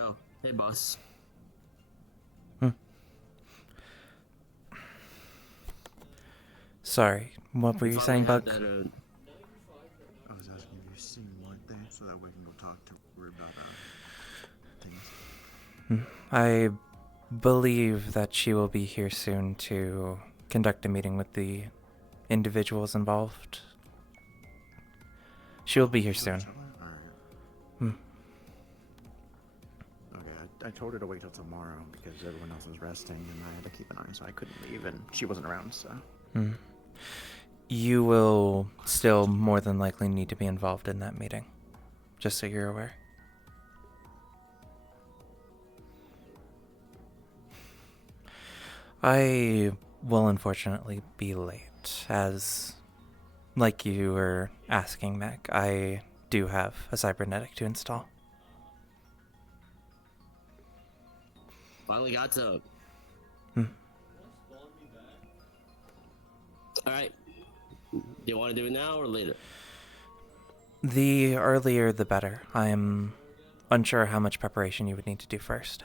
Oh, hey boss. Sorry, what were you saying, Buck? I was asking if you've seen one thing so that we can go talk to her about things. I believe that she will be here soon to conduct a meeting with the individuals involved. She will be here soon. Alright. Okay, I told her to wait till tomorrow because everyone else was resting and I had to keep an eye, so I couldn't leave and she wasn't around, so. You will still more than likely need to be involved in that meeting, just so you're aware. I will unfortunately be late, as, like you were asking, Mac, I do have a cybernetic to install. Finally got to. Alright. Do you want to do it now or later? The earlier the better. I am unsure how much preparation you would need to do first.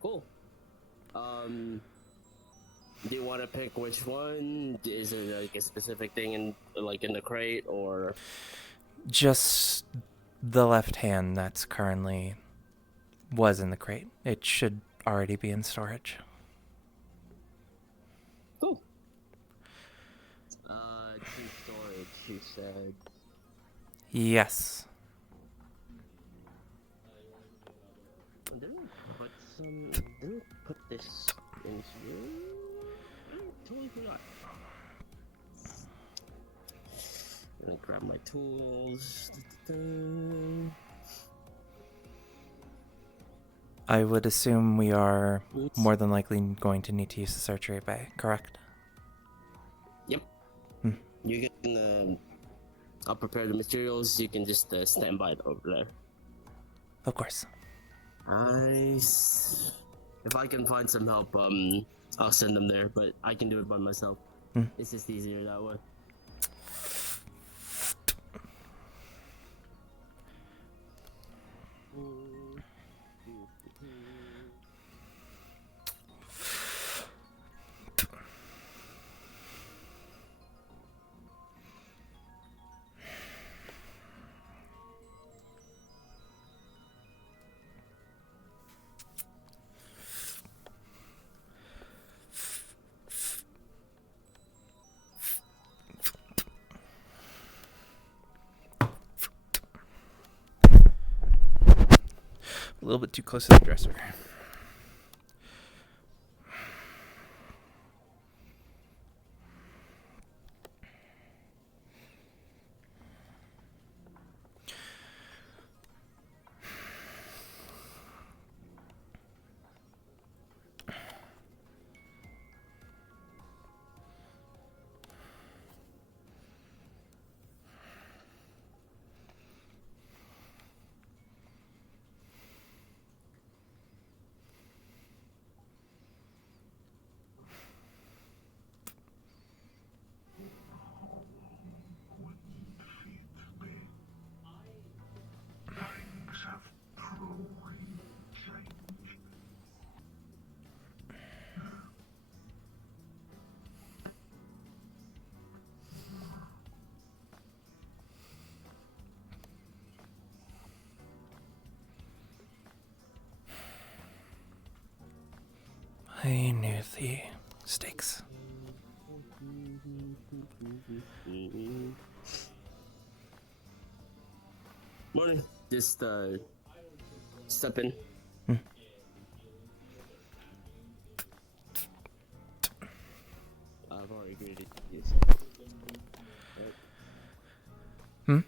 Cool. Do you want to pick which one? Is it like a specific thing in the crate or? Just the left hand that's currently was in the crate. It should already be in storage. Cool. To storage, you said. Yes. Didn't we put this in here? I totally forgot. I'm gonna grab my tools. I would assume we are more than likely going to need to use the surgery bay, correct? Yep. You can. I'll prepare the materials. You can just stand by over there. Of course. Nice. If I can find some help, I'll send them there, but I can do it by myself. It's just easier that way. A little bit too close to the dresser. I knew the stakes. Morning. Just step in. I've already greeted you. Hmm?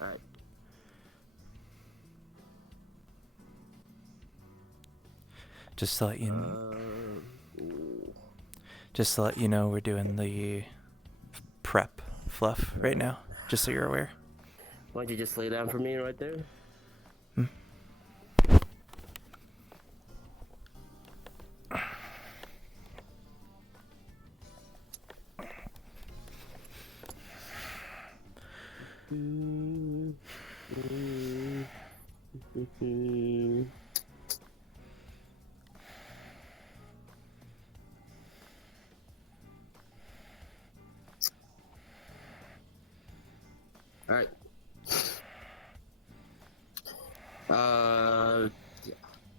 Alright. Just to let you know, we're doing the prep fluff right now, just so you're aware. Why don't you just lay down for me right there? Alright.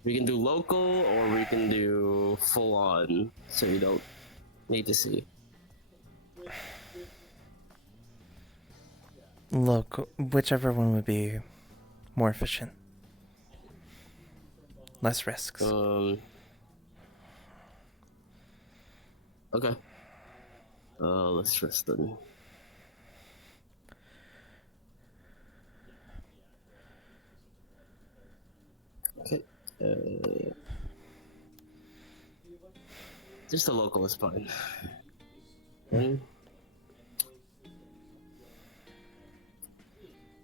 We can do local or we can do full on, so you don't need to see. Local, whichever one would be more efficient. Less risks. Okay. Let's rest then. Okay. Just a local is fine.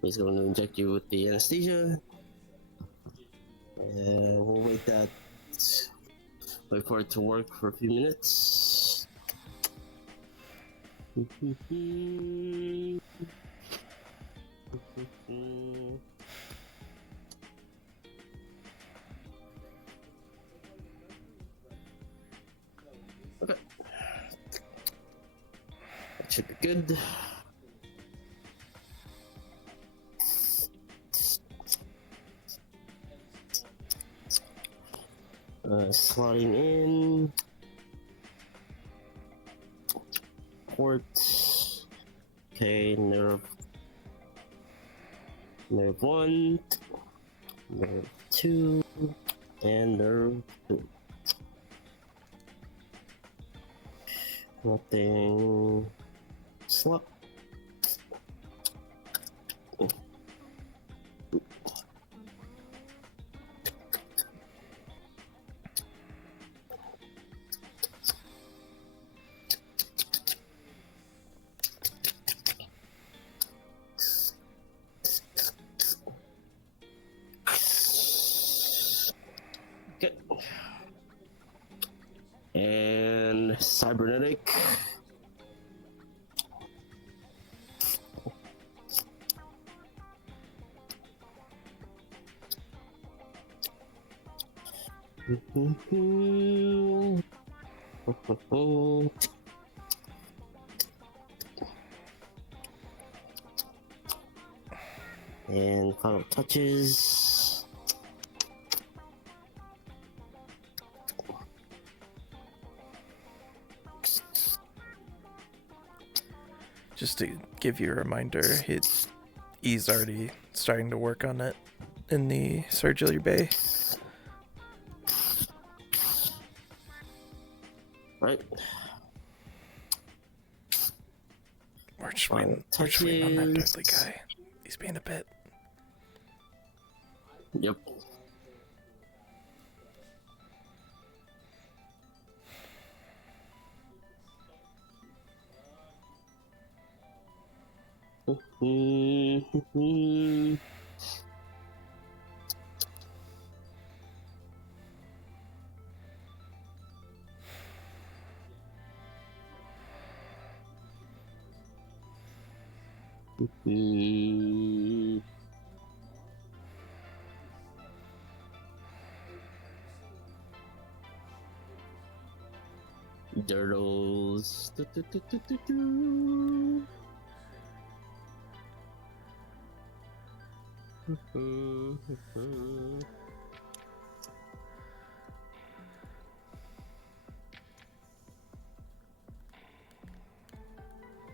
He's going to inject you with the anesthesia. We'll wait for it to work for a few minutes. Okay. That should be good. Slotting in port. Okay, nerve 1, nerve 2, and nerve 2. Nothing. Slot. Okay. And cybernetic. And final touches. Just to give you a reminder, he's already starting to work on it in the surgery bay. Right. We're just waiting on that Dudley guy. He's being a bit. Yep. Dirtles.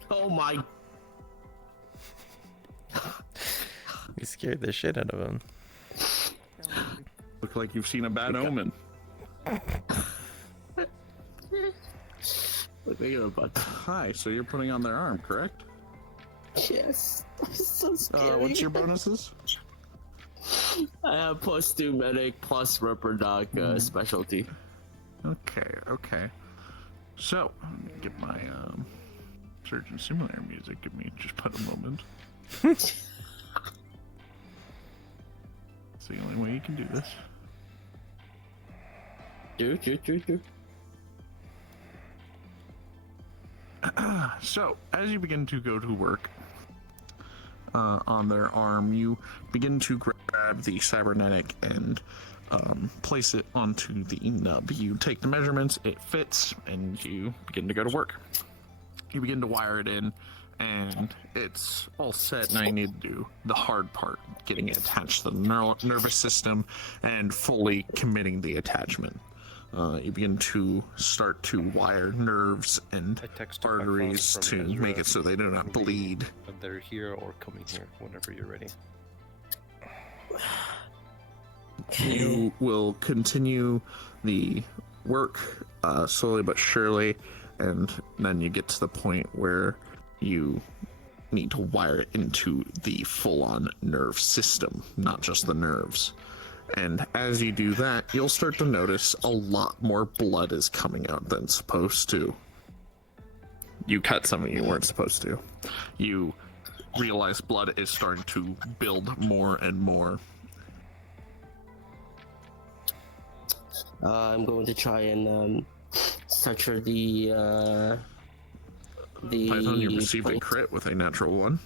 Oh my. You scared the shit out of him. Look like you've seen a bad omen. Hi, so you're putting on their arm, correct? Yes. That's so scary. What's your bonuses? I have +2 medic plus Reprodoc specialty. Okay. So, let me get my Surgeon Simulator music. Give me just a moment. It's the only way you can do this. Do. So, as you begin to go to work on their arm, you begin to grab the cybernetic and place it onto the nub. You take the measurements, it fits, and you begin to go to work. You begin to wire it in, and it's all set. Now you need to do the hard part, getting it attached to the nervous system and fully committing the attachment. You begin to start to wire nerves and arteries to make it so they do not bleed. They're here or coming here whenever you're ready. You will continue the work slowly but surely, and then you get to the point where you need to wire it into the full-on nerve system, not just the nerves. And as you do that, you'll start to notice a lot more blood is coming out than supposed to. You cut something you weren't supposed to. You realize blood is starting to build more and more. I'm going to try and censure the Python, you received a crit with a natural 1.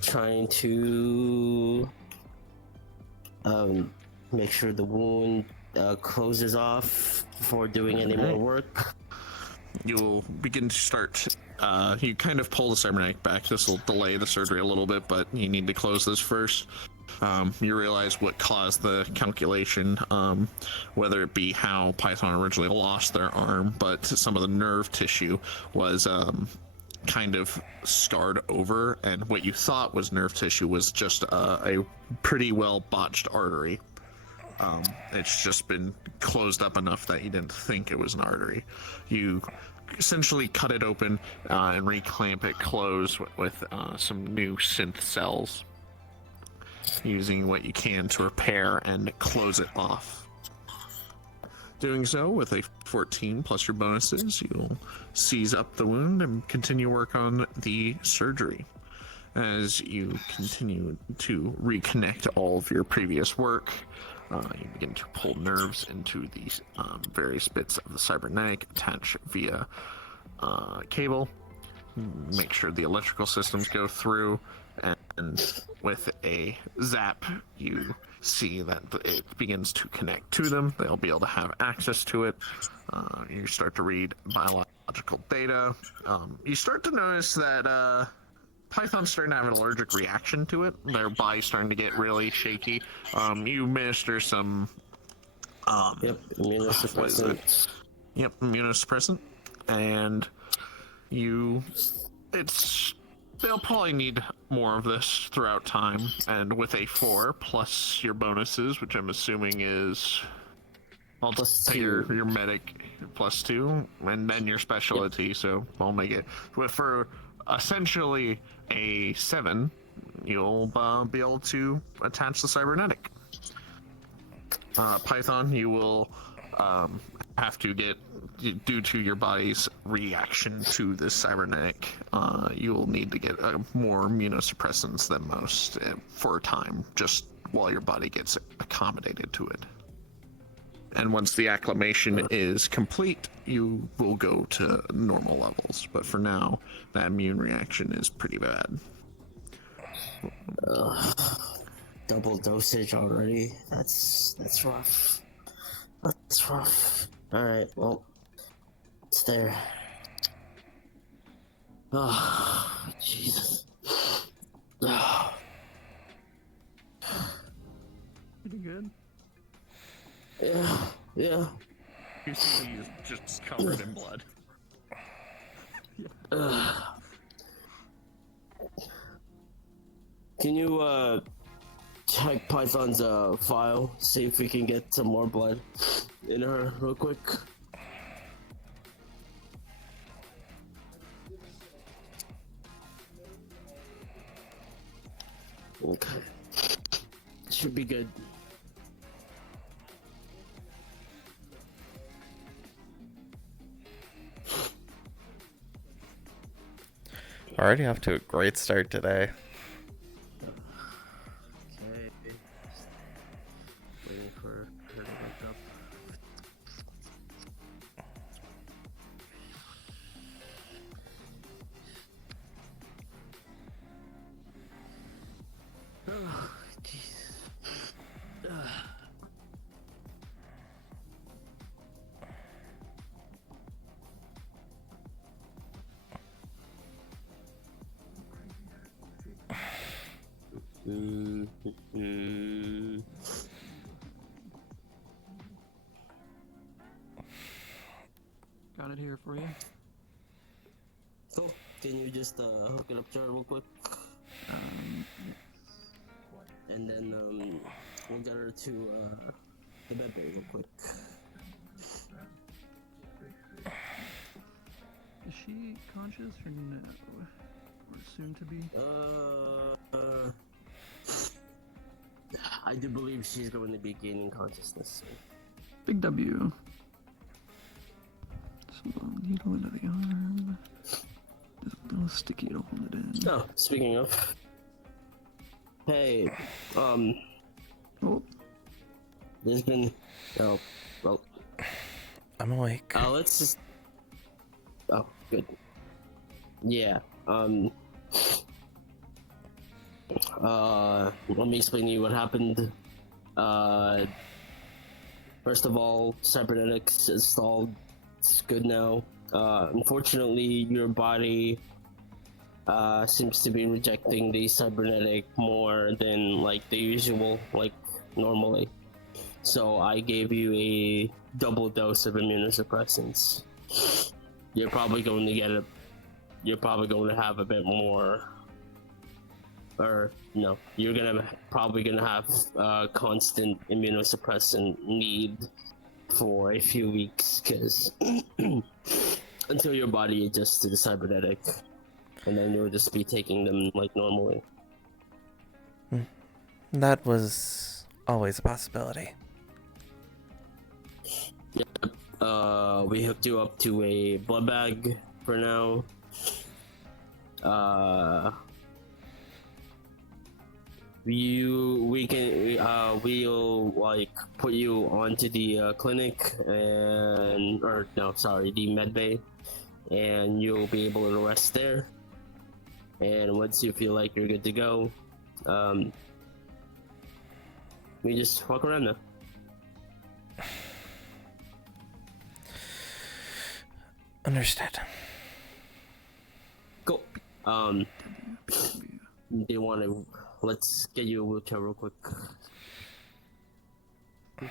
Trying to make sure the wound closes off before doing any more work. You'll begin to start. You kind of pull the cybernetic back. This will delay the surgery a little bit, but you need to close this first. You realize what caused the calculation, whether it be how Python originally lost their arm, but some of the nerve tissue was kind of scarred over, and what you thought was nerve tissue was just a pretty well botched artery. It's just been closed up enough that you didn't think it was an artery. You essentially cut it open and reclamp it closed with some new synth cells, using what you can to repair and close it off. Doing so with a 14 plus your bonuses, you'll seize up the wound and continue work on the surgery. As you continue to reconnect all of your previous work, you begin to pull nerves into these various bits of the cybernetic, attach via cable, make sure the electrical systems go through, and with a zap, you see that it begins to connect to them. They'll be able to have access to it. You start to read biological data. You start to notice that Python's starting to have an allergic reaction to it. Their body's starting to get really shaky. You administer some... immunosuppressant. Yep, immunosuppressant. And they'll probably need more of this throughout time. And with a 4 plus your bonuses, which I'm assuming is... I'll Plus take 2. your medic plus 2, and then your specialty, so I'll make it. For essentially a 7, you'll be able to attach the cybernetic. Python, you will have to get, due to your body's reaction to this cybernetic, you will need to get more immunosuppressants than most for a time, just while your body gets accommodated to it. And once the acclimation is complete, you will go to normal levels. But for now, that immune reaction is pretty bad. Double dosage already. That's rough. That's rough. Alright, well, it's there. Oh, Jesus. Oh. Pretty good. Yeah. You see he's just covered in blood. Can you check Python's file, see if we can get some more blood in her real quick? Okay. Should be good. Already off to a great start today. Okay. Waiting for her to wake up. Oh, Jesus. Got it here for you. Cool. Can you just hook it up to her real quick? And then we'll get her to the bed bay real quick. Is she conscious or no? Or soon to be? I do believe she's going to be gaining consciousness. Big W. Small needle into the arm. Just a little sticky to hold it in. Oh, speaking of. Hey, Oh, there's been. Oh, well. I'm awake. Let's just. Oh, good. Yeah, let me explain to you what happened. First of all, cybernetics installed. It's good now. Unfortunately, your body seems to be rejecting the cybernetic more than like the usual, like normally. So I gave you a double dose of immunosuppressants. You're probably going to get you're probably going to have a bit more or no, you're probably gonna have constant immunosuppressant need for a few weeks, because until your body adjusts to the cybernetic, and then you'll just be taking them like normally. That was always a possibility. We hooked you up to a blood bag for now. We'll like put you onto the clinic the med bay, and you'll be able to rest there. And once you feel like you're good to go, we just walk around now. Understood. Cool. Do you want to? Let's get you a wheelchair real quick. I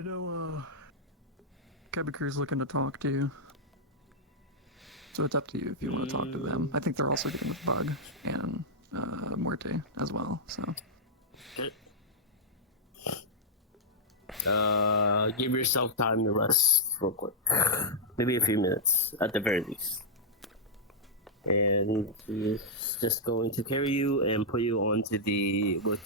know, Quebecers looking to talk to you. So it's up to you if you want to talk to them. I think they're also getting with Bug and Morte as well, so. Okay. Give yourself time to rest real quick. Maybe a few minutes at the very least. And he's just going to carry you and put you onto the wheelchair.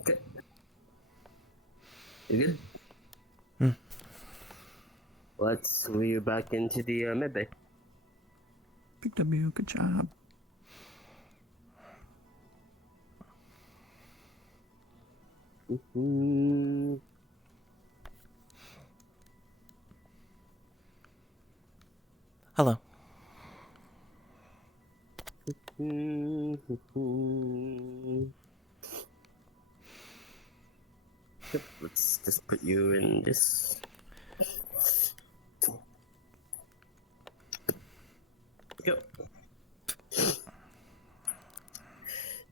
Okay. You good? Let's move you back into the med bay. Big W, good job. Hello. Yep, let's just put you in this. Go.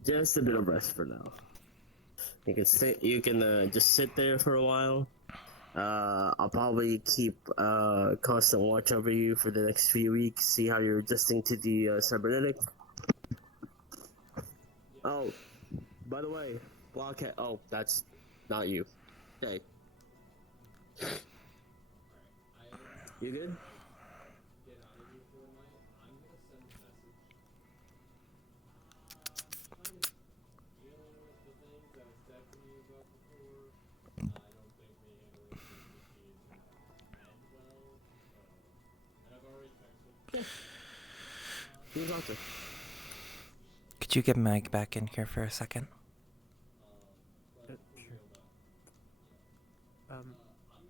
Just a bit of rest for now. You can sit. You can just sit there for a while. I'll probably keep constant watch over you for the next few weeks. See how you're adjusting to the cybernetic. Oh, by the way, Blockhead. Oh, that's not you. Hey, you good? Who's out there? Could you get Meg back in here for a second? Sure.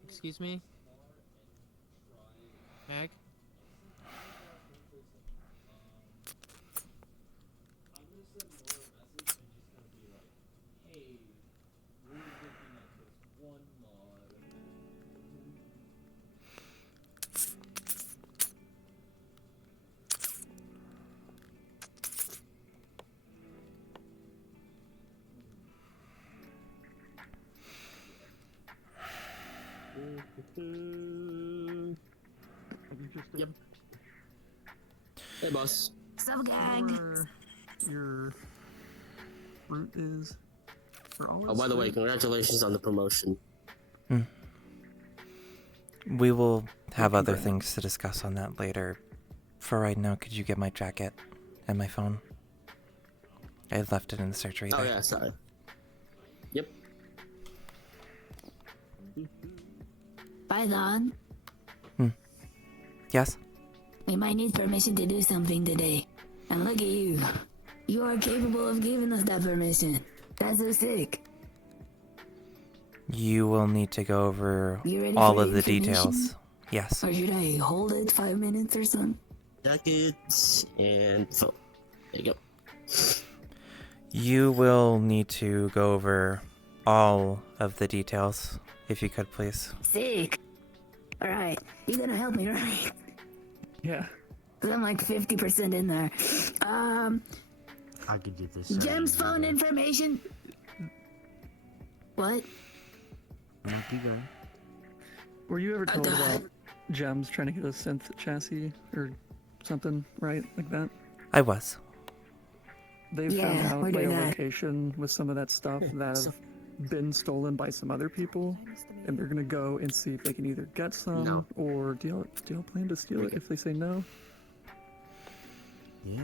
Excuse me? Meg? Yep. Hey, boss. Sup, gang? Your route is for all. Oh, by the way, congratulations on the promotion. We will have other things to discuss on that later. For right now, could you get my jacket and my phone? I left it in the surgery Oh there. yeah, sorry. Yep. Python, Yes? we might need permission to do something today. And look at you. You are capable of giving us that permission. That's so sick. You will need to go over You ready all for of the information? details. Yes. Or should I hold it 5 minutes or something? Jackets and phone. There you go. You will need to go over all of the details, if you could please. Sick. Alright, you gonna help me, right? Yeah. 'Cause I'm like 50% in there. I could do this. Jem's phone information. What? Keep going. Were you ever told about Gems trying to get a synth chassis or something, right? Like that? I was. They Yeah, found out we're like a doing that. location with some of that stuff that have been stolen by some other people, and they're gonna go and see if they can either get some No. or do y'all plan to steal it if they say no? Yeah.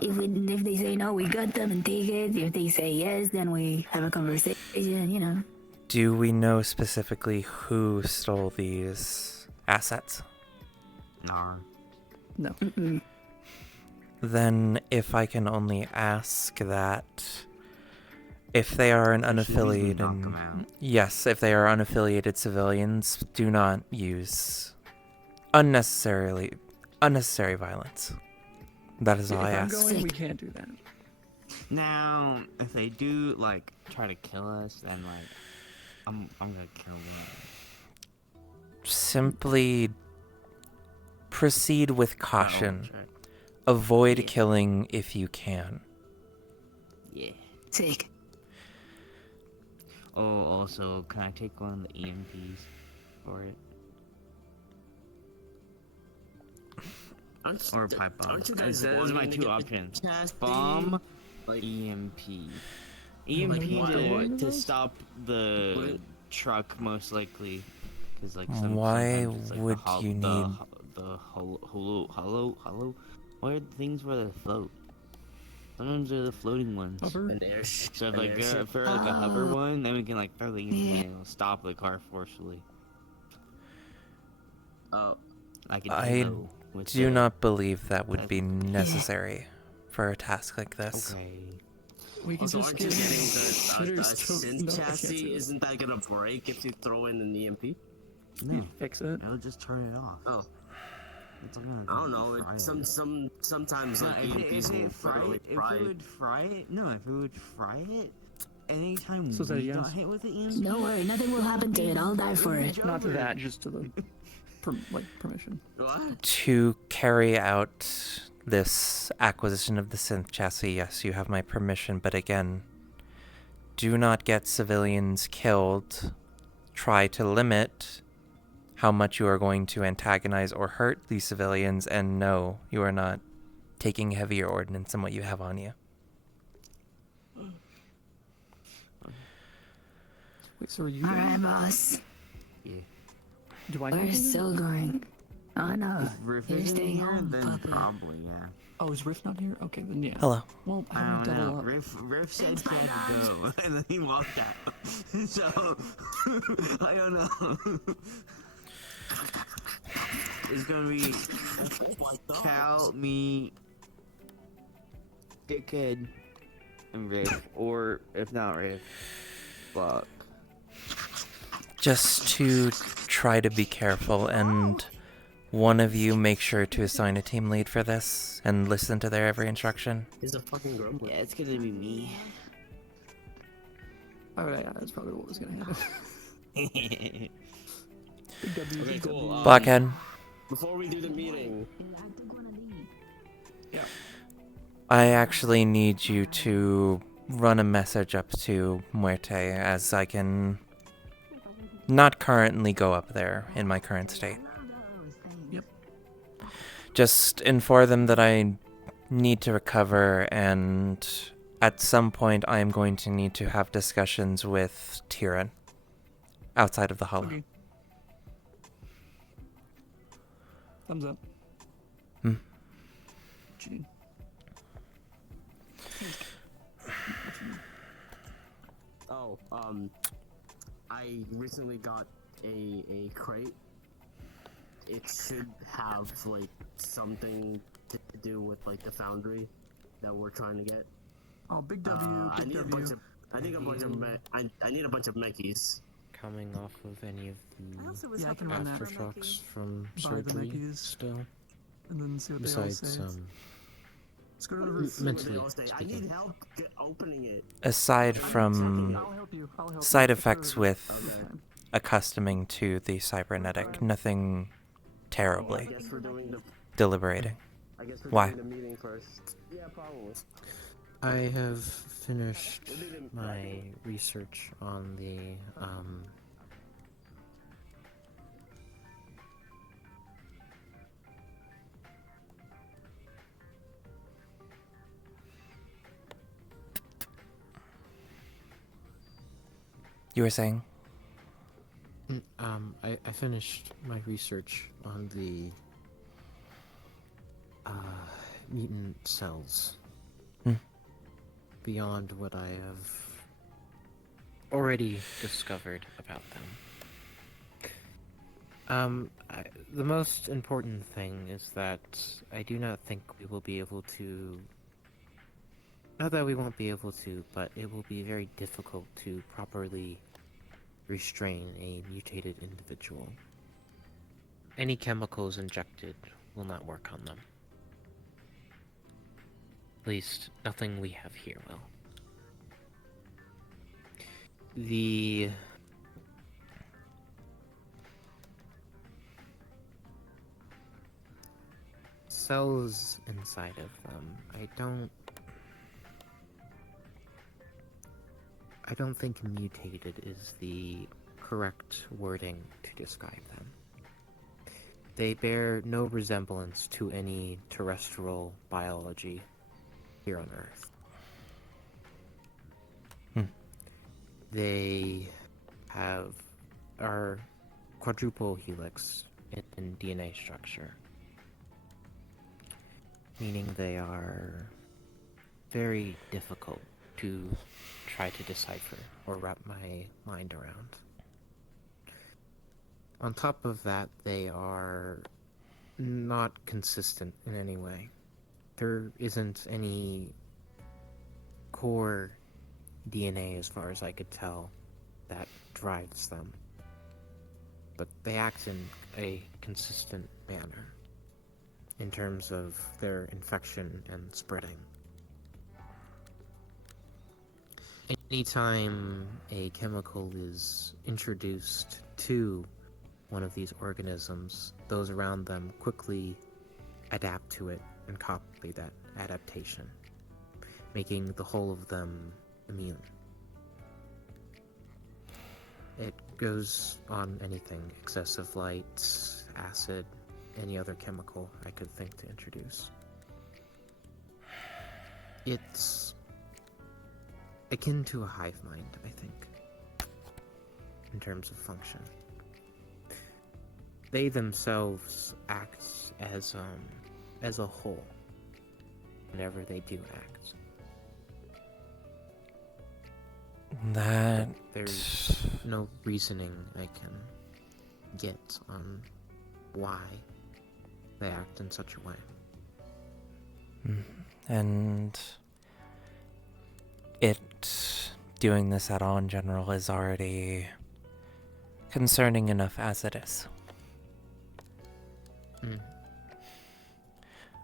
If they say no, we got them and take it. If they say yes, then we have a conversation, you know. Do we know specifically who stole these assets? Nah. No. Mm-mm. Then, if I can only ask that, if they are an unaffiliated, knock 'em out. yes, if they are unaffiliated civilians, do not use unnecessary violence. That is all I If I'm ask. going, we can't do that. Now, if they do like try to kill us, then like I'm gonna kill them. Simply proceed with caution. Oh, Avoid Yeah. killing if you can. yeah. Sick. Oh, also, can I take one of the EMPs for it? Or pipe bomb? Aren't you guys Those are my wanting to two get options. chassis? Bomb, Like, EMP. EMP what? to stop the truck, most likely. Because like Why sometimes it's, like, would you need- the hollow? What are the things where they float? Sometimes they're the floating ones. Hover? an air So if an like airship. if they're like a hover Oh. one, then we can like throw the EMP Yeah. and it'll stop the car forcefully. Oh, Like I do not believe that would be necessary for a task like this. Okay. We can also, just aren't you get getting the shitters to- synth no, I can't say chassis? that. Isn't that gonna break if you throw in an EMP? No, Fix it. it'll just turn it off. Oh, It's not gonna I don't know. fry It, it. sometimes No, like if EMPs will it fry literally it, if fry. it would fry it, no, if it would fry it, anytime So is that a we got yes? hit with the EMP, Don't worry, nothing will happen to it. I'll die for it. Not to that, just to the permission. What? To carry out this acquisition of the synth chassis, yes, you have my permission, but again, do not get civilians killed. Try to limit how much you are going to antagonize or hurt these civilians, and no, you are not taking heavier ordnance than what you have on you. Wait, so are you? Alright, boss. Do I? We're so going. Oh no. if Riff You're is in staying here, home, then puppy. probably, yeah. Oh, is Riff not here? Okay, then yeah. Hello. Well, I how don't do I double know. up? Riff said he had to go, and then he walked out. So, I don't know. It's gonna be Cal, me, Dickhead, and Riff. Or, if not Riff, Buck. Just to try to be careful, and one of you make sure to assign a team lead for this and listen to their every instruction. He's a fucking grumbler. Yeah, it's gonna be me. Oh yeah, that's probably what was gonna happen. Big W, Okay, big cool. W. Blockhead, Before we do the meeting, Yeah. I actually need you to run a message up to Muerte, as I can not currently go up there in my current state. Yep. Just inform them that I need to recover, and at some point I am going to need to have discussions with Tyrion outside of the hollow. Okay. Thumbs up. Hmm. Gene. oh, I recently got a crate. It should have like something to do with like the foundry that we're trying to get. Oh, big W, I big need a W. bunch of. I need a bunch of. I need a bunch of mechis. Coming off of any of the Yeah, I can run that. aftershocks from Buy the surgery Mickeys. still. And then see what they all Besides, say. Let's go to the roof. mentally I need help opening it. Aside from I'll help you. I'll help side you. effects with Okay. accustoming to the cybernetic, nothing terribly I guess we're doing the. deliberating. I guess we'll Why? do the meeting first. Yeah, probably. I have finished my research on the You were saying? I finished my research on the mutant cells. Hmm. Beyond what I have already discovered about them. The most important thing is that I do not think we will be able to... Not that we won't be able to, but it will be very difficult to properly restrain a mutated individual. Any chemicals injected will not work on them. At least, nothing we have here will. The cells inside of them, I don't think mutated is the correct wording to describe them. They bear no resemblance to any terrestrial biology here on Earth. They are quadruple helix in DNA structure, meaning they are very difficult to try to decipher or wrap my mind around. On top of that, they are not consistent in any way. There isn't any core DNA, as far as I could tell, that drives them. But they act in a consistent manner in terms of their infection and spreading. Anytime a chemical is introduced to one of these organisms, those around them quickly adapt to it and copy that adaptation, making the whole of them immune. It goes on anything: excessive light, acid, any other chemical I could think to introduce. It's akin to a hive mind, I think, in terms of function. They themselves act as a whole whenever they do act. That... There's no reasoning I can get on why they act in such a way. And it doing this at all in general is already concerning enough as it is.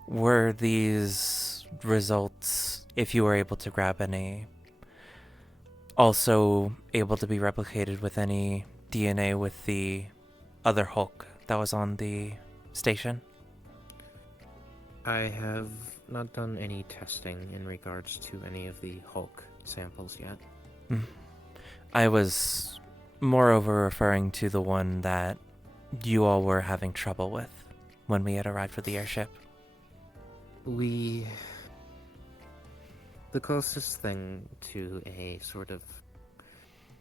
Were these results, if you were able to grab any, also able to be replicated with any DNA with the other Hulk that was on the station? I have not done any testing in regards to any of the Hulk samples yet. I was moreover referring to the one that you all were having trouble with when we had arrived with the airship. The closest thing to a sort of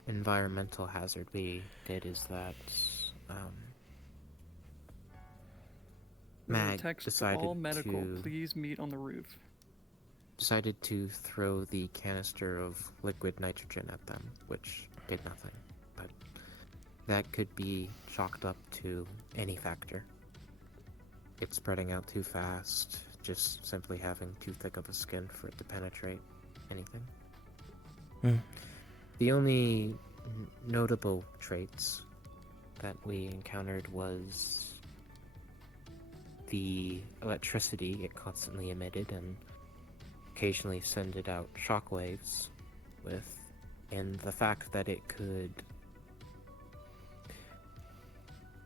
environmental hazard we did is that Mag decided all medical, to please meet on the roof. decided to throw the canister of liquid nitrogen at them, which did nothing. But that could be chalked up to any factor. It's spreading out too fast, just simply having too thick of a skin for it to penetrate anything. The only notable traits that we encountered was the electricity it constantly emitted and occasionally sended out shockwaves with, and the fact that it could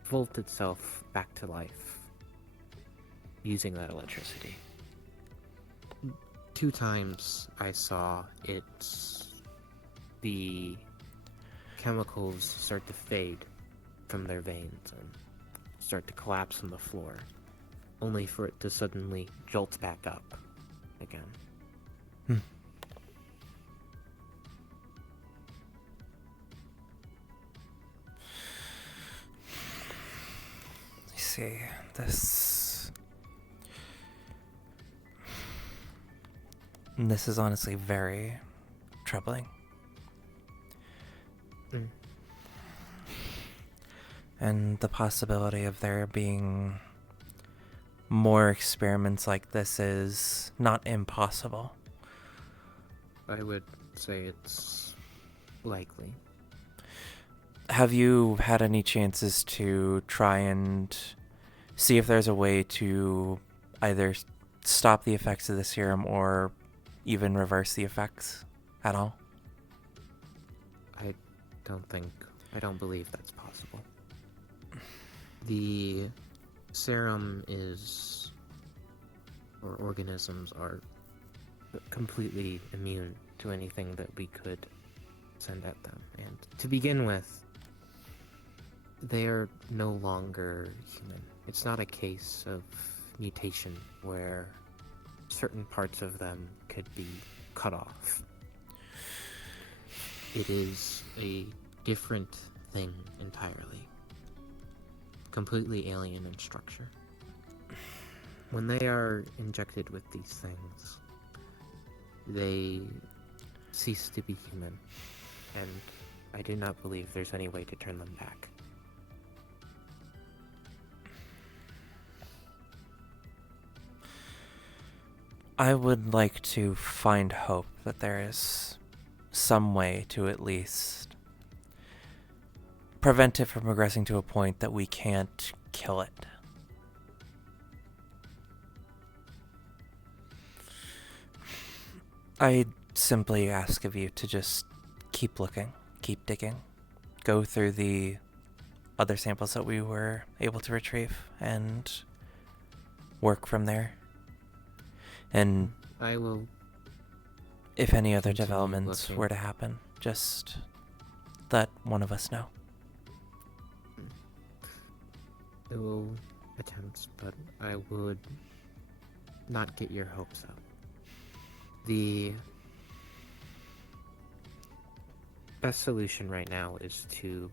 volt itself back to life using that electricity. 2 times I saw the chemicals start to fade from their veins and start to collapse on the floor, only for it to suddenly jolt back up again. I see. This is honestly very troubling. And the possibility of there being more experiments like this is not impossible. I would say it's likely. Have you had any chances to try and see if there's a way to either stop the effects of the serum or even reverse the effects at all? I don't believe that's possible. The serum or organisms are completely immune to anything that we could send at them. And to begin with, they are no longer human. It's not a case of mutation where certain parts of them could be cut off. It is a different thing entirely. Completely alien in structure. When they are injected with these things, they cease to be human, and I do not believe there's any way to turn them back. I would like to find hope that there is some way to at least prevent it from progressing to a point that we can't kill it. I simply ask of you to just keep looking, keep digging, go through the other samples that we were able to retrieve and work from there. And I will. If any other continue developments looking. were to happen, just let one of us know. I will attempt, but I would not get your hopes up. The best solution right now is to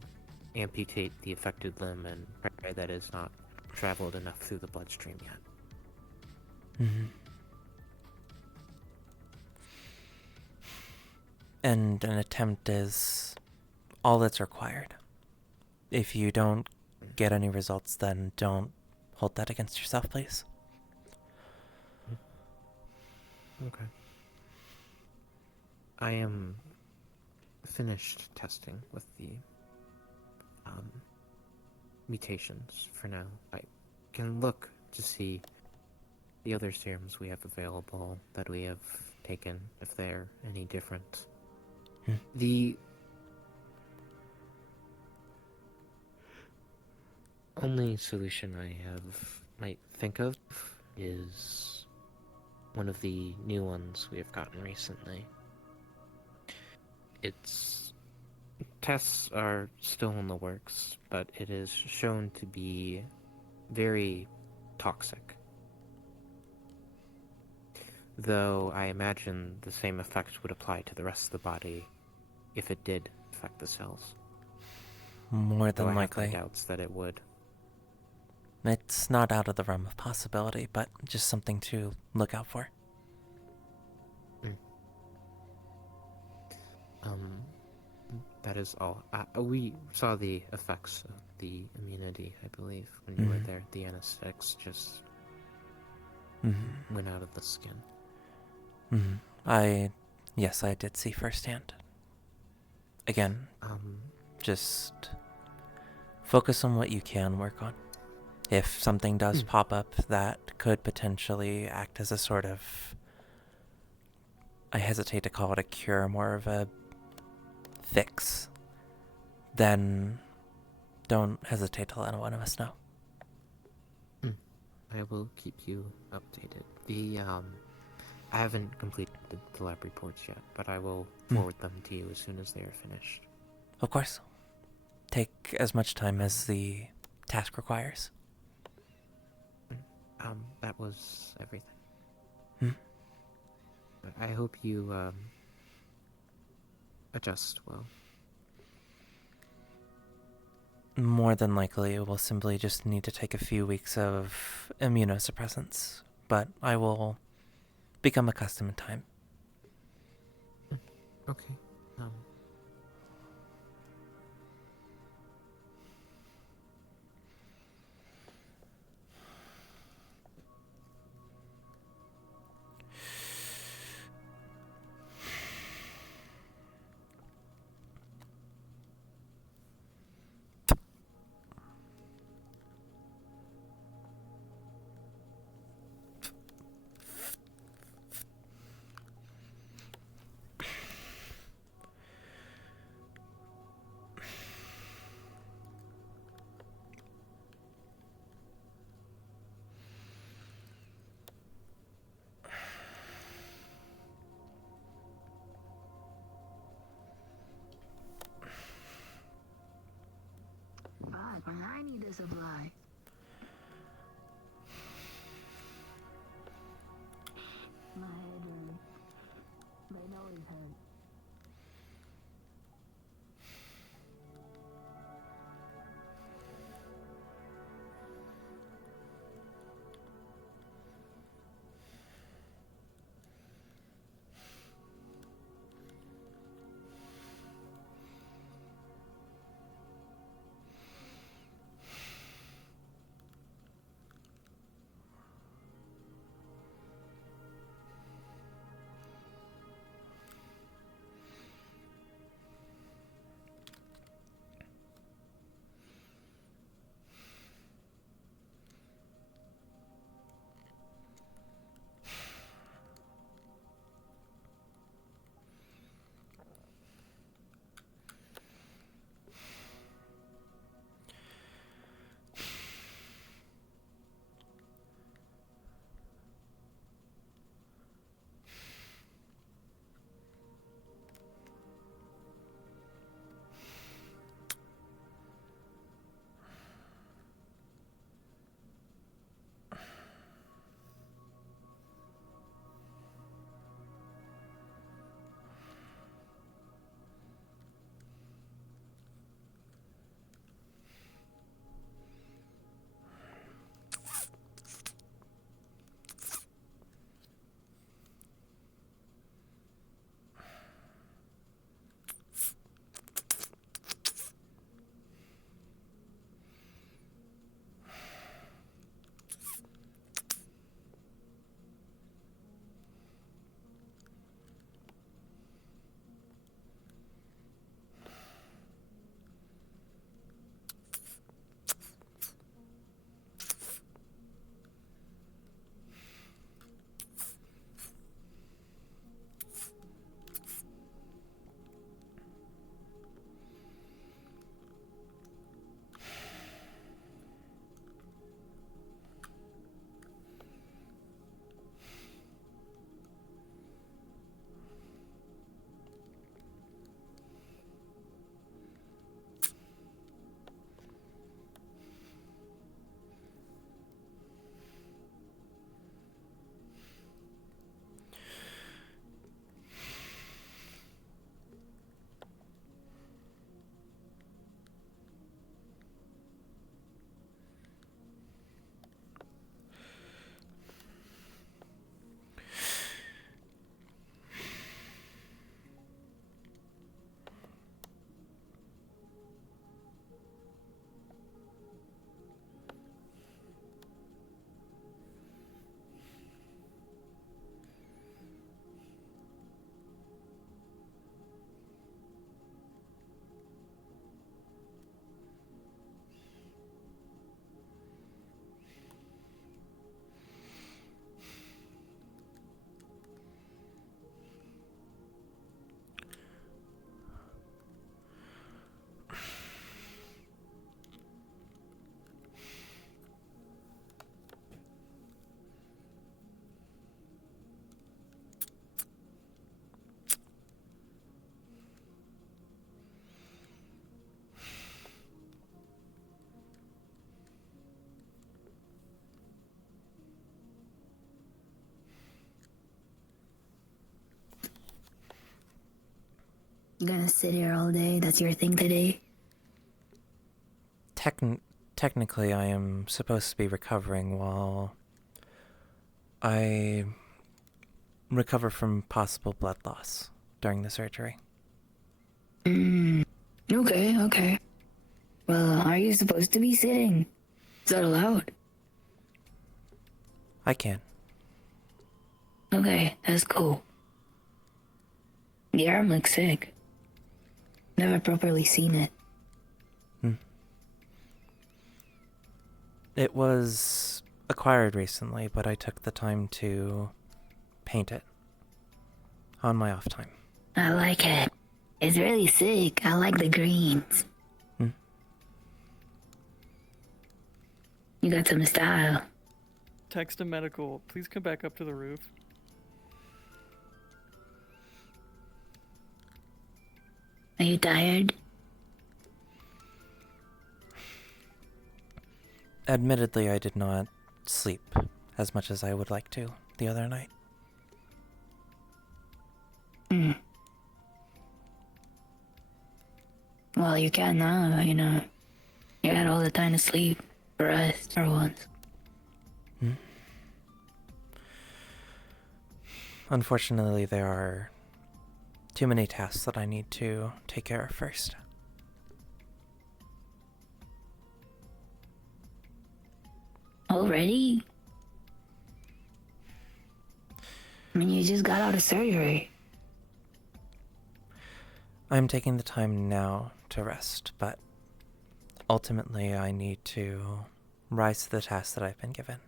amputate the affected limb and pray that it's not traveled enough through the bloodstream yet. Mm-hmm. And an attempt is all that's required. If you don't get any results, then don't hold that against yourself, please. Okay. I am finished testing with the mutations for now. I can look to see the other serums we have available that we have taken, if they're any different. The only solution might think of is one of the new ones we have gotten recently. Its tests are still in the works, but it is shown to be very toxic. Though I imagine the same effect would apply to the rest of the body if it did affect the cells. More Though than I have my likely. doubts that it would. It's not out of the realm of possibility, but just something to look out for. That is all. We saw the effects of the immunity, I believe, when you were there. The anesthetics just went out of the skin. Yes, I did see firsthand. Again, just focus on what you can work on. If something does pop up that could potentially act as a sort of, I hesitate to call it a cure, more of a fix, then don't hesitate to let one of us know. I will keep you updated. The I haven't completed the lab reports yet, but I will forward them to you as soon as they are finished. Of course. Take as much time as the task requires. That was everything. Hmm? But I hope you, adjust well. More than likely, it will simply just need to take a few weeks of immunosuppressants, but I will become accustomed in time. Okay. Fuck, when I need a supply. My head hurts. My nose hurts. You gonna sit here all day? That's your thing today? Technically, I am supposed to be recovering while I recover from possible blood loss during the surgery. Okay. Well, are you supposed to be sitting? Is that allowed? I can. Okay, that's cool. The arm looks sick. Never properly seen it. It was acquired recently, but I took the time to paint it on my off time. I like it. It's really sick. I like the greens. You got some style. Text a medical. Please come back up to the roof. Are you tired? Admittedly, I did not sleep as much as I would like to the other night. Well, you can now, you know. You had all the time to sleep, rest for once. Unfortunately, there are too many tasks that I need to take care of first. Already? I mean, you just got out of surgery. I'm taking the time now to rest, but ultimately I need to rise to the task that I've been given.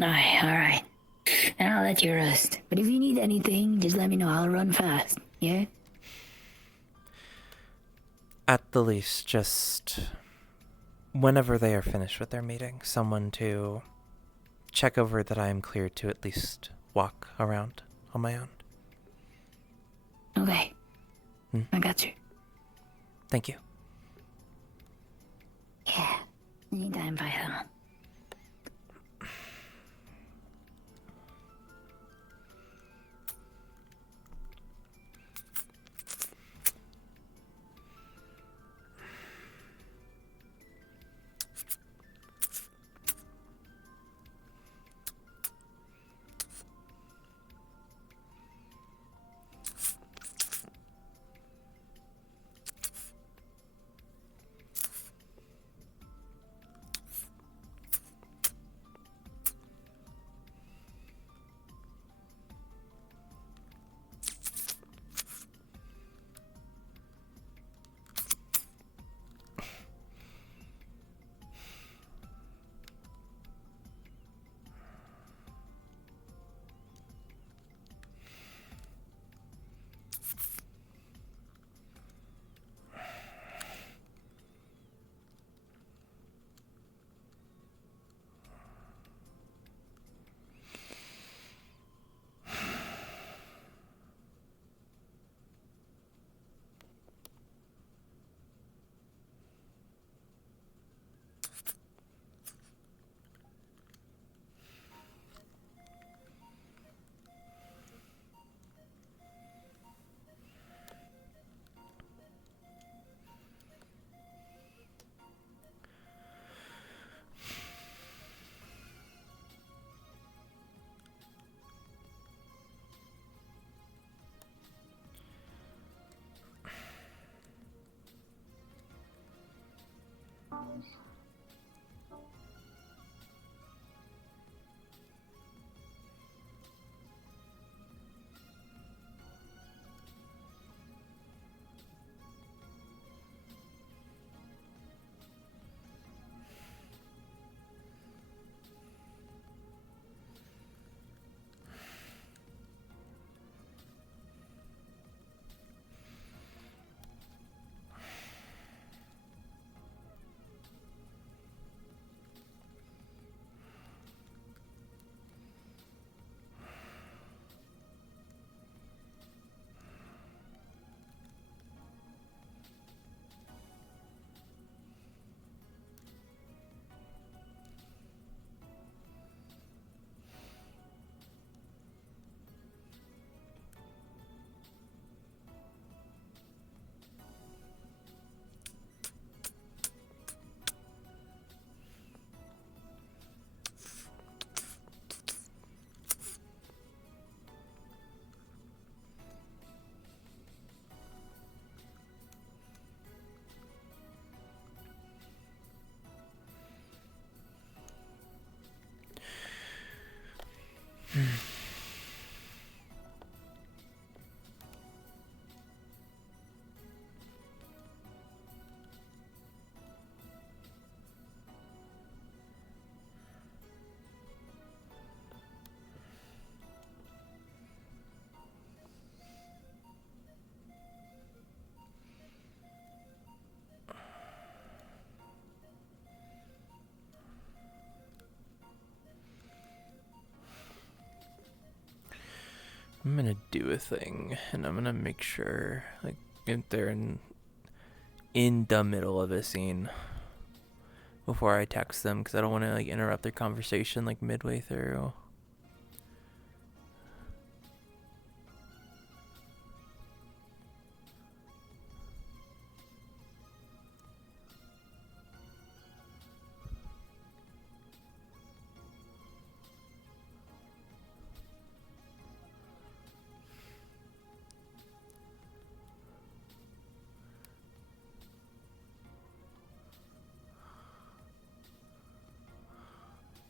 Alright. And I'll let you rest. But if you need anything, just let me know. I'll run fast, yeah? At the least, just whenever they are finished with their meeting, someone to check over that I am cleared to at least walk around on my own. Okay. I got you. Thank you. Yeah. Anytime, Python. I'm gonna do a thing, and I'm gonna make sure, like, if they're in the middle of a scene before I text them, because I don't want to like interrupt their conversation like midway through.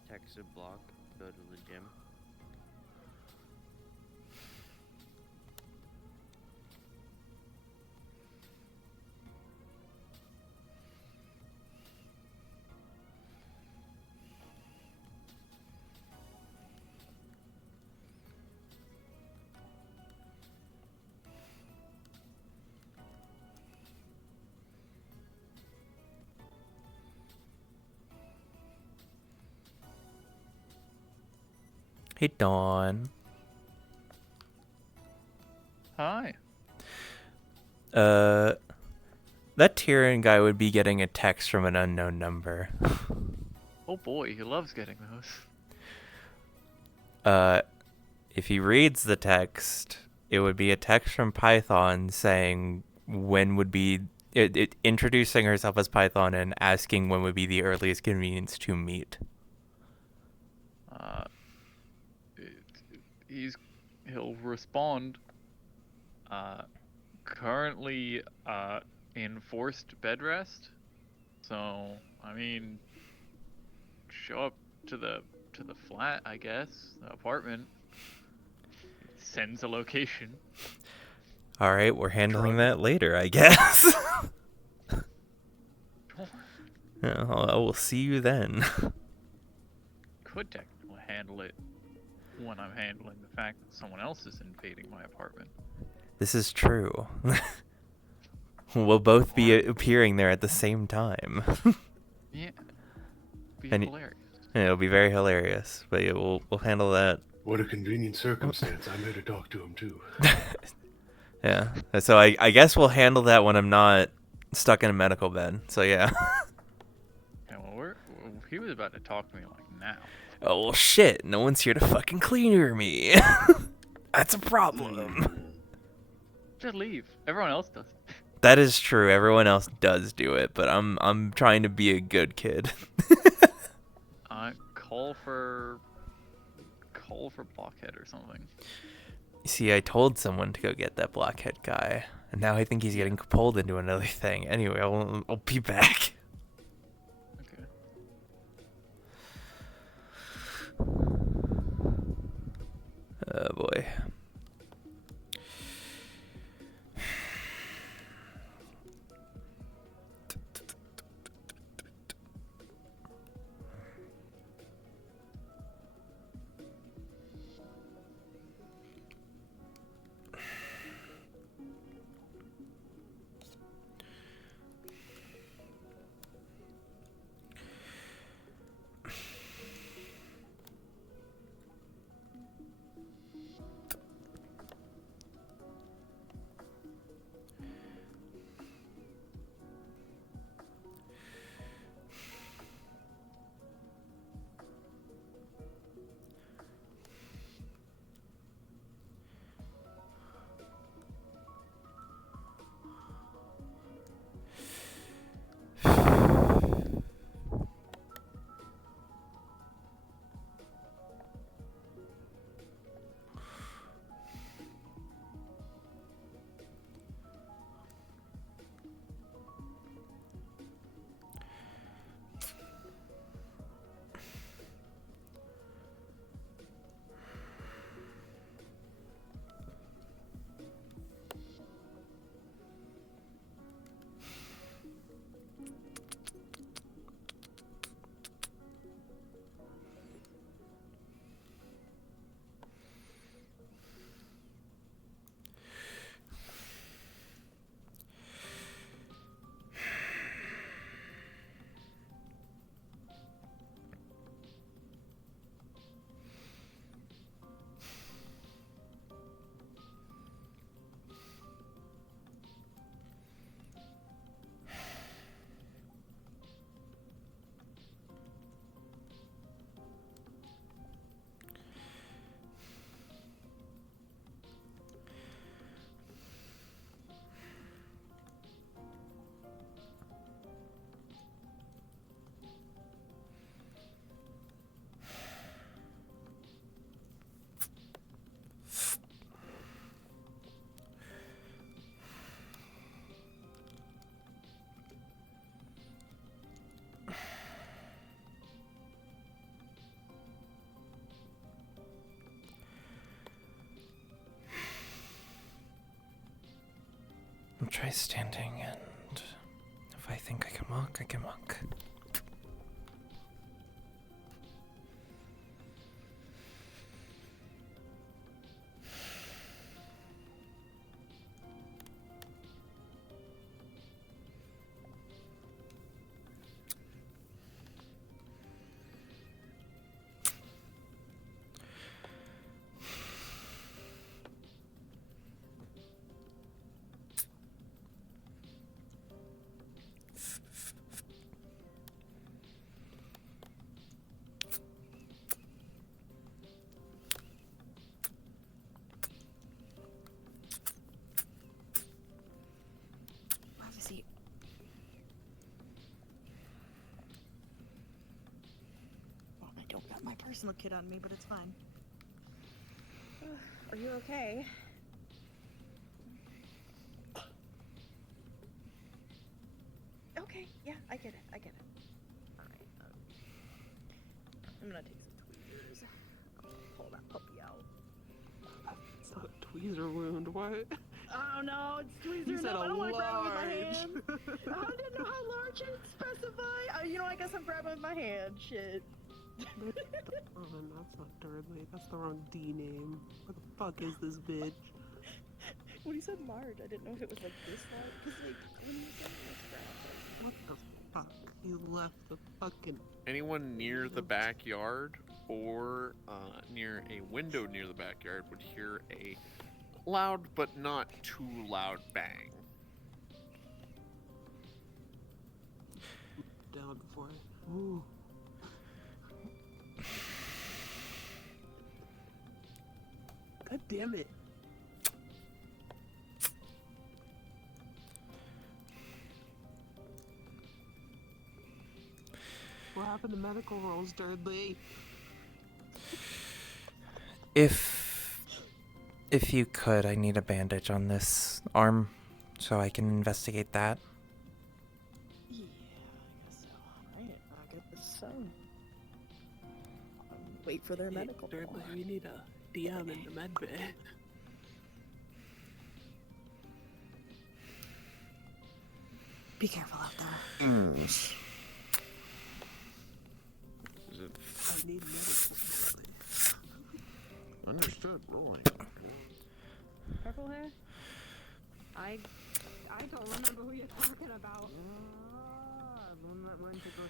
Text a block, go to the gym. Hey, Dawn. Hi. That Tyrion guy would be getting a text from an unknown number. Oh boy, he loves getting those. If he reads the text, it would be a text from Python saying when would be introducing herself as Python and asking when would be the earliest convenience to meet. He'll respond. Currently in forced bed rest. So I mean, show up to the flat, I guess, the apartment. Sends a location. All right, we're handling that later, I guess. Yeah, I will see you then. Could technically handle it when I'm handling the fact that someone else is invading my apartment. This is true. We'll both be appearing there at the same time. Yeah. Be And hilarious. Yeah, it'll be very hilarious, but yeah, we'll handle that. What a convenient circumstance. I'm here to talk to him too. Yeah. So I guess we'll handle that when I'm not stuck in a medical bed. So yeah. Yeah, well, he was about to talk to me like now. Oh well, shit! No one's here to fucking clear me. That's a problem. Just leave. Everyone else does. That is true. Everyone else does do it, but I'm trying to be a good kid. Call for Blockhead or something. You see, I told someone to go get that Blockhead guy, and now I think he's getting pulled into another thing. Anyway, I'll be back. Okay. Oh boy. I'll try standing, and if I think I can walk, I can walk. Have a seat. Well, I don't got my personal kit on me, but it's fine. Are you okay? Okay, yeah, I get it. Alright, I'm gonna take some tweezers. Pull that puppy out. It's not a tweezer wound, what? Oh no, it's tweezer. You said No, I don't want to grab it with my large. hand. I didn't know how large it specify. I guess I'm grabbing with my hand. Shit. Oh, that's not Dudley. That's the wrong D name. What the fuck is this bitch? When he said large, I didn't know if it was like this large. Cause like when you said it was What the fuck? You left the fucking. Anyone near the backyard or near a window near the backyard would hear a loud but not too loud bang. Down before I. Ooh. God damn it. What happened to medical rolls, Dudley? If you could, I need a bandage on this arm so I can investigate that. Yeah, I guess so. Alright, I'll get this sewn. Wait for their medical. Dudley, we need a DM in the med bay. Be careful out there. I need medical. Understood. Rolling. Purple hair? I don't remember who you're talking about. The one that went to go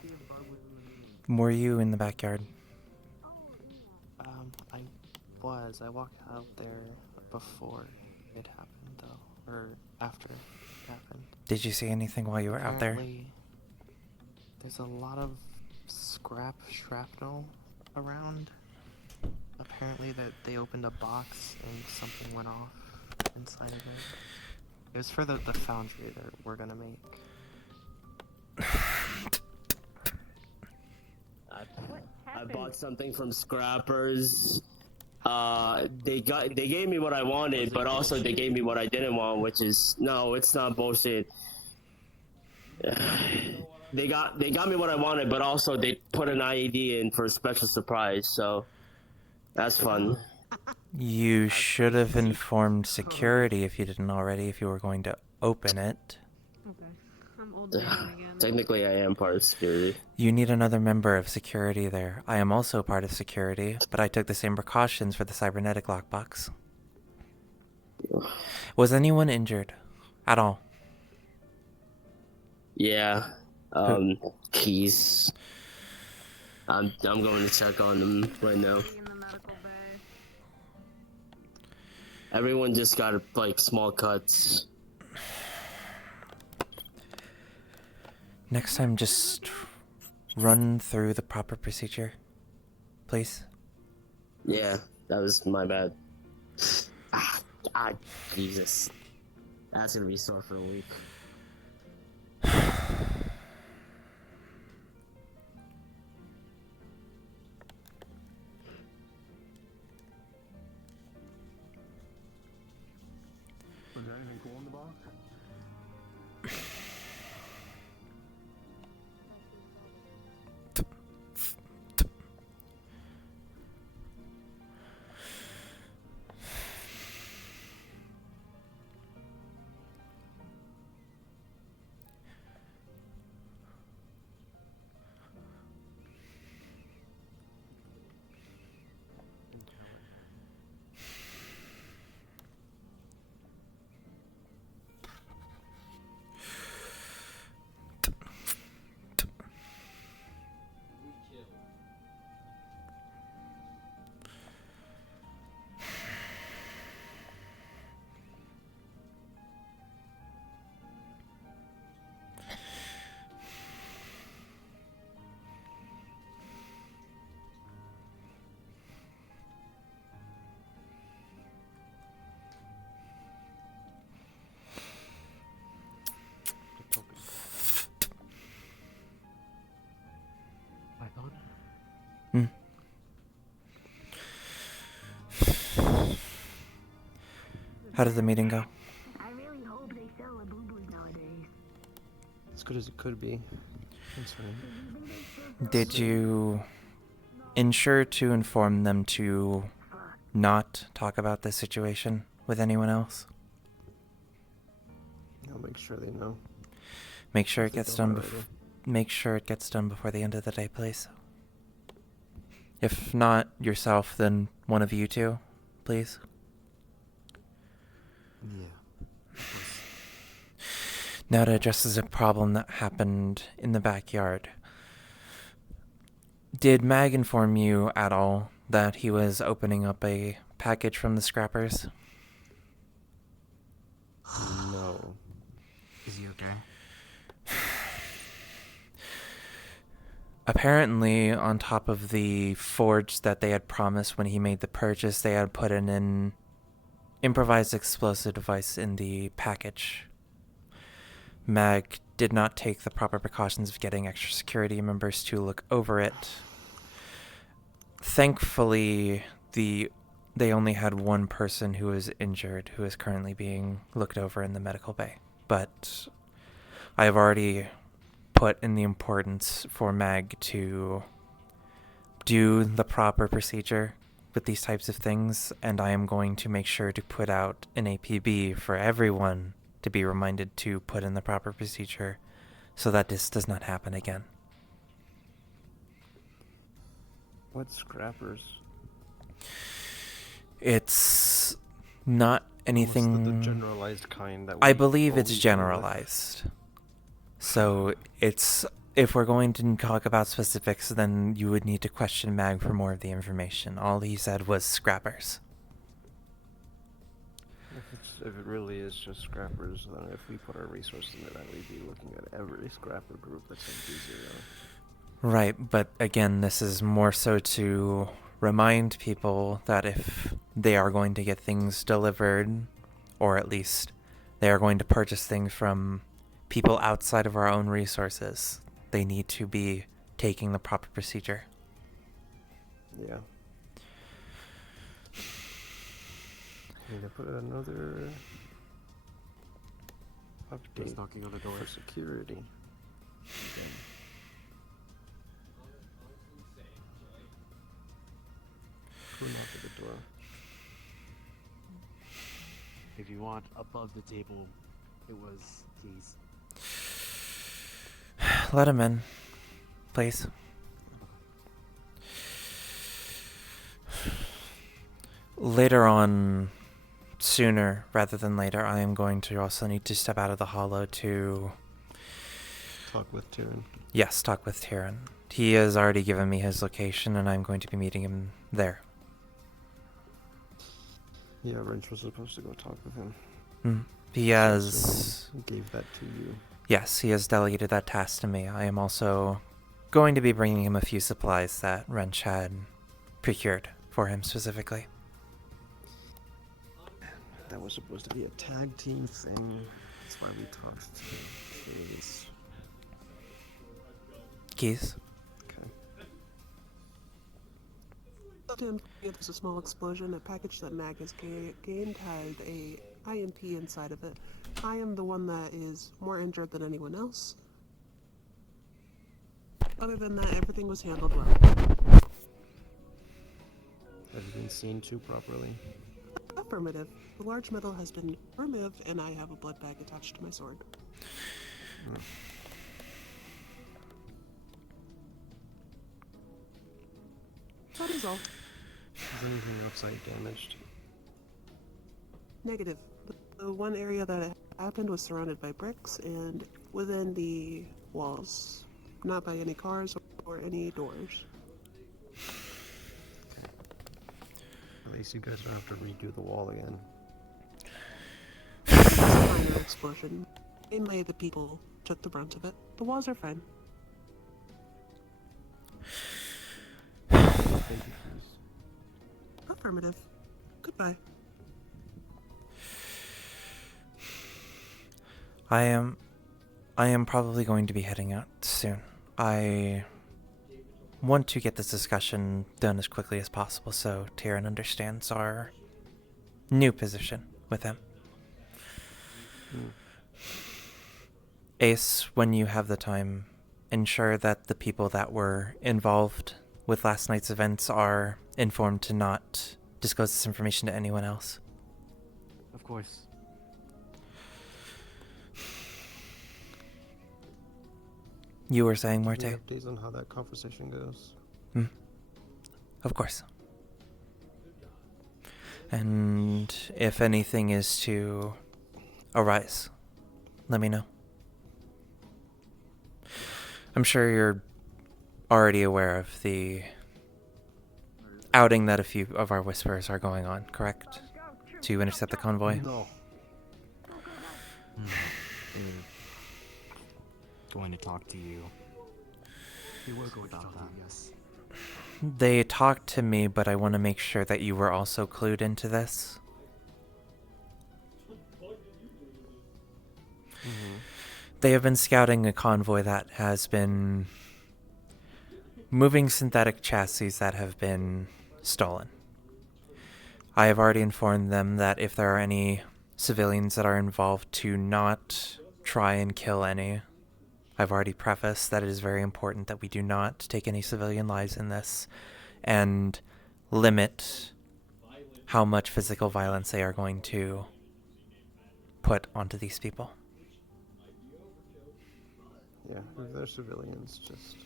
see a bug with Were you in the backyard? I walked out there before it happened, though, or after it happened. Did you see anything while you were out there? Apparently, there's a lot of scrap shrapnel around. Apparently that they opened a box and something went off inside of it. It was for the foundry that we're gonna make. I bought something from Scrappers. They gave me what I wanted, but also they gave me what I didn't want, which is no, it's not bullshit. They got me what I wanted, but also they put an IED in for a special surprise, so that's fun. You should have informed security if you didn't already, if you were going to open it. Okay. I'm old man again. Technically, I am part of security. You need another member of security there. I am also part of security, but I took the same precautions for the cybernetic lockbox. Was anyone injured? At all? Yeah. Keys. I'm going to check on them right now. Everyone just got like small cuts. Next time, just run through the proper procedure, please. Yeah, that was my bad. Jesus. That's gonna be sore for a week. Was there anything cool in the box? How did the meeting go? I really hope they sell the boo-boos nowadays. As good as it could be. That's right. Did you ensure to inform them to not talk about this situation with anyone else? I'll make sure they know. Make sure If it they gets don't done already. Make sure it gets done before the end of the day, please. If not yourself, then one of you two, please. Yeah. Now to address a problem that happened in the backyard. Did Mag inform you at all that he was opening up a package from the scrappers? No. Is he okay? Apparently, on top of the forge that they had promised when he made the purchase, they had put in an improvised explosive device in the package. Mag did not take the proper precautions of getting extra security members to look over it. Thankfully, they only had one person who was injured, who is currently being looked over in the medical bay. But I have already put in the importance for Mag to do the proper procedure with these types of things, and I am going to make sure to put out an APB for everyone to be reminded to put in the proper procedure so that this does not happen again. What scrappers? It's not anything... The generalized kind that I we believe it's always deal with. generalized. So it's... If we're going to talk about specifics, then you would need to question Mag for more of the information. All he said was scrappers. If it really is just scrappers, then if we put our resources into that, we'd be looking at every scrapper group that's MD0. Right, but again, this is more so to remind people that if they are going to get things delivered, or at least they are going to purchase things from people outside of our own resources, they need to be taking the proper procedure. Yeah. Need to put another update knocking on the door for security. Okay. Who knocked at the door? If you want above the table, it was keys. Let him in, please. Later on, sooner rather than later, I am going to also need to step out of the hollow to... Talk with Tyrion. Yes, talk with Tyrion. He has already given me his location, and I'm going to be meeting him there. Yeah, Wrench was supposed to go talk with him. He has... He gave that to you. Yes, he has delegated that task to me. I am also going to be bringing him a few supplies that Wrench had procured for him specifically. That was supposed to be a tag team thing. That's why we talked to Keys. Keys? Okay. There's a small explosion. A package that Mag has gained had a IMP inside of it. I am the one that is more injured than anyone else. Other than that, everything was handled well. Have you been seen to properly? Affirmative. The large metal has been removed, and I have a blood bag attached to my sword. That is all. Is anything outside damaged? Negative. The one area that it happened was surrounded by bricks and within the walls. Not by any cars or any doors. At least you guys don't have to redo the wall again. It's a minor explosion. Mainly the people took the brunt of it. The walls are fine. Thank you, please. Affirmative. Goodbye. I am probably going to be heading out soon. I want to get this discussion done as quickly as possible so Tyrion understands our new position with him. Ace, when you have the time, ensure that the people that were involved with last night's events are informed to not disclose this information to anyone else. Of course. You were saying, Give Morte? me updates on how that conversation goes. Of course. And if anything is to arise, let me know. I'm sure you're already aware of the outing that a few of our Whisperers are going on, correct? To intercept the convoy? No. Going to talk to you. We were going to talk to you, yes. They talked to me, but I want to make sure that you were also clued into this. They have been scouting a convoy that has been moving synthetic chassis that have been stolen. I have already informed them that if there are any civilians that are involved, to not try and kill any. I've already prefaced that it is very important that we do not take any civilian lives in this and limit how much physical violence they are going to put onto these people. Yeah, if they're civilians, just...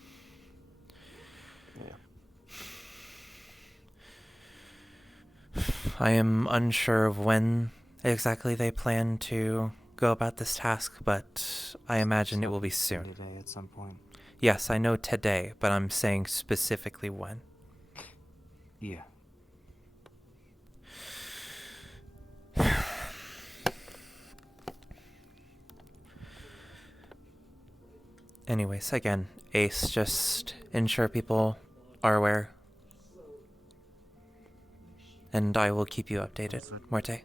Yeah. I am unsure of when exactly they plan to go about this task, but I imagine it will be soon. Today at some point. Yes, I know today, but I'm saying specifically when. Yeah. Anyways, again, Ace, just ensure people are aware. And I will keep you updated. Morte?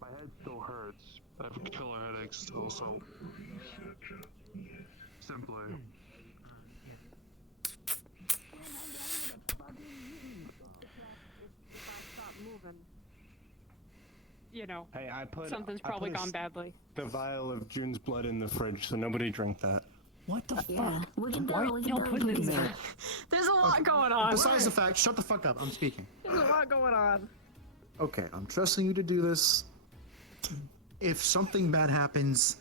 My head still hurts. I have killer headaches still, so... Simply. You know, Hey, something's probably gone badly. The vial of June's blood in the fridge, so nobody drink that. What the Yeah, fuck? we can Why go, we can don't go, put we it in can there? go. There's a lot going on. Besides the fact, shut the fuck up. I'm speaking. There's a lot going on. Okay, I'm trusting you to do this. If something bad happens,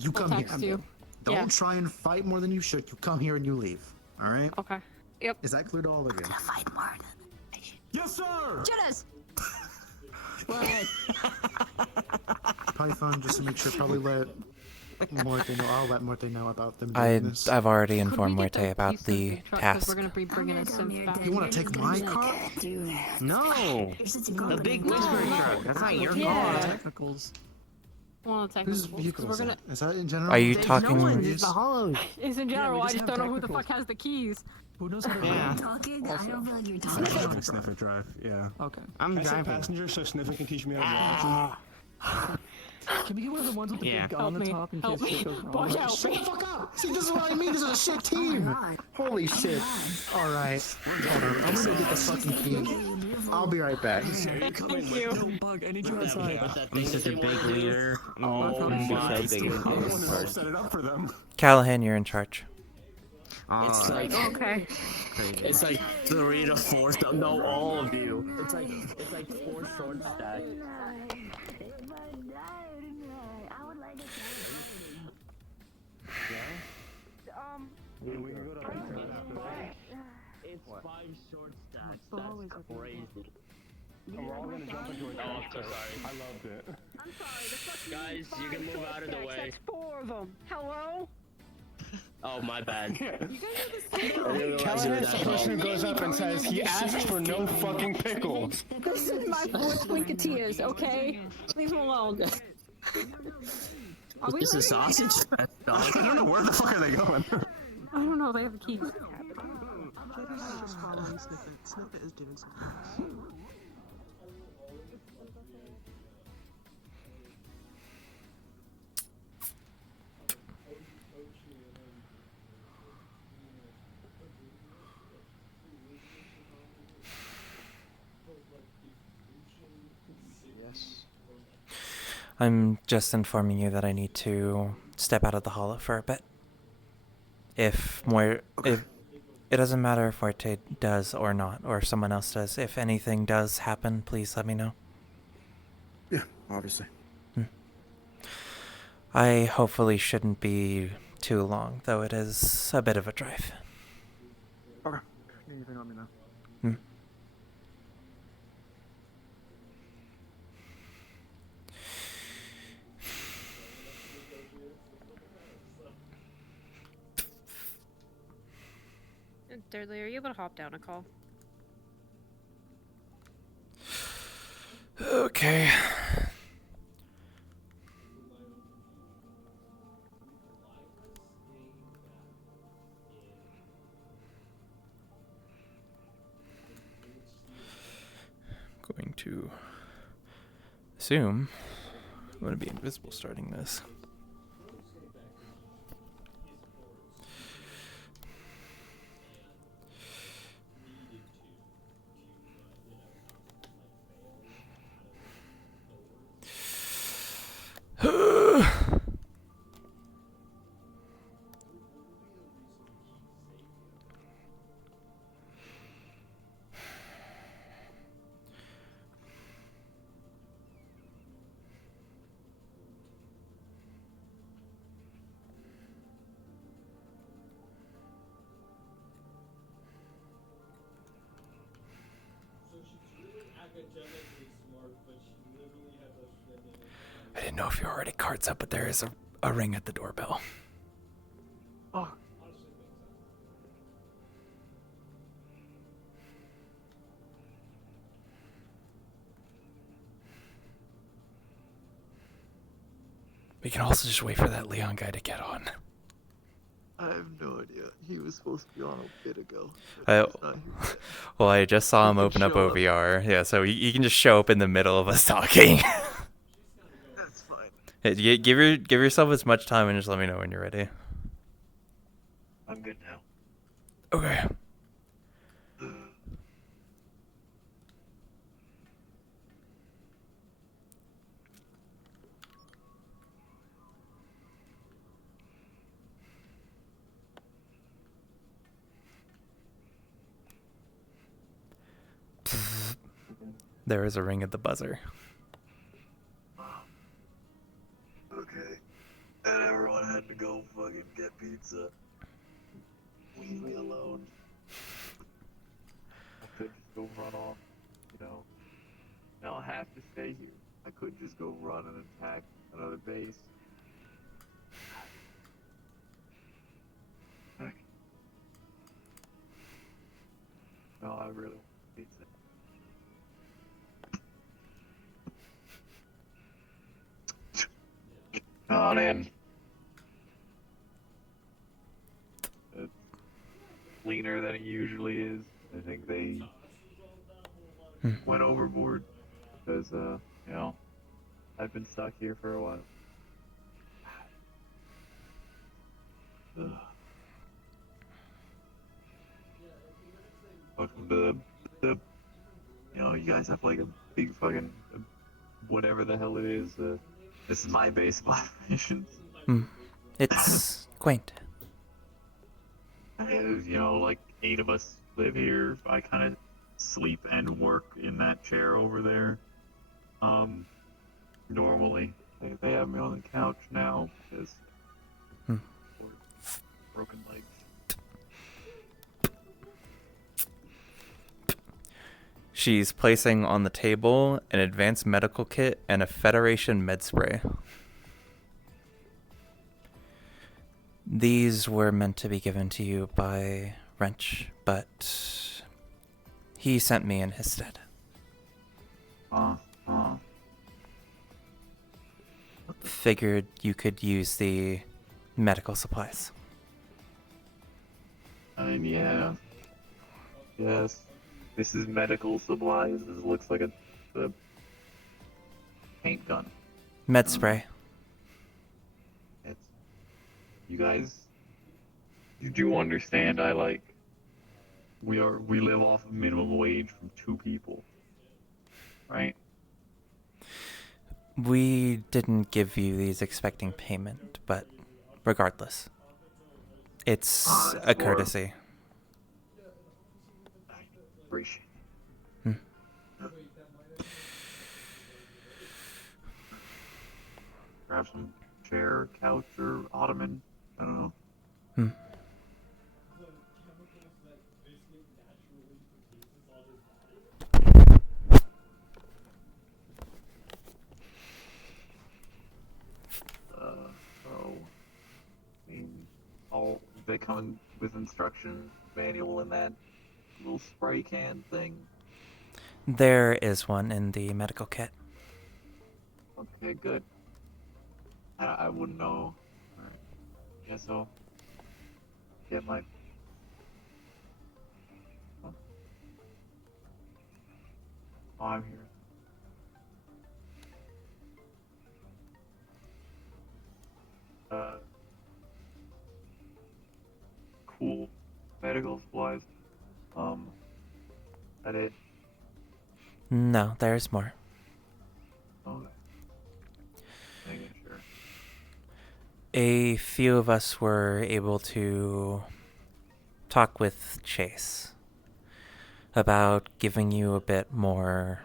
you I'll come here. text you. Don't Yeah. try and fight more than you should. You come here and you leave. All right? Okay. Yep. Is that clear to all of you? Fight more. Yes, sir! Janice! What? Python, just to make sure, probably let Morte know. I'll let Morte know about them doing this. I've already informed Morte about the Because task. we're gonna be bringing a synth back. You want to take my car? No! The big whisper truck. That's not your car. Technicals. Well, the Whose technicals. vehicle We're is gonna. that? Is that in general? Are you There's talking- no one. It's Use- the hollows. It's in general. we I just just have don't know who the technicals. fuck has the keys. Who knows how to Yeah. Talking? I don't feel like you're I talking. can sniffer drive, yeah. Okay. I'm I said driving. passenger, so sniffer can teach me how to Can we get one of the ones with the Yeah. big gun on the top in Help case me. shit goes wrong? Boy, help Shut me. the fuck up! See, this is what I mean. This is a shit team. Holy shit! All right, hold on. I'm gonna go get the fucking key. I'll be right back. Thank you. No, Bug, I need you outside. I'm such a big leader. probably I'm should. so big. I'm the one who set it up for them. Callahan, you're in charge. It's like Okay. it's like 3 to 4. No, all of you. It's like 4 short stacks. We can go to It's 5 short stacks. That's crazy. And we're all gonna jump into a trash cart. I loved it. I'm sorry, the fucking Guys, you can move out of the way. That's 4 of them. Hello? Oh, my bad. You guys are the same. I didn't realize you were Callahan's the that person who tall. goes up and says he asked for no fucking pickles. This is my 4 Twinketeers, okay? Leave them alone. Are we It's a ready right sausage now? fest, dog. I don't know where the fuck are they going. I don't know, they have the keys. Jetty's just following Snippet. Snippet is doing something else. Yes. I'm just informing you that I need to step out of the hollow for a bit. If it doesn't matter if Muerte does or not, or if someone else does. If anything does happen, please let me know. Yeah, obviously. I hopefully shouldn't be too long, though it is a bit of a drive. Okay. Anything, let me know. Dudley, are you able to hop down a call? Okay. Going to assume I'm going to be invisible starting this. I didn't know if you were already cards up, but there is a ring at the doorbell. Oh. We can also just wait for that Leon guy to get on. I have no idea. He was supposed to be on a bit ago. Well, I just saw him open up OVR. Yeah, so he can just show up in the middle of us talking. That's fine. Hey, give yourself as much time and just let me know when you're ready. I'm good now. Okay. There is a ring at the buzzer. Okay. And everyone had to go fucking get pizza. Leave me alone. I could just go run off, you know. Now I have to stay here. I could just go run and attack another base. No, I really want pizza. On in. It's leaner than it usually is. I think they went overboard because, you know, I've been stuck here for a while. Ugh. Welcome to the, you know, you guys have like a big fucking, whatever the hell it is. This is my base of operations. It's quaint. You know, like 8 of us live here. I kind of sleep and work in that chair over there. Normally. They have me on the couch now because broken legs. She's placing on the table an advanced medical kit and a Federation med spray. These were meant to be given to you by Wrench, but he sent me in his stead. Figured you could use the medical supplies. Yeah. Yes. This is medical supplies. This looks like a paint gun. Med spray. You guys, you do understand we live off of minimum wage from 2 people, right? We didn't give you these expecting payment, but regardless, it's a courtesy. Appreciate Hmm. Grab some chair, couch, or ottoman. I don't know. Hmm. So, I mean, they come with instruction manual and that little spray can thing. There is one in the medical kit. Okay, good. I wouldn't know. Alright. Guess I'll get my... Oh, I'm here. Cool. Medical supplies. That it? No, there's more. Okay. Making sure. A few of us were able to talk with Chase about giving you a bit more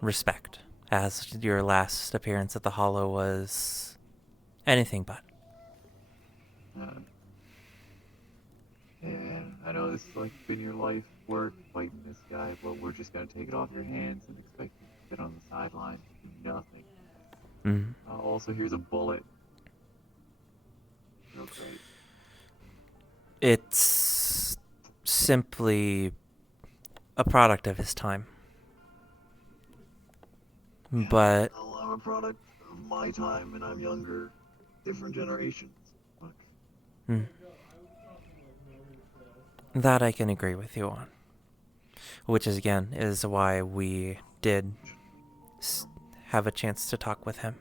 respect, as your last appearance at the Hollow was anything but. Yeah, I know this has been your life work fighting this guy, but we're just gonna take it off your hands and expect you to sit on the sidelines and do nothing. Mm. Also, here's a bullet. Real great. It's simply a product of his time. But Well, I'm a product of my time, and I'm younger. Different generations. Look. That I can agree with you on. Which is, again, is why we did have a chance to talk with him.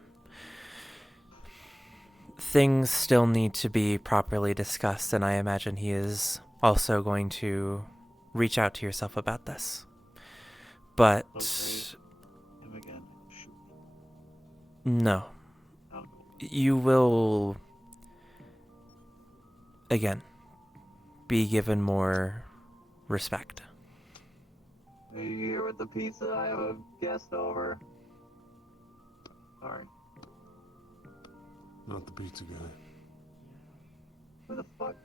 Things still need to be properly discussed, and I imagine he is also going to reach out to yourself about this. But no. You will, again, be given more respect. Are you here with the pizza? I have a guest over. Sorry. Not the pizza guy. Who the fuck?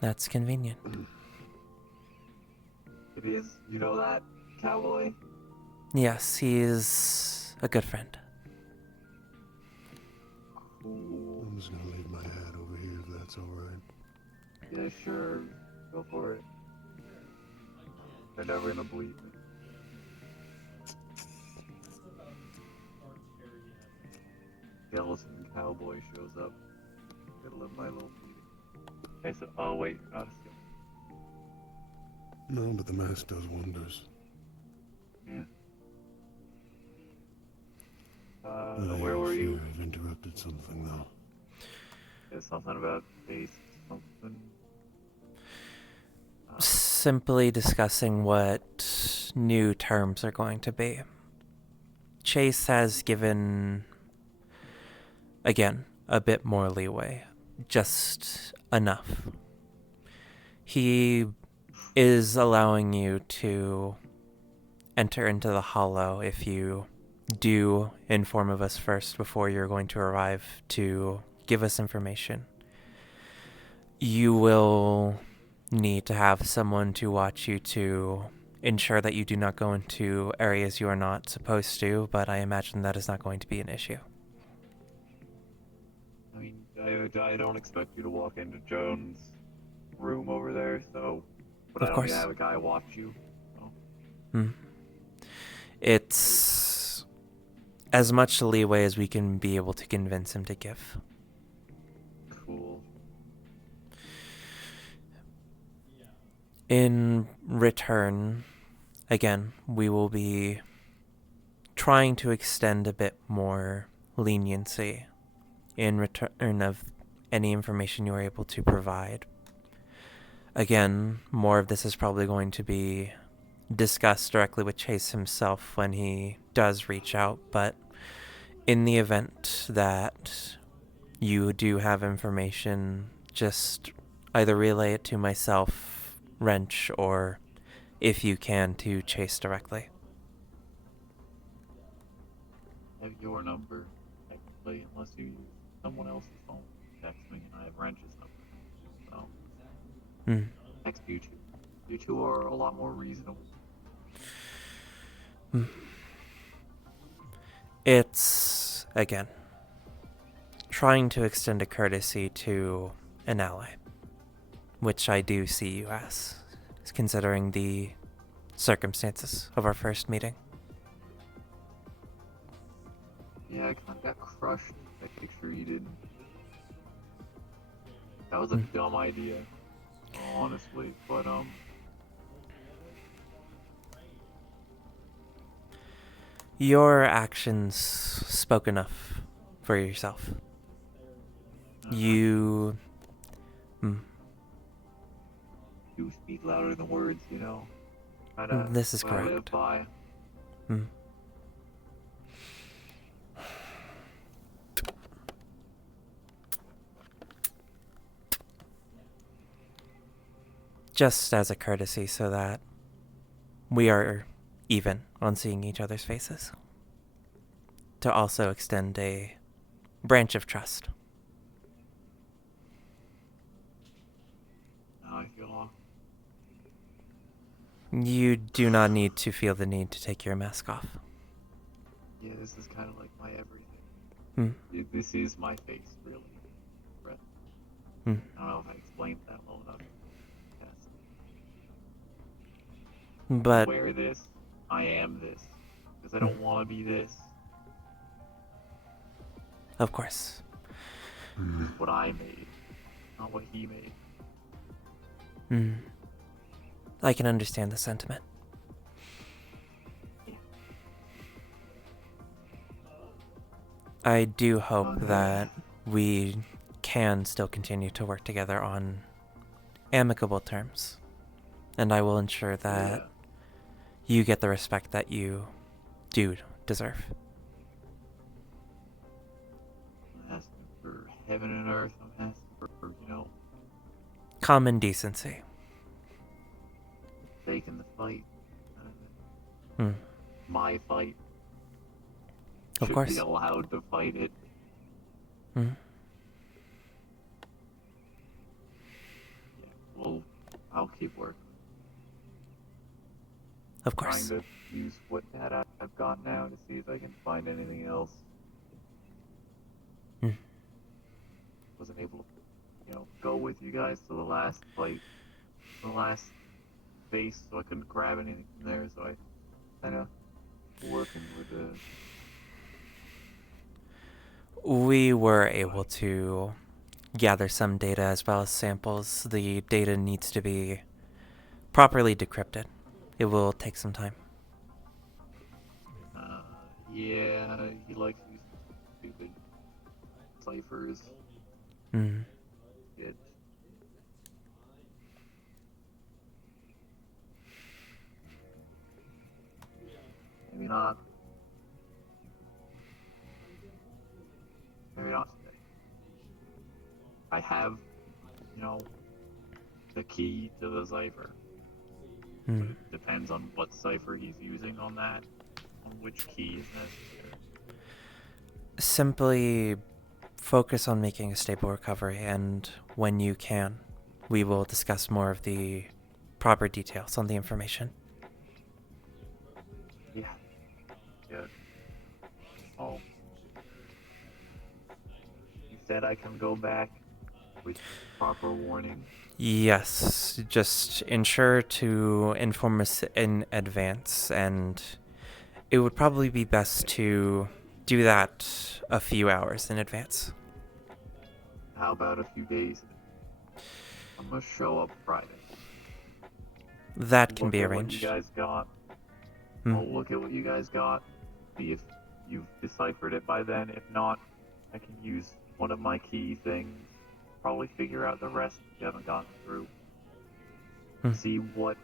That's convenient. It is. You know that, cowboy? Yes, he is a good friend. I'm just gonna leave my hat over here if that's alright. Yeah, sure. Go for it. They're never gonna believe me. Skeleton cowboy shows up. Middle of my little meeting. Hey, so, oh wait, you're not a skeleton. No, but the mask does wonders. Yeah. Where were you? I've interrupted something, though. There's something about taste, something. Simply discussing what new terms are going to be. Chase has given, again, a bit more leeway. Just enough. He is allowing you to enter into the Hollow if you do inform of us first before you're going to arrive to give us information. You will need to have someone to watch you to ensure that you do not go into areas you are not supposed to, but I imagine that is not going to be an issue. I mean, I don't expect you to walk into Jones' room over there, so. But Of I don't course. need to have a guy watch you. So. It's as much leeway as we can be able to convince him to give. Cool. In return, again, we will be trying to extend a bit more leniency in return of any information you are able to provide. Again, more of this is probably going to be discussed directly with Chase himself when he does reach out, but in the event that you do have information, just either relay it to myself, Wrench, or if you can, to Chase directly. I have your number, technically, unless you use someone else's phone. Text me, and I have Wrench's number. So. Text you two. You two are a lot more reasonable. It's, again, trying to extend a courtesy to an ally, which I do see you as, considering the circumstances of our first meeting. Yeah, I kind of got crushed. Make sure you didn't. That was a dumb idea, honestly, but Your actions spoke enough for yourself. You... You speak louder than words, you know. This is correct. Just as a courtesy so that we are even on seeing each other's faces. To also extend a branch of trust. Now I feel off. You do not need to feel the need to take your mask off. Yeah, this is kind of like my everything. This is my face, really. Right? I don't know if I explained that well enough. Yes. But... I wear this. I am this. Because I don't want to be this. Of course. This is what I made, not what he made. I can understand the sentiment. I do hope that we can still continue to work together on amicable terms. And I will ensure that you get the respect that you do deserve. I'm asking for heaven and earth. I'm asking for, Common decency. taking the fight. My fight. Of course. Should be allowed to fight it. Yeah, well, I'll keep working. Of course. Trying to use what data I've got now to see if I can find anything else. Wasn't able to, go with you guys to the last fight, the last base, so I couldn't grab anything from there. So I kind of working with the. We were able to gather some data as well as samples. The data needs to be properly decrypted. It will take some time. Yeah, he likes these stupid ciphers. It. Maybe not. Maybe not today. I have, the key to the cipher. It depends on what cipher he's using on that, on which key is necessary. Simply focus on making a stable recovery, and when you can, we will discuss more of the proper details on the information. said I can go back with proper warning. Yes, just ensure to inform us in advance, and it would probably be best to do that a few hours in advance. How about a few days? I'm gonna show up Friday. That can Look be at what arranged. you guys got. Hmm. I'll look at what you guys got. See if you've deciphered it by then. If not, I can use one of my key things. Probably figure out the rest if you haven't gotten through. See what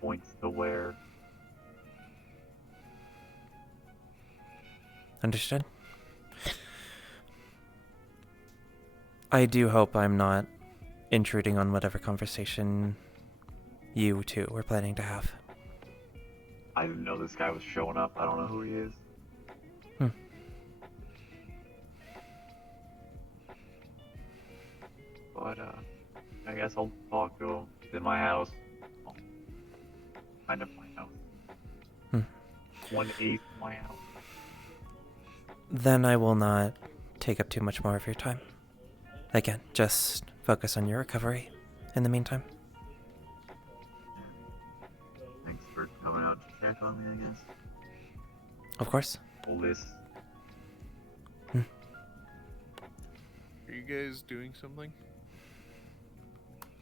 points to where. Understood. I do hope I'm not intruding on whatever conversation you two were planning to have. I didn't know this guy was showing up. I don't know who he is. But, I guess I'll talk to him. He's in my house. Oh, kind of my house. 1/8 my house. Then I will not take up too much more of your time. Again, just focus on your recovery in the meantime. Thanks for coming out to check on me, I guess. Of course. All this. Are you guys doing something?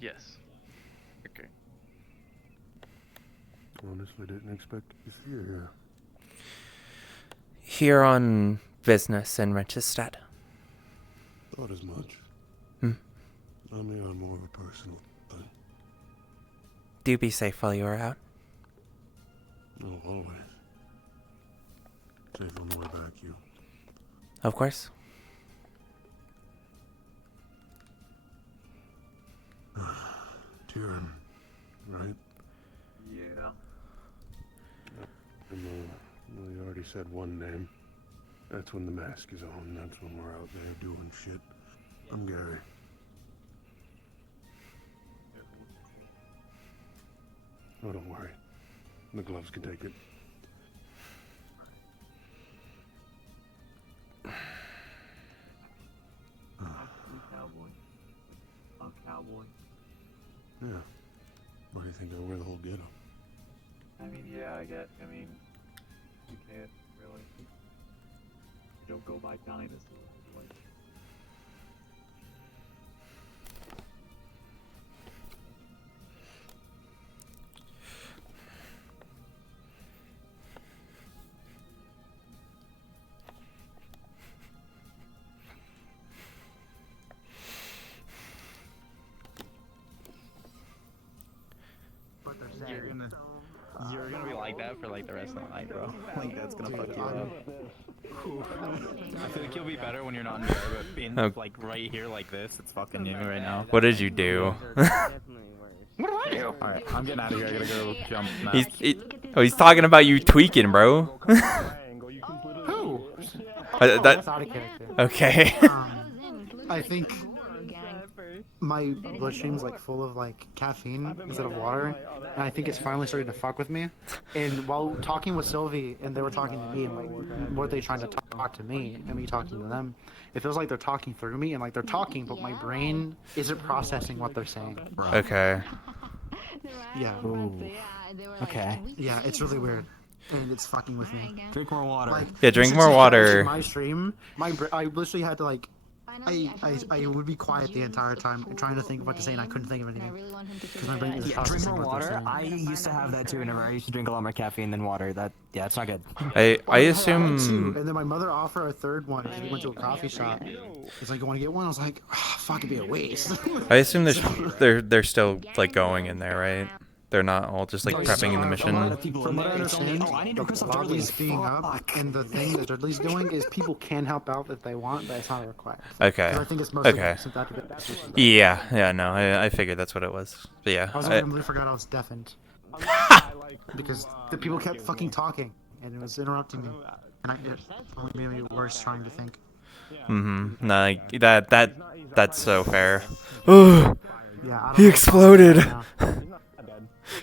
Yes. Okay. Honestly, didn't expect to see you here. Here on business in Renchestad. Thought as much. Hmm. I mean, on more of a personal thing. Do be safe while you are out. Oh, always. Safe on the way back, you. Of course. Tyrion, right? Yeah. And, well, you already said one name. That's when the mask is on. That's when we're out there doing shit. I'm Gary. Oh, don't worry. The gloves can take it. Cowboy. I'm cowboy. Yeah. What do you think? I wear the whole getup. I mean, yeah, I mean, you can't really. You don't go by dinosaurs. Like, You're gonna be like that for like the rest of the night, bro. Like that's gonna fuck you up. I feel like you'll be better when you're not in there, but being like right here like this, it's fucking you right now. What did you do? What did I do? Alright, I'm getting out of here. I gotta go jump now. He's talking about you tweaking, bro. Who? Okay. I think my bloodstream's like full of like caffeine instead of water, and I think it's finally starting to fuck with me. And while talking with Sylvie, and they were talking to me, and like, were they trying to talk to me, and me talking to them? It feels like they're talking through me, and like they're talking, but my brain isn't processing what they're saying. Okay. Yeah. Okay. Yeah, it's really weird, and it's fucking with me. Drink more water. Like, Yeah, drink since more you guys water. did my stream, I literally had to like. I would be quiet the entire time, trying to think of what to say, and I couldn't think of anything. Because my brain is Yeah, drink processing more what they're water. I saying. used to have that too. Whenever I used to drink a lot more caffeine than water, yeah, it's not good. I I had assume. two, and then my mother offered a third one, and we went to a coffee shop. It's like, you want to get one? I was like, oh, fuck, it'd be a waste. I assume they're still like going in there, right? They're not all just like prepping in the mission. From what I understand, the lobby's being up, and the thing that Dudley's doing is people can help out if they want, but it's not required. Okay. 'Cause I think it's mostly Okay. synthetic. Yeah. No, I figured that's what it was. But yeah. I really forgot I was deafened. Because the people kept fucking talking, and it was interrupting me, and it only made me worse trying to think. Mm-hmm. No, like, that's so fair. Yeah, I don't He know exploded. now.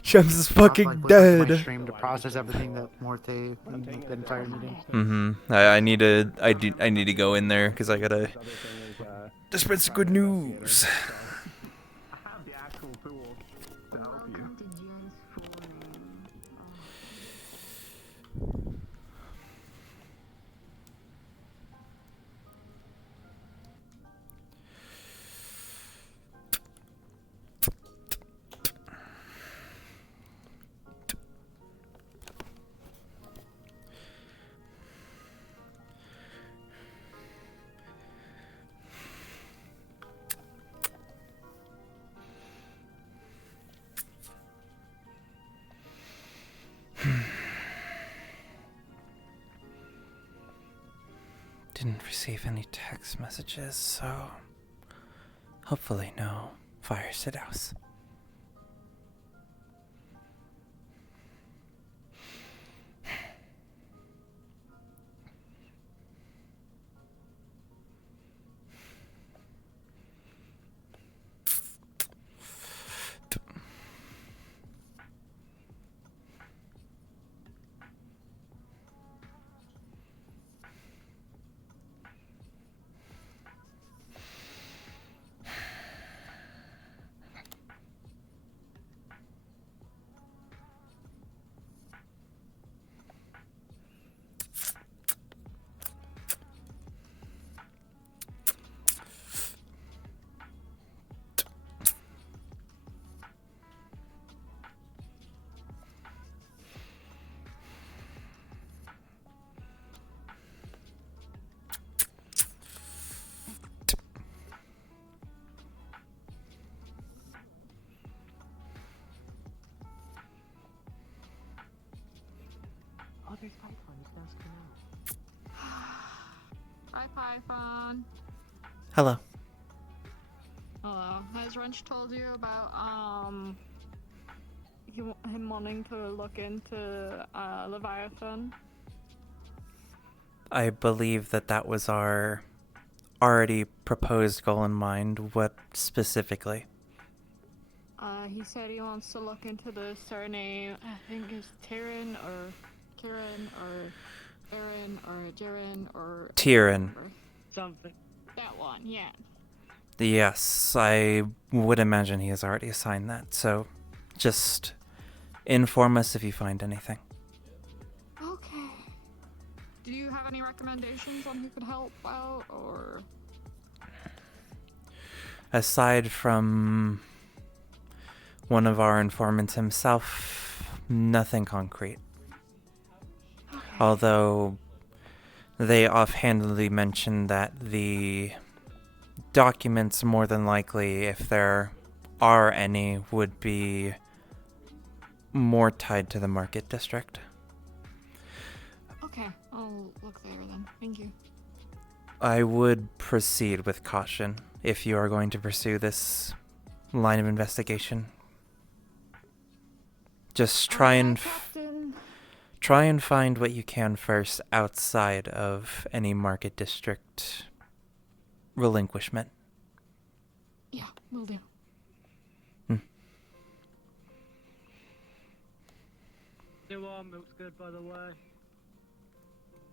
Shams is I'll have to, fucking like, wait until my dead. stream to process everything that Morte and the entire meeting. Mm-hmm. I need to go in there because I gotta Dispense good news. I have the actual tool to help you. Didn't receive any text messages, so hopefully no fire sit house. Oh, there's Python. He's gonna scream out. Hi, Python. Hello. Hello. Has Wrench told you about him wanting to look into Leviathan? I believe that was our already proposed goal in mind. What specifically? He said he wants to look into the surname. I think it's Tyrion or Kieran or Aaron or Jiren or Tyrion. something. That one, yeah. Yes, I would imagine he has already assigned that, so just inform us if you find anything. Okay. Do you have any recommendations on who could help out, or? Aside from one of our informants himself, nothing concrete. Okay. Although they offhandedly mentioned that the documents, more than likely, if there are any, would be more tied to the market district. Okay, I'll look there then. Thank you. I would proceed with caution if you are going to pursue this line of investigation. Just try and find what you can first outside of any market district relinquishment. Yeah, will do. New arm looks good, by the way.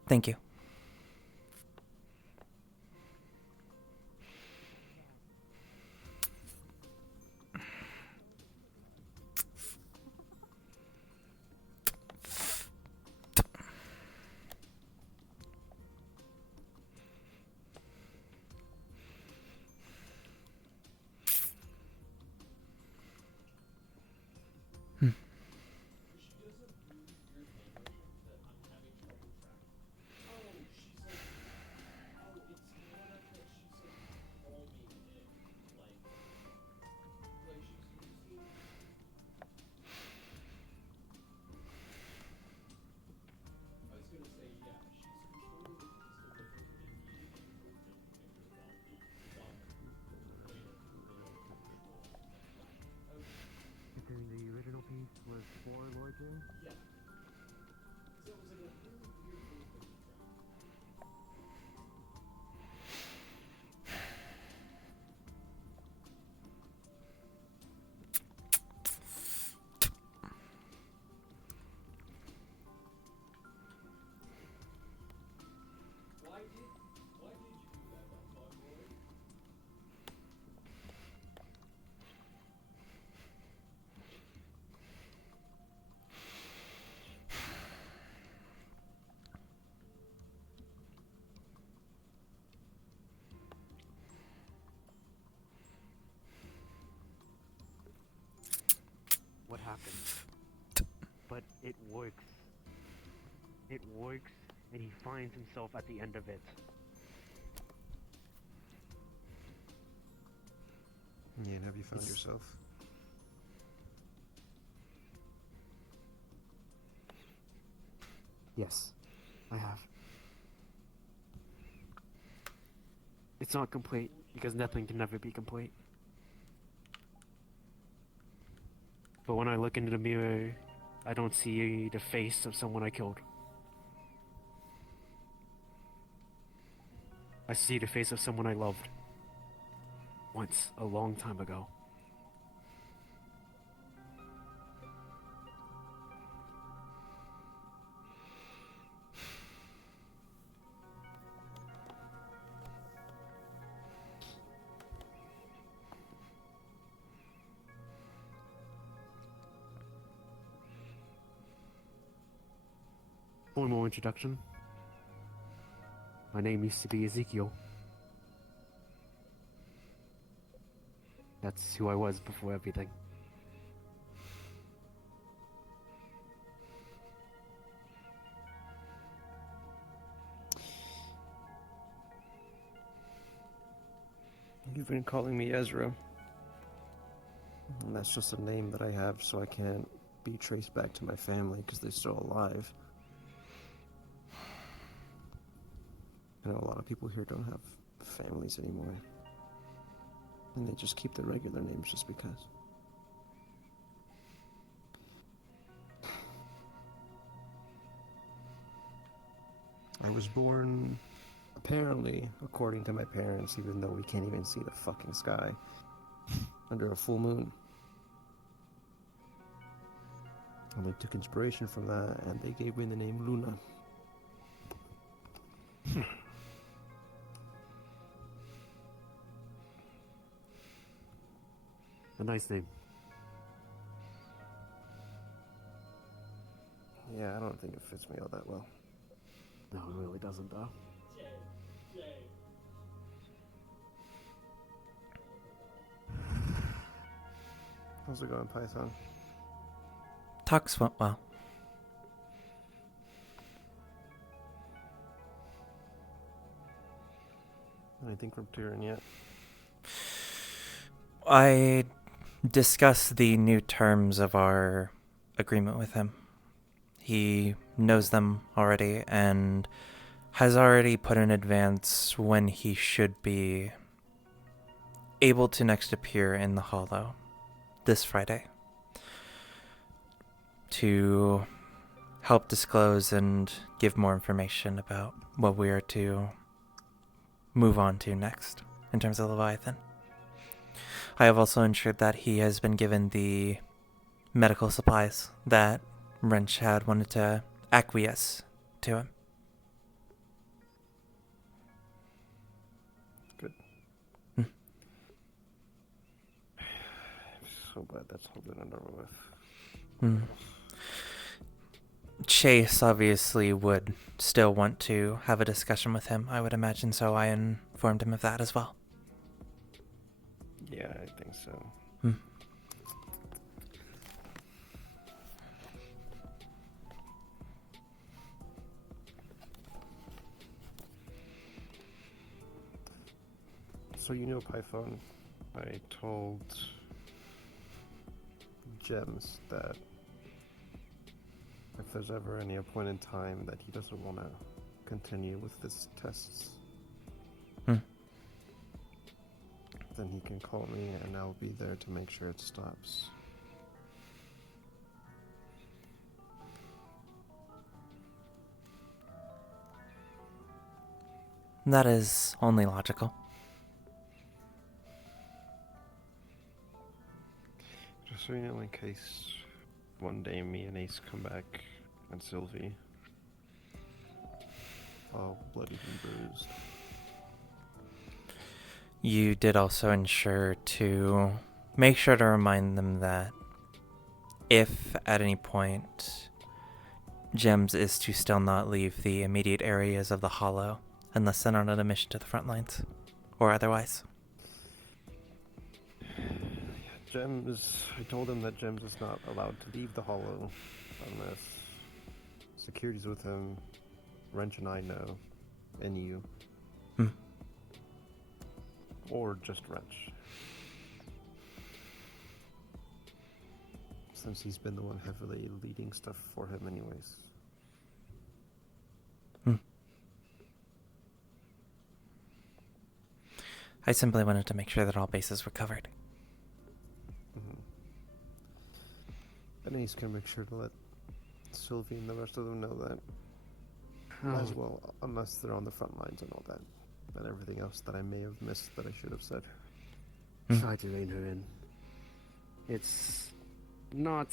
Thank you. works. It works, and he finds himself at the end of it. Yeah, and have you found yourself? Yes, I have. It's not complete, because nothing can never be complete. But when I look into the mirror, I don't see the face of someone I killed. I see the face of someone I loved. Once, a long time ago. Formal introduction. My name used to be Ezekiel. That's who I was before everything. You've been calling me Ezra. And that's just a name that I have so I can't be traced back to my family because they're still alive. I know a lot of people here don't have families anymore. And they just keep their regular names just because. I was born, apparently, according to my parents, even though we can't even see the fucking sky, under a full moon. And they took inspiration from that, and they gave me the name Luna. A nice name. Yeah, I don't think it fits me all that well. No, it really doesn't, though. How's it going, Python? Talks went well. Anything from Tyrion yet? I discussed the new terms of our agreement with him. He knows them already and has already put in advance when he should be able to next appear in the Hollow this Friday to help disclose and give more information about what we are to move on to next in terms of Leviathan. I have also ensured that he has been given the medical supplies that Wrench had wanted to acquiesce to him. Good. Hmm. So glad that's all been and over with. Hmm. Chase obviously would still want to have a discussion with him, I would imagine, so I informed him of that as well. Yeah, I think so. Hmm. So you know Python, I told Gems that if there's ever any point in time that he doesn't want to continue with his tests, then he can call me and I'll be there to make sure it stops. That is only logical. Just so you know, in case one day me and Ace come back and Sylvie all bloodied and bruised. You did also ensure to make sure to remind them that if at any point Gems is to still not leave the immediate areas of the Hollow unless sent on a mission to the front lines or otherwise. Gems, I told him that Gems is not allowed to leave the Hollow unless Security's with him. Wrench and I know. And you. Or just Wrench. Since he's been the one heavily leading stuff for him anyways. I simply wanted to make sure that all bases were covered. And he's gonna make sure to let Sylvie and the rest of them know that as well, unless they're on the front lines and all that. And everything else that I may have missed that I should have said. Try to rein her in. It's not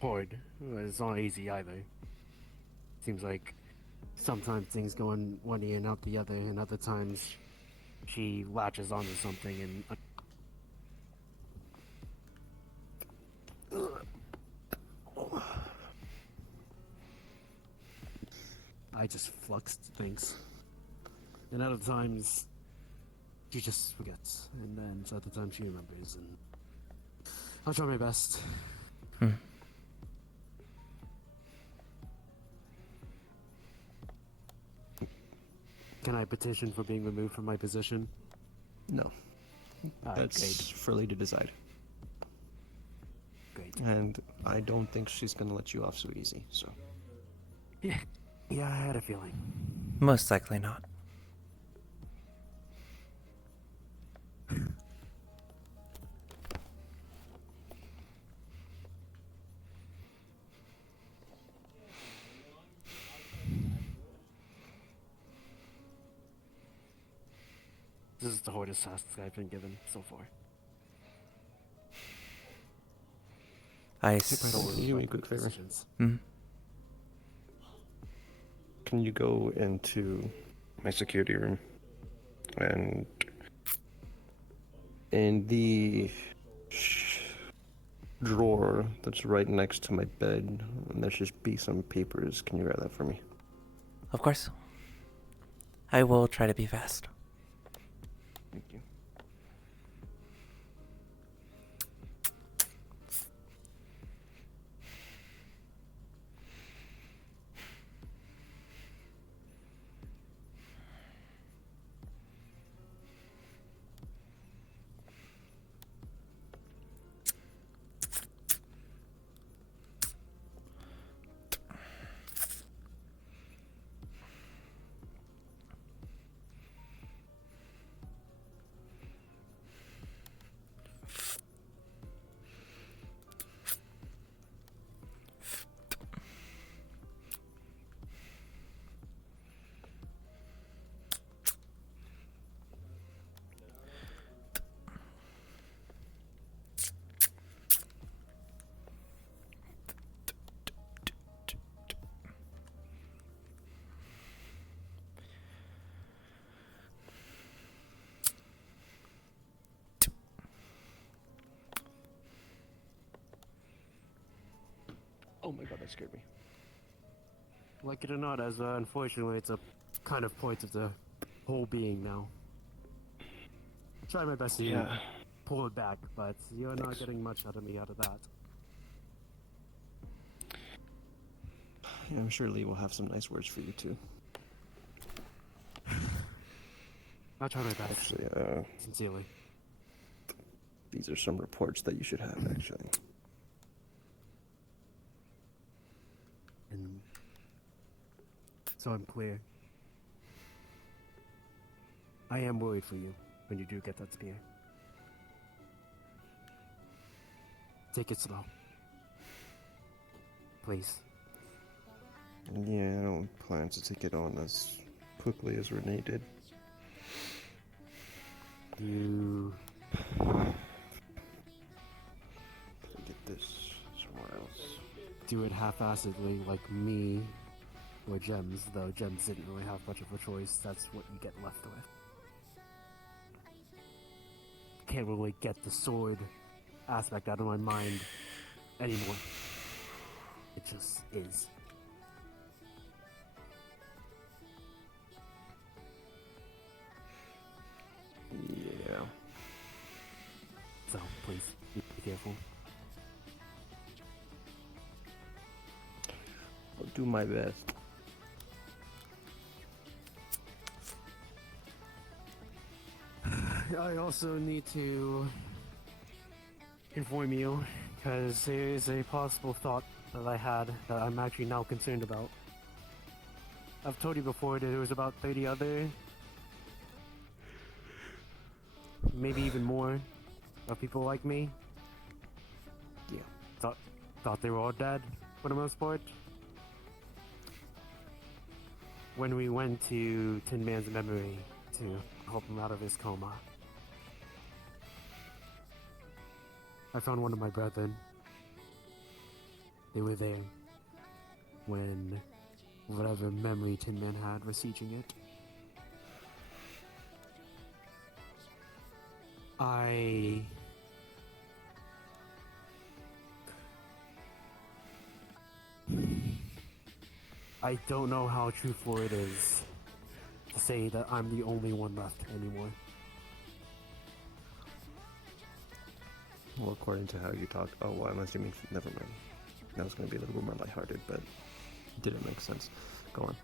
hard, but it's not easy either. Seems like sometimes things go in one ear and out the other, and other times she latches onto something and I just flux things. And other times she just forgets, and then other times she remembers, and I'll try my best. Can I petition for being removed from my position? No. That's great. for Lee to decide. Great. And I don't think she's gonna let you off so easy, so. Yeah, I had a feeling. Most likely not. This is the hardest task I've been given so far. Can you do me a quick favor? Mhm. Can you go into my security room and in the drawer that's right next to my bed, and there should be some papers. Can you grab that for me? Of course. I will try to be fast. Thank you. Oh my god, that scared me. Like it or not, as unfortunately it's a kind of point of the whole being now. Try my best to pull it back, but you're not getting much out of me out of that. Yeah, I'm sure Lee will have some nice words for you too. I'll try my best. Actually, sincerely. These are some reports that you should have, actually. And so I'm clear. I am worried for you when you do get that spear. Take it slow. Please. Yeah, I don't plan to take it on as quickly as Renee did. You... Get this somewhere else. Do it half-assedly like me or Gems, though Gems didn't really have much of a choice. That's what you get left with. Can't really get the sword aspect out of my mind anymore. It just is. Yeah. So, please, be careful. I'll do my best. I also need to inform you, because there is a possible thought that I had that I'm actually now concerned about. I've told you before that there was about 30 other, maybe even more, of people like me. Yeah. Thought they were all dead, for the most part. When we went to Tin Man's memory to help him out of his coma, I found one of my brethren. They were there when whatever memory Tin Man had was sieging it. I don't know how truthful it is to say that I'm the only one left anymore. Well, according to how you talk, oh, well, I'm assuming, never mind. That was going to be a little bit more lighthearted, but it didn't make sense. Go on.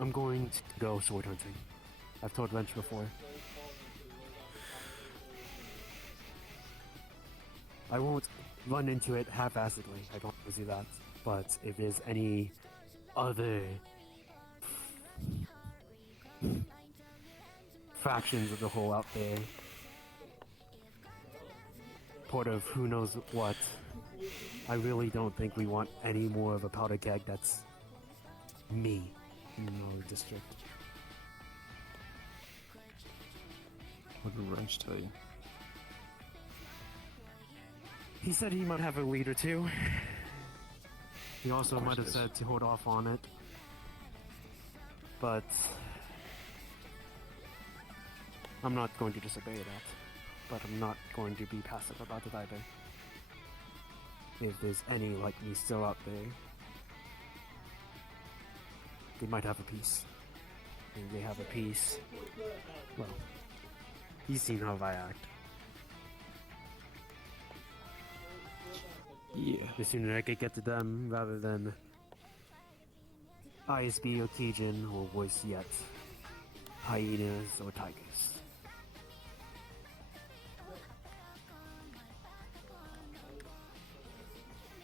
I'm going to go sword hunting. I've told Wrench before. I won't run into it half-assedly, I don't promise you that. But if there's any other fractions of the whole out there, part of who knows what, I really don't think we want any more of a powder keg that's me in our district. What did Wrench tell you? He said he might have a lead or two. He also might have said to hold off on it. But I'm not going to disobey that. But I'm not going to be passive about it either. If there's any like me still out there, they might have a piece. And they have a piece. Well, you've seen how I act. Yeah. The sooner I could get to them rather than ISB or Kijin, or worse yet, hyenas or tigers.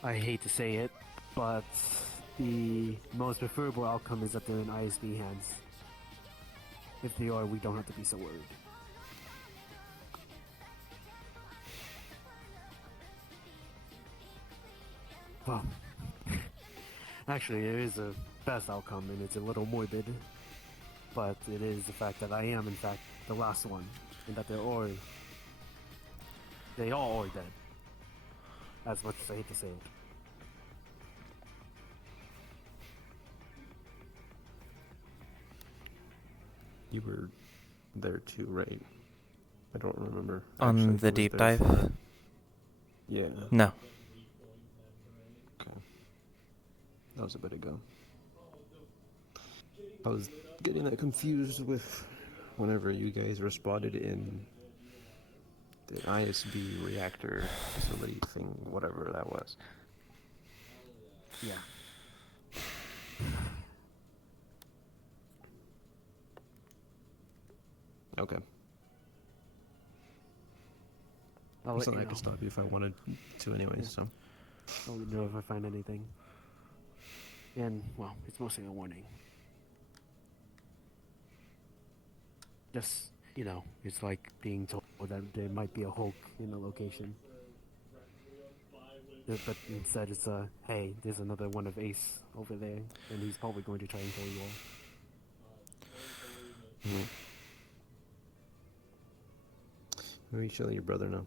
I hate to say it, but the most preferable outcome is that they're in ISB hands. If they are, we don't have to be so worried. Well, actually, there is a best outcome, and it's a little morbid, but it is the fact that I am, in fact, the last one, and that they all are dead. As much as I hate to say it. You were there too, right? I don't remember. On actually the who was deep there dive? for it. Yeah. No. Okay. That was a bit ago. I was getting that confused with whenever you guys responded in the ISB reactor facility thing, whatever that was. Yeah. Okay. I'll It's let not you I could know. stop you if I wanted to anyways, Yeah. so. I'll let you know if I find anything. And, well, it's mostly a warning. Just, you know, it's like being told that there might be a Hulk in the location. But instead it's hey, there's another one of Ace over there, and he's probably going to try and kill you all. Mm-hmm. Maybe you should let your brother know.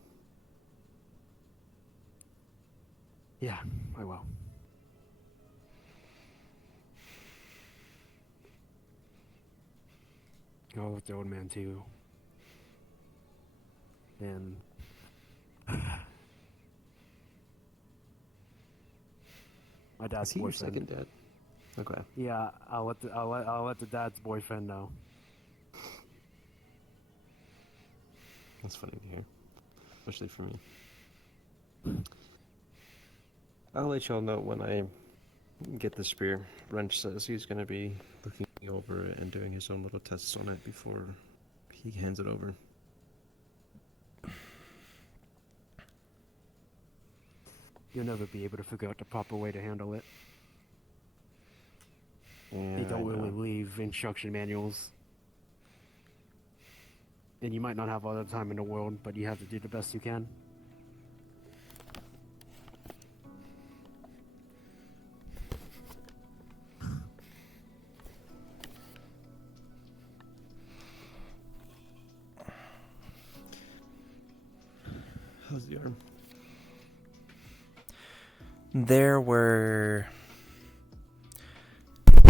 Yeah, I will. I'll let the old man too. And my dad's Is he your boyfriend. second dad? Okay. Yeah, I'll let the dad's boyfriend know. That's funny to hear, especially for me. I'll let y'all know when I get the spear. Wrench says he's gonna be looking over it and doing his own little tests on it before he hands it over. You'll never be able to figure out the proper way to handle it. Yeah, They don't I really know. leave instruction manuals. And you might not have all the time in the world, but you have to do the best you can. How's the arm? There were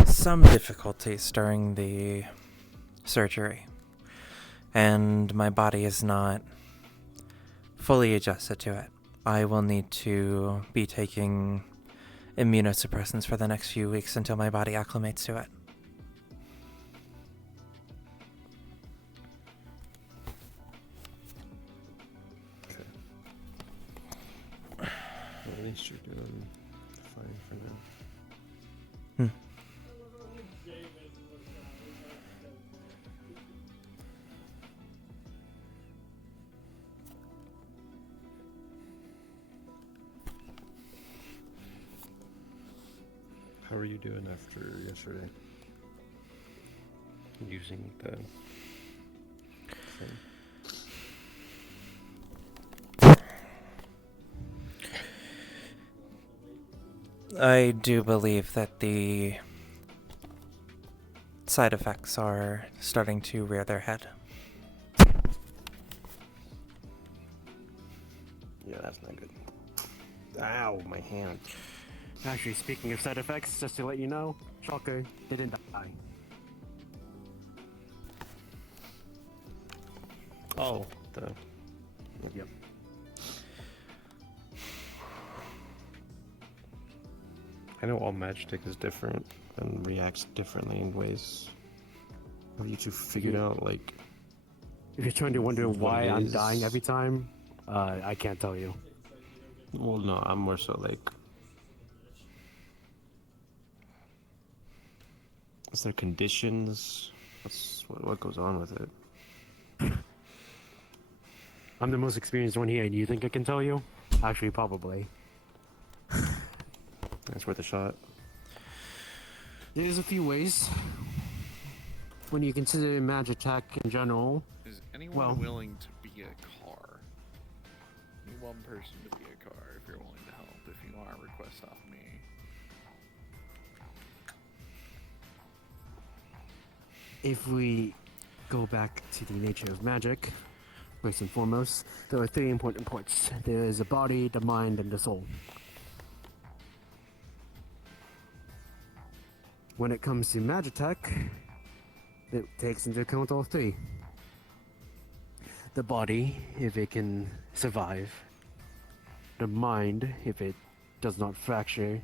some difficulties during the surgery, and my body is not fully adjusted to it. I will need to be taking immunosuppressants for the next few weeks until my body acclimates to it. Okay. Well, at least you're doing fine for now. How are you doing after yesterday? Using the thing? I do believe that the side effects are starting to rear their head. Yeah, that's not good. Ow, my hand. Actually, speaking of side effects, just to let you know, Shocker didn't die. Oh, the... Yep. I know all magic is different and reacts differently in ways. Have you two figured out, like... If you're trying to wonder what why it I'm is? dying every time, I can't tell you. Well, no, I'm more so like... Is there conditions? What goes on with it? I'm the most experienced one here, and you think I can tell you? Actually, probably. It's worth a shot. There's a few ways. When you consider magic attack in general, Is anyone well, willing to be a car? Need one person to be a car if you're willing to help. If you want a request off me. if we go back to the nature of magic, first and foremost, there are three important parts. There is the body, the mind, and the soul. When it comes to magic attack, it takes into account all three. The body, if it can survive. The mind, if it does not fracture.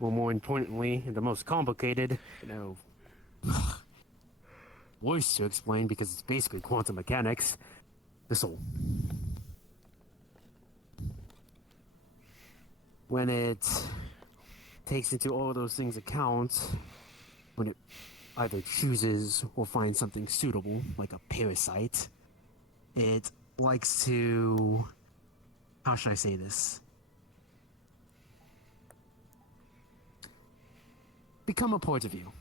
Well, more importantly, and the most complicated, worse to explain because it's basically quantum mechanics, the soul. When it takes into all those things account, when it either chooses or finds something suitable, like a parasite, it likes to... How should I say this? Become a part of you,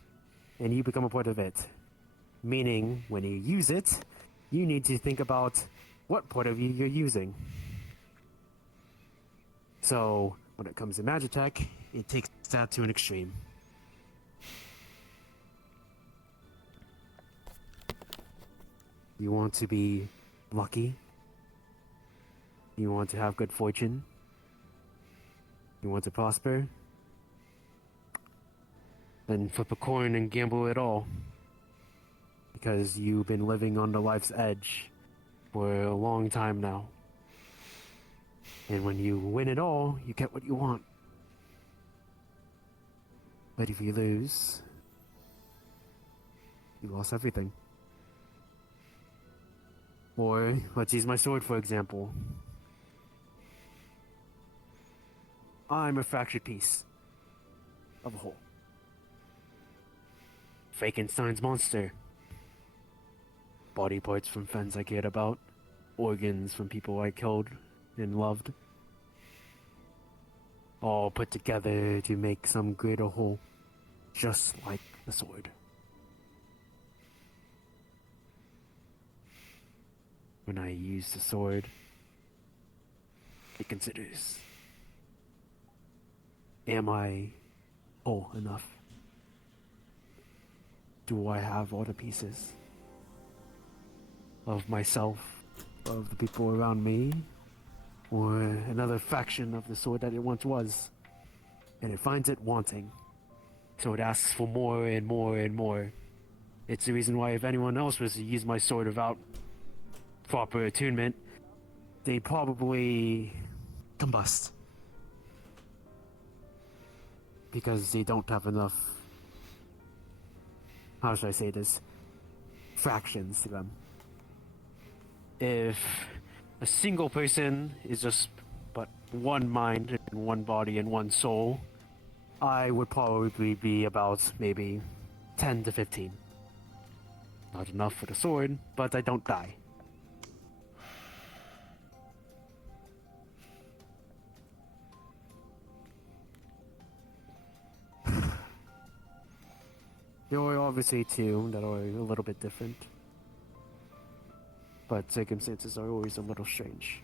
and you become a part of it. Meaning, when you use it, you need to think about what part of you you're using. So, when it comes to magic attack, it takes that to an extreme. You want to be lucky. You want to have good fortune. You want to prosper. Then flip a coin and gamble it all. Because you've been living on the life's edge for a long time now. And when you win it all, you get what you want. But if you lose, you lost everything. Or let's use my sword for example. I'm a fractured piece of a whole. Frankenstein's monster. Body parts from friends I cared about. Organs from people I killed and loved. All put together to make some greater whole. Just like the sword. When I use the sword, it considers, am I whole enough? Do I have all the pieces of myself, of the people around me, or another fraction of the sword that it once was? And it finds it wanting. So it asks for more and more and more. It's the reason why if anyone else was to use my sword without proper attunement, they'd probably combust. Because they don't have enough, how should I say this, fractions to them. If a single person is just but one mind and one body and one soul, I would probably be about maybe 10 to 15. Not enough for the sword, but I don't die. There are obviously two that are a little bit different. But circumstances are always a little strange.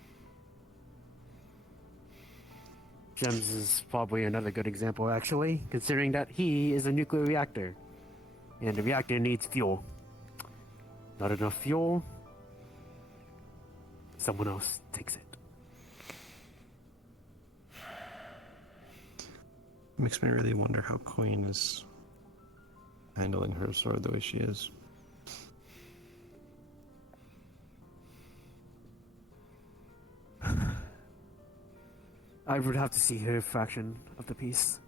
Gems is probably another good example, actually, considering that he is a nuclear reactor. And the reactor needs fuel. Not enough fuel, someone else takes it. Makes me really wonder how Queen is handling her sword the way she is. I would have to see her fraction of the piece.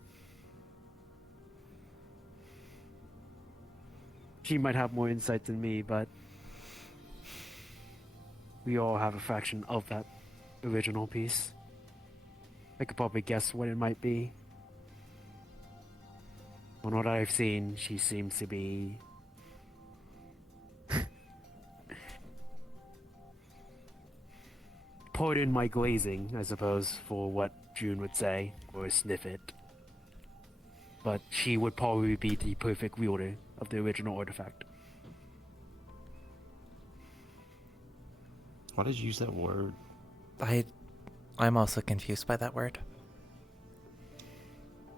She might have more insight than me, but we all have a fraction of that original piece. I could probably guess what it might be. On what I've seen, she seems to be pardon my glazing, I suppose, for what June would say, or sniff it. But she would probably be the perfect wielder of the original artifact. Why did you use that word? I'm also confused by that word.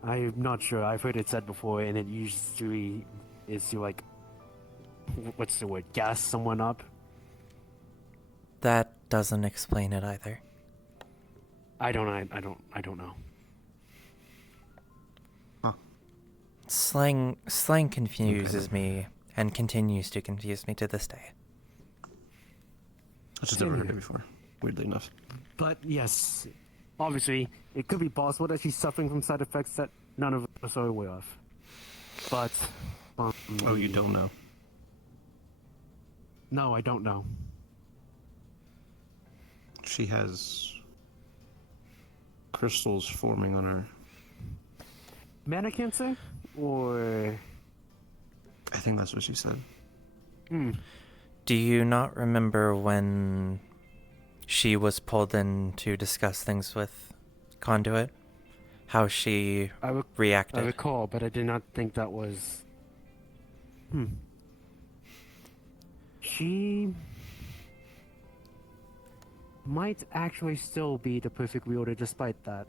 I'm not sure. I've heard it said before, and it usually is to like, what's the word? Gas someone up. That doesn't explain it either. I don't know. Slang confuses me and continues to confuse me to this day. I've just never heard it before, weirdly enough. But yes, obviously, it could be possible that she's suffering from side effects that none of us are aware of. But oh, you don't know? No, I don't know. She has crystals forming on her. Mana cancer? Or... I think that's what she said. Do you not remember when she was pulled in to discuss things with Conduit? How she reacted? I recall, but I did not think that was... She... might actually still be the perfect wielder despite that.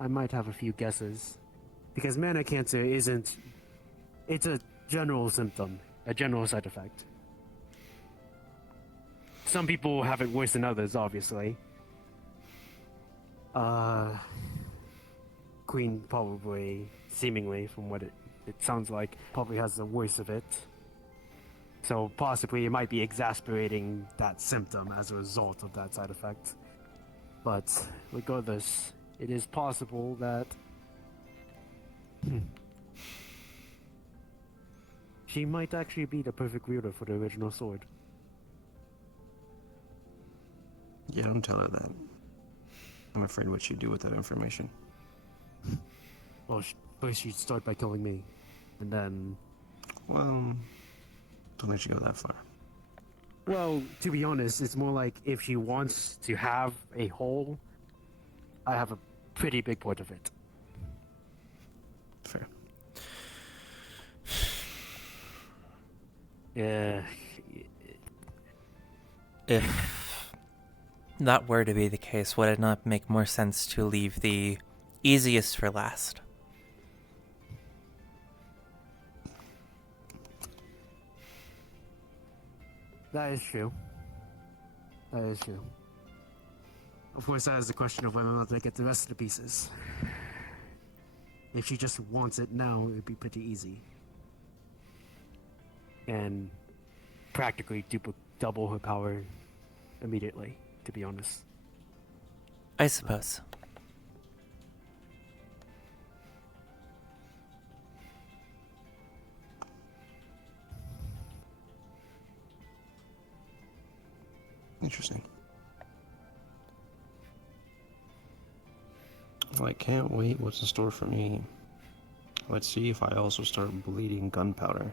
I might have a few guesses. Because mana cancer isn't... It's a general symptom, a general side effect. Some people have it worse than others, obviously. Queen probably, seemingly, from what it sounds like, probably has the worst of it. So possibly it might be exasperating that symptom as a result of that side effect. But regardless, it is possible that she might actually be the perfect wielder for the original sword. Yeah, don't tell her that. I'm afraid what she'd do with that information. Well, first she'd start by killing me, and then... Well, don't let you go that far. Well, to be honest, it's more like if she wants to have a hole, I have a pretty big part of it. Fair. Yeah. If that were to be the case, would it not make more sense to leave the easiest for last? That is true. That is true. Of course, that is the question of whether or not they get the rest of the pieces. If she just wants it now, it would be pretty easy. And practically double her power immediately, to be honest. I suppose. Interesting. Well, I can't wait what's in store for me. Let's see if I also start bleeding gunpowder.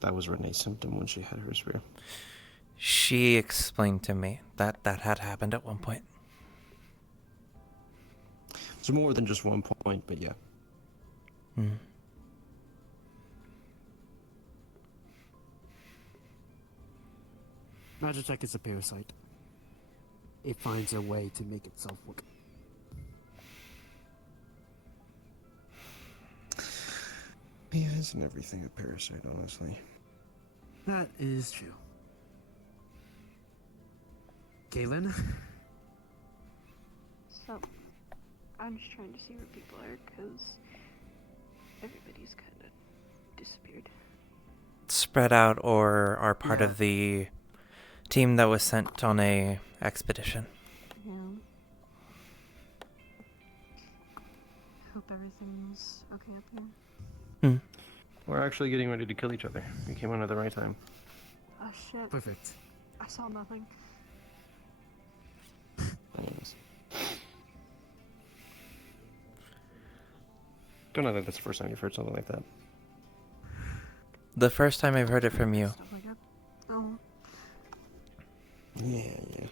That was Renee's symptom when she had her spear. She explained to me that that had happened at one point. It's more than just one point, but yeah. Hmm. Magitech is a parasite. It finds a way to make itself work. Yeah, isn't everything a parasite, honestly? That is true. Kaylin? So, I'm just trying to see where people are, because everybody's kind of disappeared. Spread out or are part of the team that was sent on a expedition. Yeah. Hope everything's okay up here. We're actually getting ready to kill each other. We came on at the right time. Oh shit. Perfect. I saw nothing. Anyways. Don't know that that's the first time you've heard something like that. The first time I've heard it from you. Stuff like that. Oh. Yeah.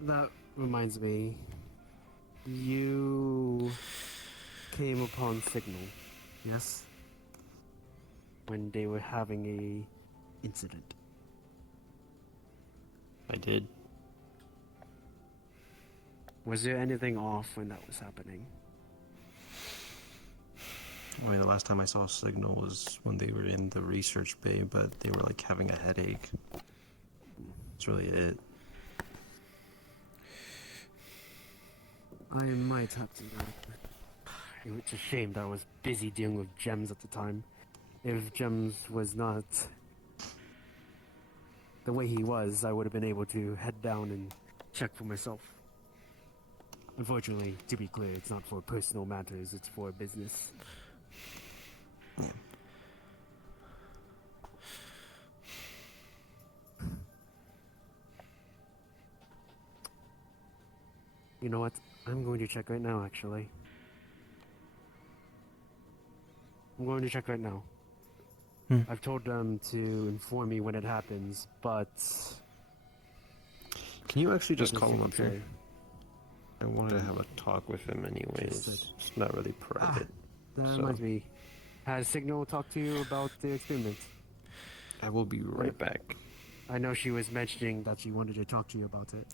That reminds me. You came upon Signal, yes? When they were having a incident. I did. Was there anything off when that was happening? I mean, the last time I saw Signal was when they were in the research bay, but they were like having a headache. That's really it. I might have to know. It's a shame that I was busy dealing with Gems at the time. If Gems was not the way he was, I would have been able to head down and check for myself. Unfortunately, to be clear, it's not for personal matters, it's for business. Yeah. You know what? I'm going to check right now, actually. I'm going to check right now. I've told them to inform me when it happens, but... Can you actually just What call does him he up here? say? I wanted to have a talk with him anyways. It's not really private. That so reminds me. Has Signal talked to you about the experiment? I will be right back. I know she was mentioning that she wanted to talk to you about it.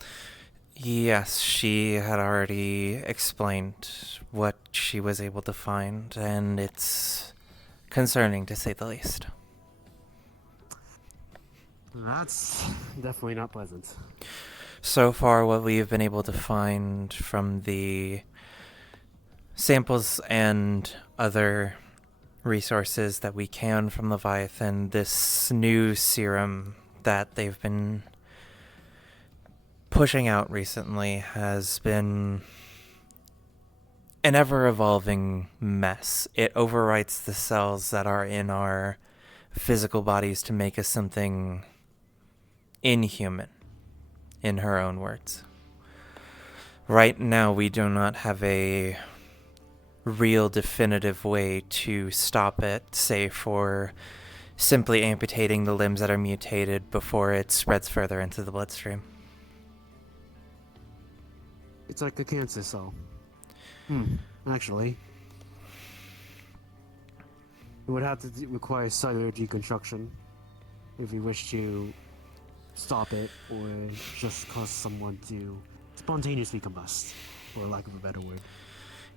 Yes, she had already explained what she was able to find, and it's concerning to say the least. That's definitely not pleasant. So far, what we've been able to find from the samples and other resources that we can from Leviathan, this new serum that they've been pushing out recently has been an ever-evolving mess. It overwrites the cells that are in our physical bodies to make us something inhuman, in her own words. Right now, we do not have a real definitive way to stop it, save for simply amputating the limbs that are mutated before it spreads further into the bloodstream. It's like a cancer cell. Actually. It would have to require cellular deconstruction if we wish to stop it or just cause someone to spontaneously combust, for lack of a better word.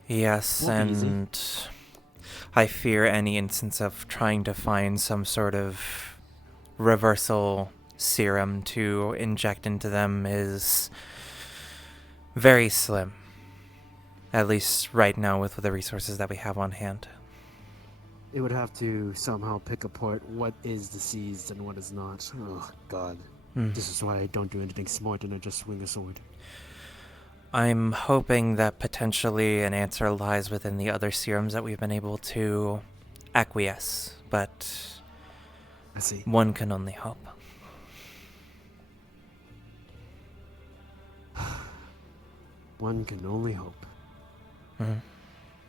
Yes, Won't be easy. and I fear any instance of trying to find some sort of reversal serum to inject into them is very slim. At least right now with the resources that we have on hand. It would have to somehow pick apart what is diseased and what is not. Oh, God. This is why I don't do anything smart and I just swing a sword. I'm hoping that potentially an answer lies within the other serums that we've been able to acquiesce, but I see. One can only hope. One can only hope.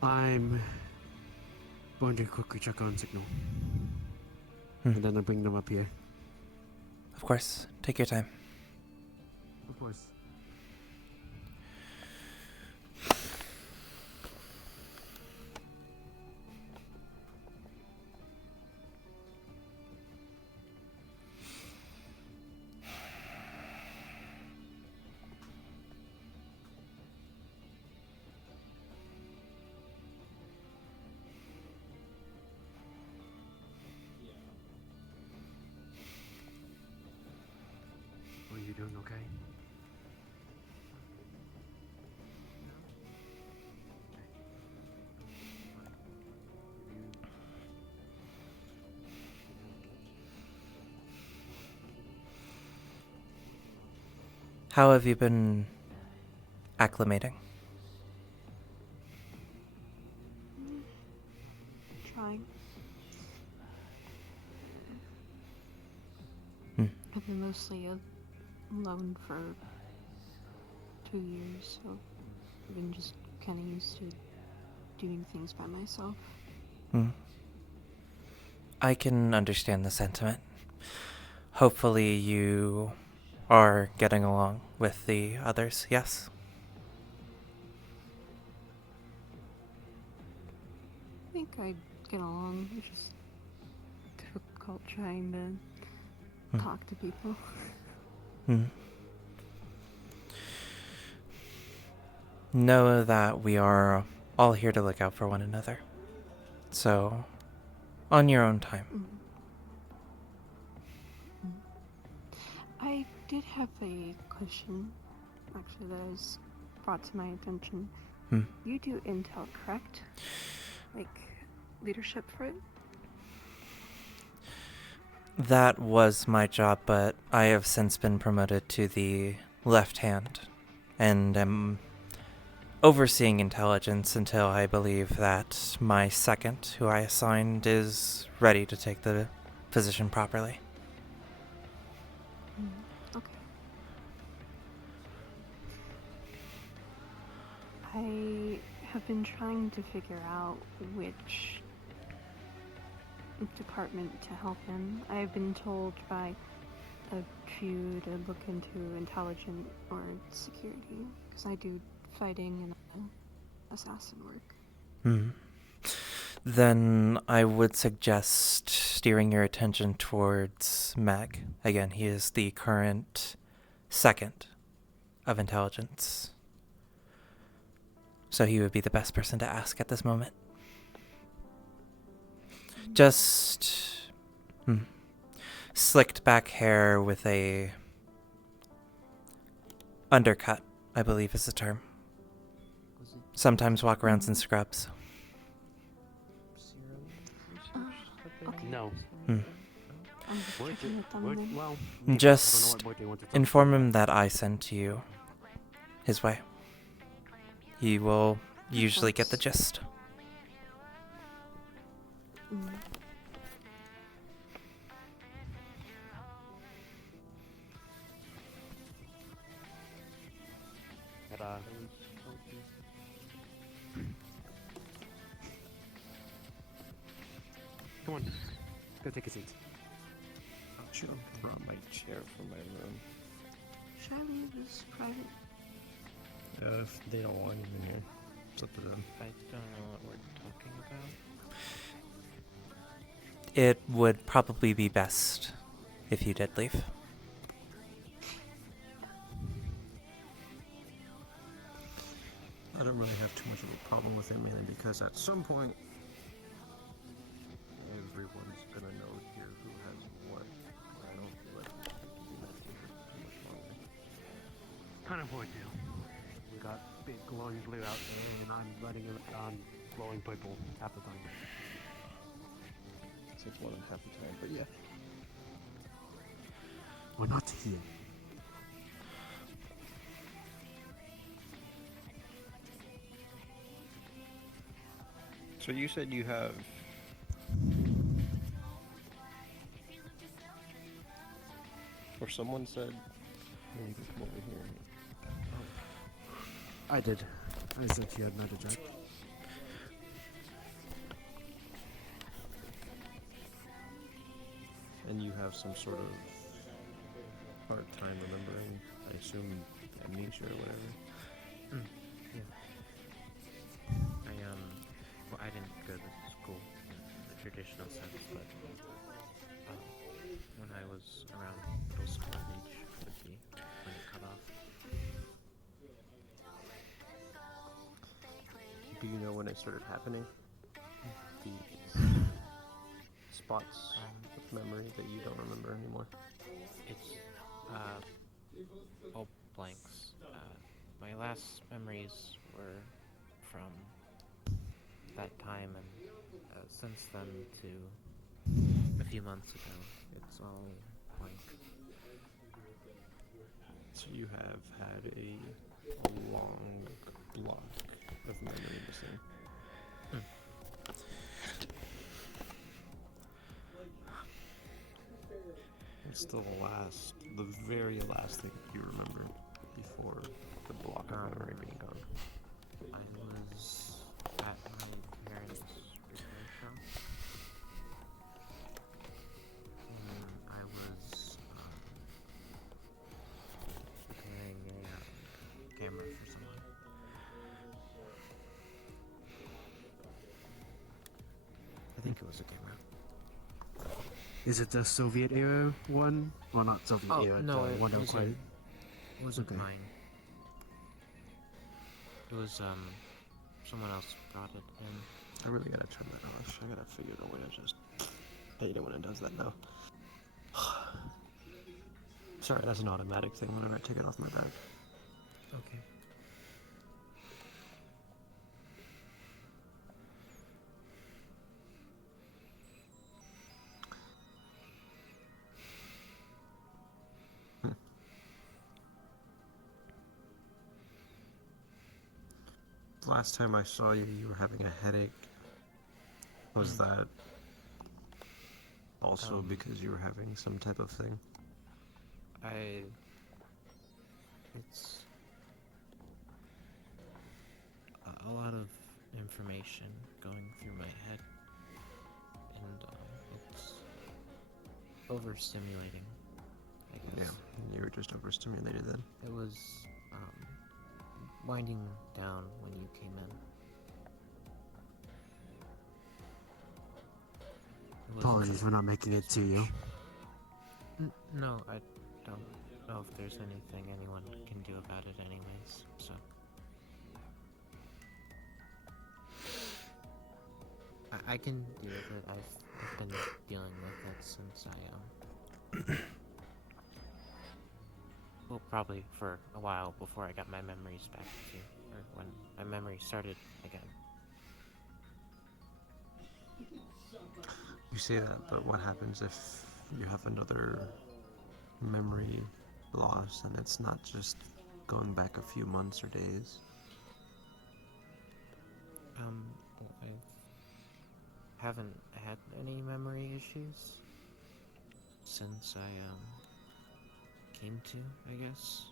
I'm going to quickly check on Signal. And then I'll bring them up here. Of course. Take your time. Of course. Are you doing okay? How have you been acclimating? Trying. I've been mostly alone for 2 years, so I've been just kind of used to doing things by myself. I can understand the sentiment. Hopefully you are getting along with the others, yes? I think I get along. It's just difficult trying to talk to people. Know that we are all here to look out for one another. So, on your own time. I did have a question, actually, that was brought to my attention. You do intel, correct? Like, leadership for it? That was my job, but I have since been promoted to the left hand, and am overseeing intelligence until I believe that my second, who I assigned, is ready to take the position properly. Okay. I have been trying to figure out which department to help in. I have been told by a few to look into intelligence or security, because I do fighting and assassin work. Then I would suggest steering your attention towards Meg. Again, he is the current second of intelligence. So he would be the best person to ask at this moment. Just slicked back hair with a undercut, I believe is the term. Sometimes walk around in scrubs. No. Well, Just inform him that I sent you his way. He will usually get the gist. Mm. But come on, go take a seat. I should have brought my chair from my room. Should I leave this private? If they don't want him in here, it's up to them. I don't know what we're talking about. It would probably be best if you did leave. I don't really have too much of a problem with it, mainly because at some point, everyone's gonna know here who has what. I don't feel like keeping that secret too much longer. Kind of point deal. We got big glowing blue out there, and I'm running around glowing purple half the time. So it's more than half the time, but yeah. We're not here. So you said you have... Or someone said... Well, you can come over here. I did. I said you had not a joke. And you have some sort of hard time remembering, I assume amnesia or whatever. Yeah. Well, I didn't go to school in the traditional sense, but when I was around middle school age would be when it cut off. Do you know when it started happening? The spots of memory that you don't remember anymore? It's all blanks. My last memories were from that time, and since then to a few months ago, it's all blank. So you have had a long block of memory missing. What's the very last thing you remember before the block of memory being gone? I was at my parents' repair shop. I was repairing a camera for someone. I think it was a camera. Is it the Soviet era one? Well, not Soviet era. No, the it one that wasn't, quite. it wasn't Okay. mine. It was someone else brought it in. I really gotta turn that off. I gotta figure out a way to just hate it when it does that now. Sorry, that's an automatic thing whenever I take it off my back. Okay. Last time I saw you, you were having a headache. Was that also because you were having some type of thing? It's a lot of information going through my head, and it's overstimulating, I guess. Yeah, you were just overstimulated then. It was winding down when you came in. It wasn't Apologies for not making it to you. No, I don't know if there's anything anyone can do about it anyways, so. I can deal with it. I've been dealing with it since well, probably for a while before I got my memories back to, or when my memory started again. You say that, but what happens if you have another memory loss and it's not just going back a few months or days? I haven't had any memory issues since I came to, I guess.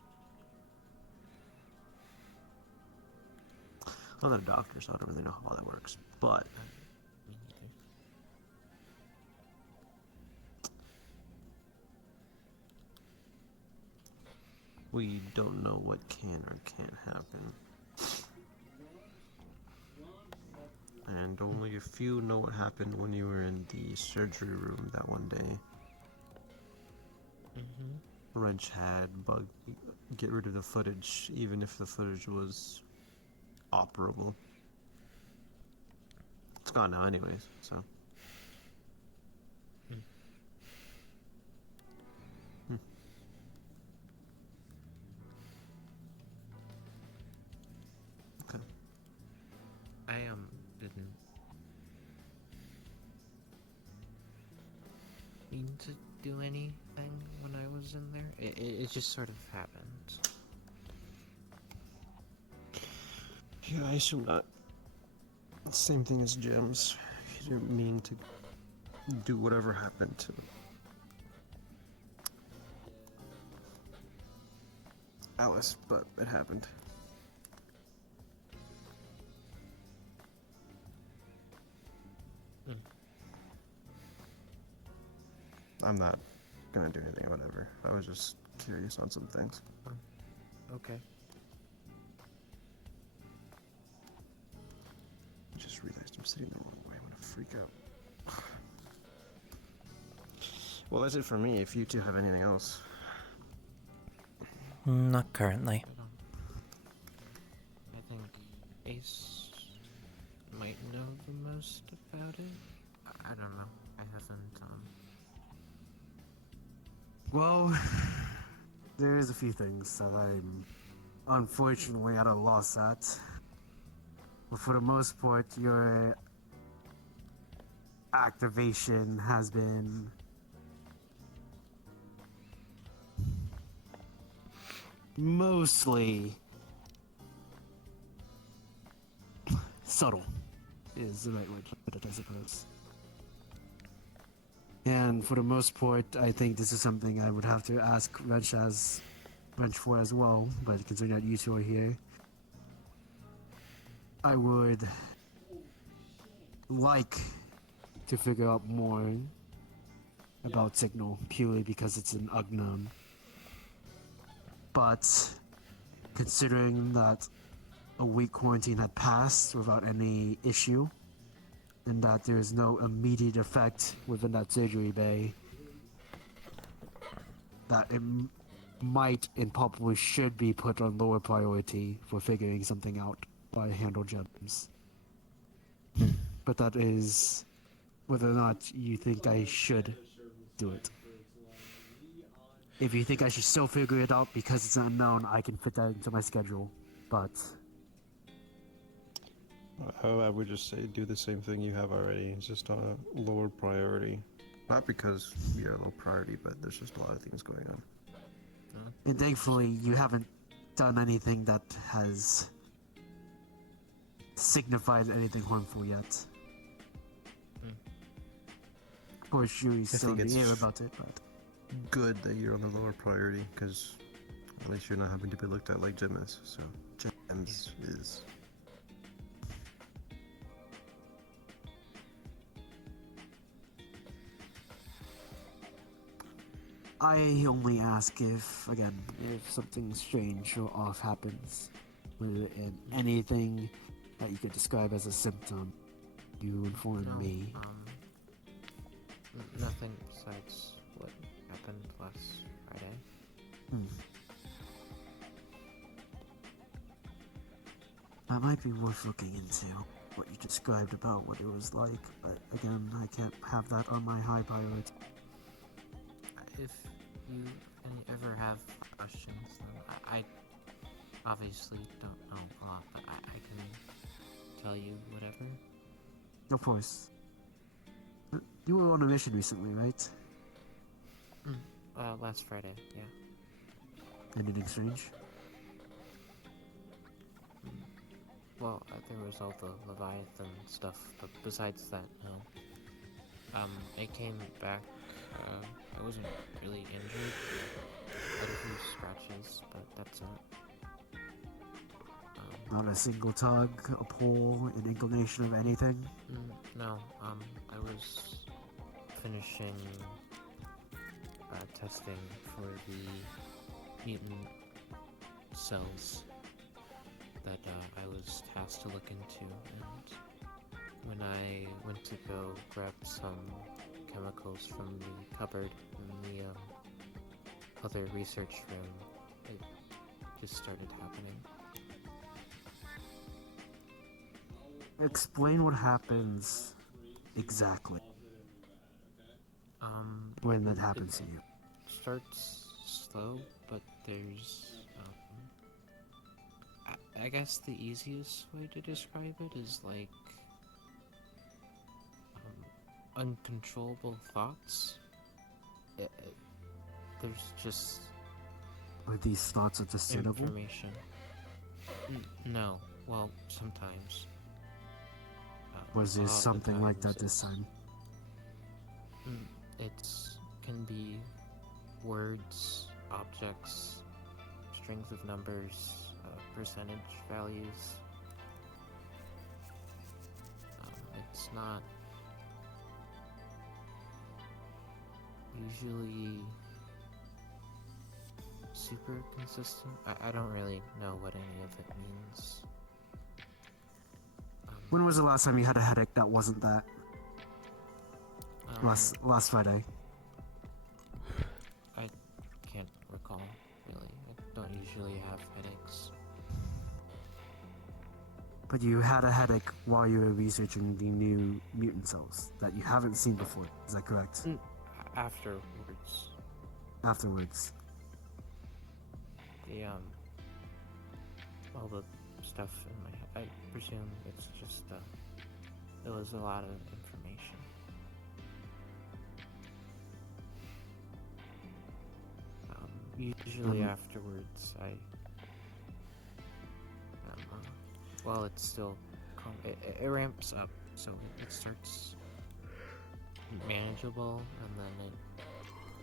I'm not a doctor, so I don't really know how all that works. But Me neither. we don't know what can or can't happen. And only a few know what happened when you were in the surgery room that one day. Wrench had bug get rid of the footage, even if the footage was operable. It's gone now anyways, so. Okay. I didn't mean to do anything when I was in there. It just sort of happened. Yeah, I assume not. Same thing as Gems. You didn't mean to do whatever happened to Alice, but it happened. I'm not gonna do anything, whatever. I was just curious on some things. Okay. I just realized I'm sitting the wrong way. I'm gonna freak out. Well, that's it for me. If you two have anything else. Not currently. I think Ace might know the most about it. I don't know. I haven't, Well, there is a few things that I'm unfortunately at a loss at. But for the most part, your activation has been mostly subtle, is the right way to put it, I suppose. And for the most part, I think this is something I would have to ask Wrench for as well, but considering that you two are here, I would like to figure out more about Signal, purely because it's an unknown. But considering that a week quarantine had passed without any issue, and that there is no immediate effect within that surgery bay, that it might and probably should be put on lower priority for figuring something out by Handle Gems. But that is whether or not you think I should do it. If you think I should still figure it out because it's unknown, I can fit that into my schedule, but How I would just say do the same thing you have already. It's just on a lower priority. Not because we are low priority, but there's just a lot of things going on. and thankfully you haven't done anything that has signified anything harmful yet. Of course, Yuri's still in the air about it, but Good that you're on the lower priority, because at least you're not having to be looked at like Gem is. So Gems is. I only ask if, again, if something strange or off happens, and anything that you could describe as a symptom, you inform me. Nothing besides what happened last Friday. That might be worth looking into, what you described about what it was like, but again, I can't have that on my high priority. If you ever have questions, then I obviously don't know a lot, but I can tell you whatever. Of course. You were on a mission recently, right? Last Friday, yeah. Anything strange? Well, there was all the Leviathan stuff, but besides that, no. I came back, I wasn't really injured. Had a few scratches, but that's it. Not a single tug, a pull, an inclination of anything? No, I was finishing testing for the mutant cells that I was tasked to look into, and when I went to go grab some chemicals from the cupboard in the other research room, it just started happening. Explain what happens exactly when that happens to you. Starts slow, but there's I guess the easiest way to describe it is like uncontrollable thoughts. There's just Are these thoughts understandable? information. No, well, sometimes. Was a there lot of the something like times that this time? It's can be words, objects, strings of numbers, percentage values. It's not usually super consistent. I don't really know what any of it means. When was the last time you had a headache that wasn't that? Last Friday. I can't recall, really. I don't usually have headaches. But you had a headache while you were researching the new mutant cells that you haven't seen before. Is that correct? Afterwards. Afterwards. The all the stuff in my head, I presume it's just it was a lot of information. Usually afterwards, I well, it's still it ramps up, so it starts manageable, and then it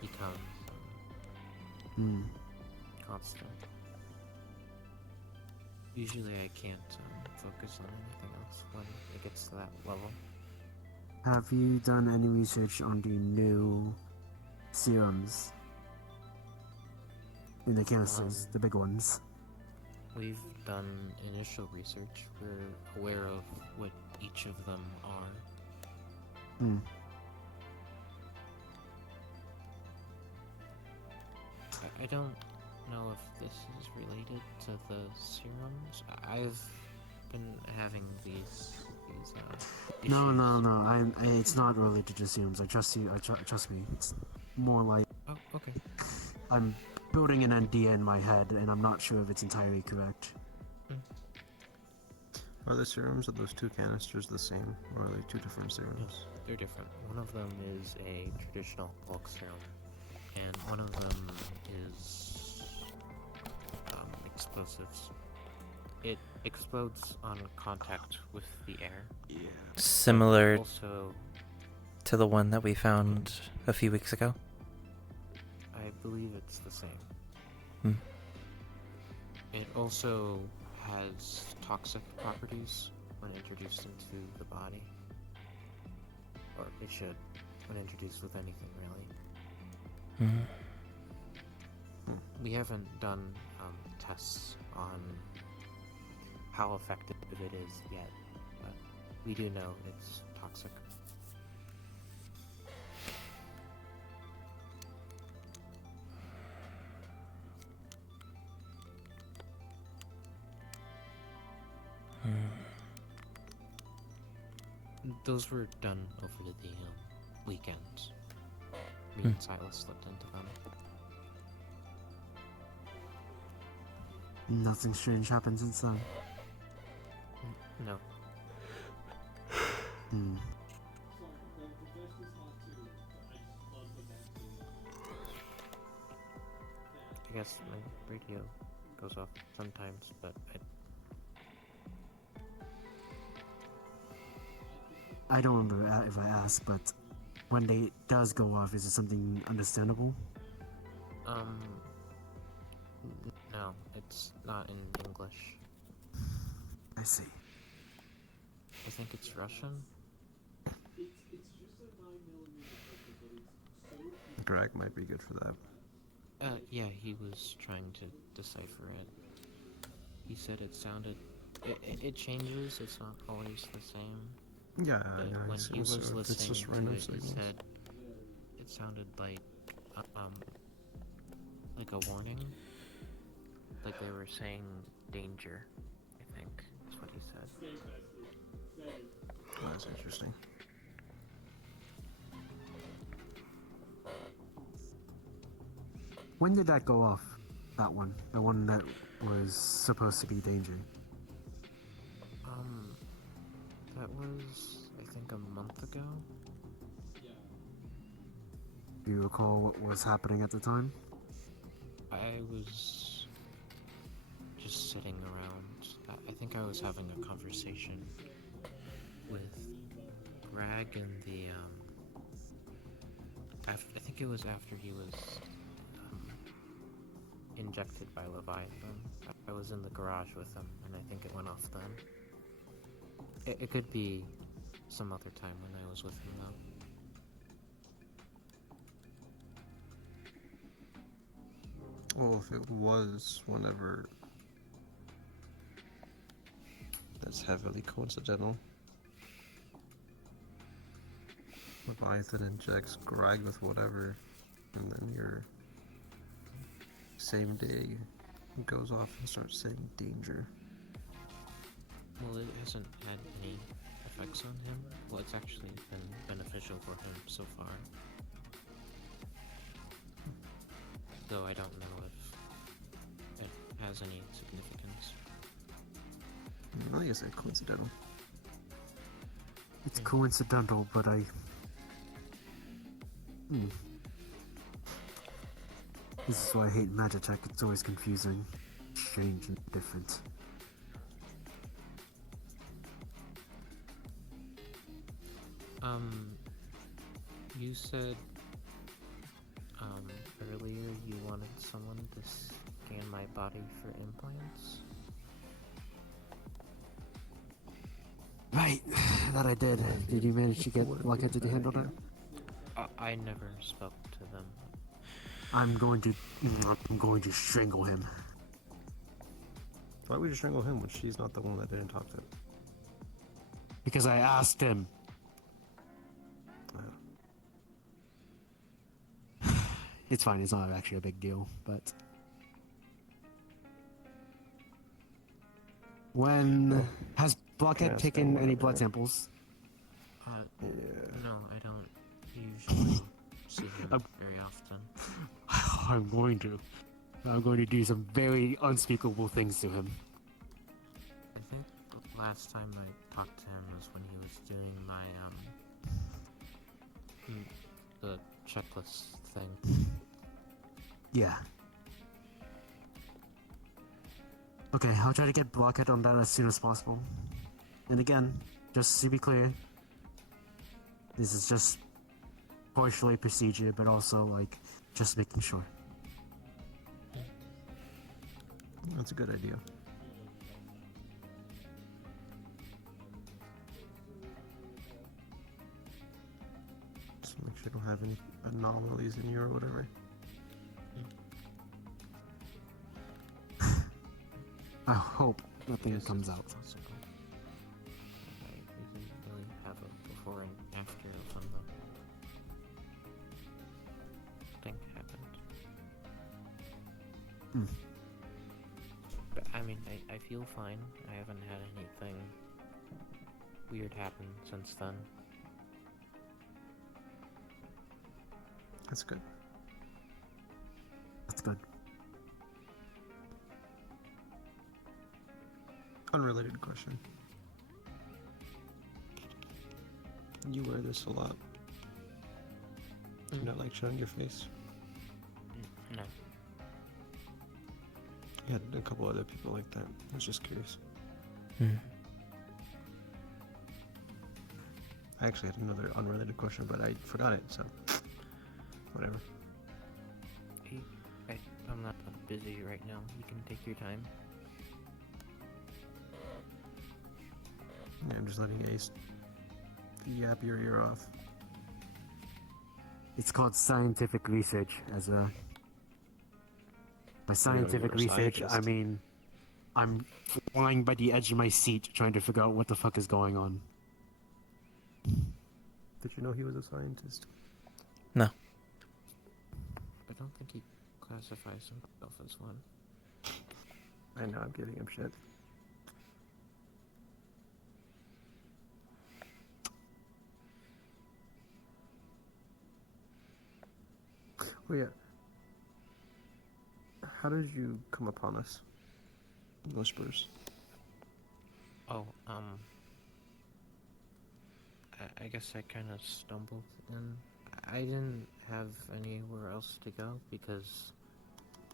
becomes constant. Usually I can't focus on anything else when it gets to that level. Have you done any research on the new serums? In the canisters, the big ones. We've done initial research. We're aware of what each of them are. I don't know if this is related to the serums. I've been having these No, issues. no. It's not related to serums. I trust you. Trust me. It's more like. Oh, okay. I'm building an idea in my head, and I'm not sure if it's entirely correct. Are the serums of those two canisters the same, or are they two different serums? No, they're different. One of them is a traditional bulk serum, and one of them is explosives. It explodes on contact with the air. Yeah. Similar also to the one that we found a few weeks ago? I believe it's the same. Hmm. It also has toxic properties when introduced into the body. Or it should, when introduced with anything, really. We haven't done tests on how effective it is yet, but we do know it's toxic. Those were done over the weekend. Me and Silas looked into them. Nothing strange happened since then. No. I guess my radio goes off sometimes, but I don't remember if I asked, but when they does go off, is it something understandable? No, it's not in English. I see. I think it's Russian. Greg might be good for that. Yeah, he was trying to decipher it. He said it sounded... It changes, it's not always the same. Yeah, But yeah, I when he assume so. was If it's listening just to random it, he signals. said it sounded like a warning. Like they were saying danger, I think, is what he said. Oh, that's interesting. When did that go off? That one? The one that was supposed to be danger? That was, I think, a month ago. Do you recall what was happening at the time? I was just sitting around. I think I was having a conversation with Greg and the, I think it was after he was injected by Leviathan. I was in the garage with him, and I think it went off then. It could be some other time when I was with him, though. Well, if it was whenever, that's heavily coincidental. Leviathan injects Greg with whatever, and then your same day goes off and starts saying danger. Well, it hasn't had any effects on him. Well, it's actually been beneficial for him so far. Though I don't know if it has any significance. Like I said, coincidental. It's coincidental, but I... This is why I hate Magitech. It's always confusing, strange, and different. You said, earlier you wanted someone to scan my body for implants? Right, that I did. Did you manage to get Luckhead to handle that? I never spoke to them. I'm going to strangle him. Why would you strangle him when she's not the one that didn't talk to him? Because I asked him. It's fine, it's not actually a big deal, but... Has Blockhead taken any blood samples? No, I don't usually see him very often. I'm going to do some very unspeakable things to him. I think the last time I talked to him was when he was doing my, the checklist thing. Yeah. Okay, I'll try to get Blockhead on that as soon as possible. And again, just to be clear, this is just partially procedure, but also, like, just making sure. That's a good idea. Just make sure you don't have any anomalies in you or whatever. I hope nothing comes out. We didn't really have a before and after of when the thing happened. But I mean, I feel fine. I haven't had anything weird happen since then. That's good. That's good. Unrelated question. You wear this a lot. Do you not like showing your face? No. You had a couple other people like that. I was just curious. I I actually had another unrelated question, but I forgot it, so whatever. I'm not busy right now. You can take your time. Yeah, I'm just letting Ace yap your ear off. It's called scientific research, Ezra. By scientific you're a research, I scientist. mean I'm flying by the edge of my seat trying to figure out what the fuck is going on. Did you know he was a scientist? No. I don't think he classifies himself as one. I know, I'm giving him shit. Oh yeah. How did you come upon us? Whispers. Oh, I guess I kind of stumbled in. I didn't have anywhere else to go because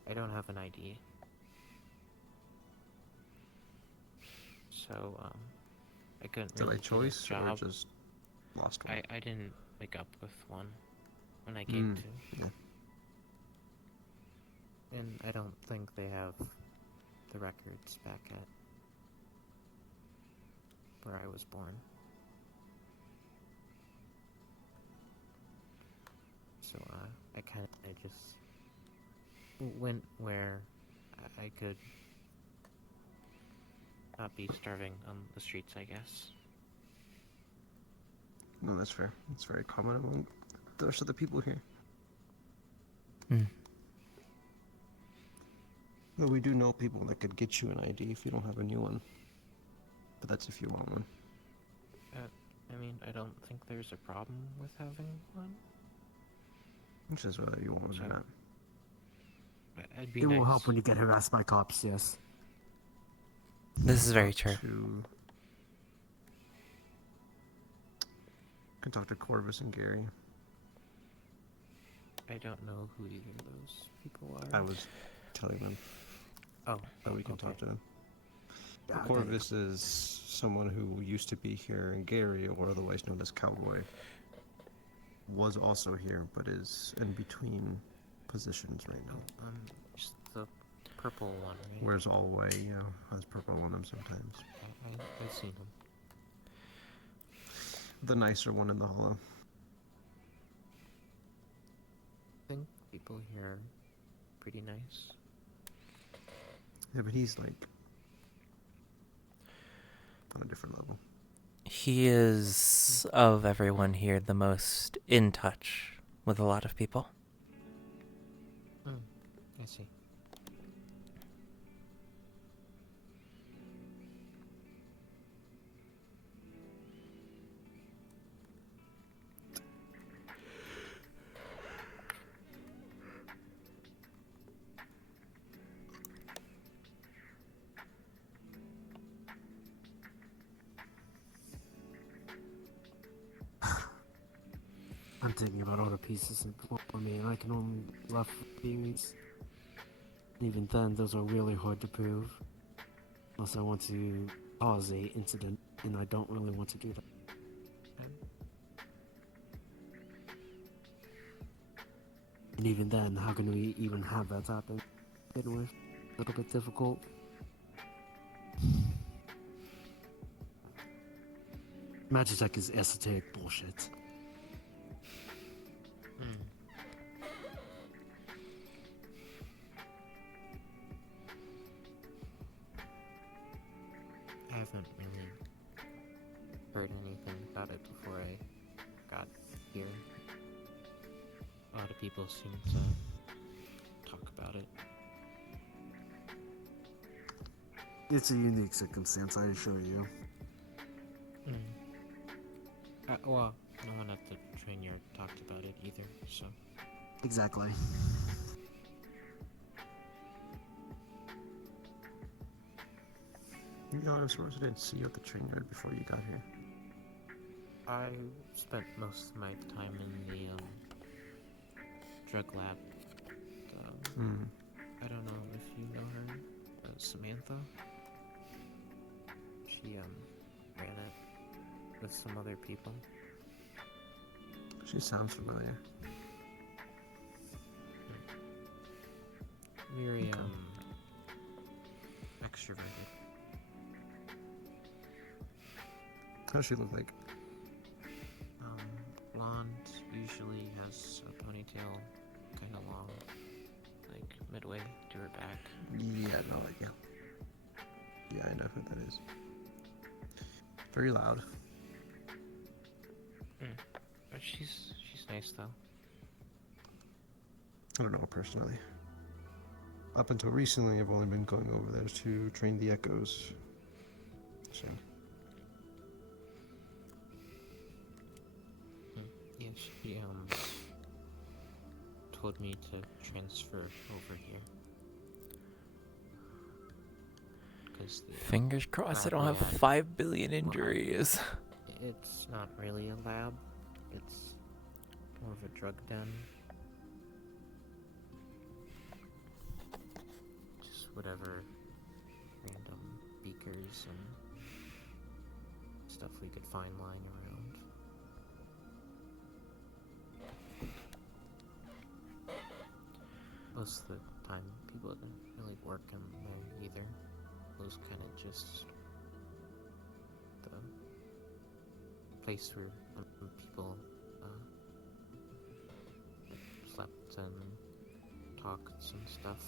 I don't have an ID. So, I couldn't Did I really get a choice or job. just lost one? I didn't pick up with one when I came to. Yeah. And I don't think they have the records back at where I was born. So I kind of just went where I could not be starving on the streets, I guess. No, that's fair. It's very common among the rest of the people here. Hmm. But we do know people that could get you an ID if you don't have a new one. But that's if you want one. I mean, I don't think there's a problem with having one. Which is whether you want one or not. It'd be It nice. will help when you get harassed by cops, yes. This is very true. Can talk to Corvus and Gary. I don't know who either of those people are. I was telling them. Oh, that we can talk to them. Yeah, okay. Corvus is someone who used to be here, and Gary, or otherwise known as Cowboy, was also here, but is in between positions right now. Just the purple one, right? Wears Allway, yeah, has purple on them sometimes. I've seen him. The nicer one in the hollow. I think people here are pretty nice. Yeah, but he's like on a different level. He is, of everyone here, the most in touch with a lot of people. I see. I'm thinking about all the pieces for me, and I can only left feelings. Even then, those are really hard to prove. Unless I want to cause a incident, and I don't really want to do that. And even then, how can we even have that happen? It was a little bit difficult. Magitech is esoteric bullshit. I haven't really heard anything about it before I got here. A lot of people seem to talk about it. It's a unique circumstance, I assure you. Well, no one at the train yard talked about it either, so... Exactly. You know, I was surprised I didn't see you at the train yard before you got here. I spent most of my time in the drug lab. I don't know if you know her, Samantha. She ran it with some other people. She sounds familiar. Very extroverted. How does she look like? Blonde, usually has a ponytail, kind of long, like midway to her back. Yeah, no, yeah. Yeah, I know who that is. Very loud. But she's nice though. I don't know her personally. Up until recently, I've only been going over there to train the echoes. So. Yeah, she told me to transfer over here. Fingers crossed I don't have lab 5 billion injuries. It's not really a lab. It's more of a drug den. Just whatever random beakers and stuff we could find lying around. Most of the time, people don't really work in there either. Those kind of just the place where people slept and talked and stuff.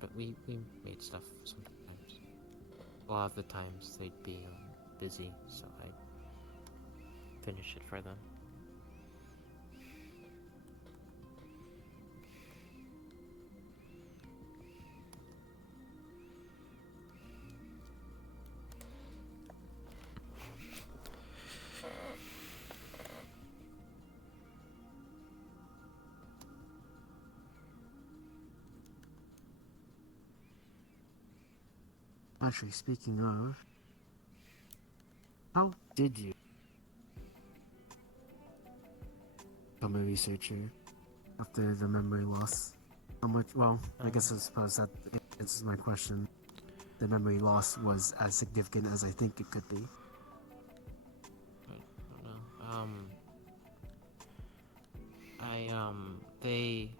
But we made stuff sometimes. A lot of the times they'd be busy, so I'd finish it for them. Actually, speaking of, how did you become a researcher after the memory loss? How much? Well, I guess I suppose that answers my question. The memory loss was as significant as I think it could be. I don't know. They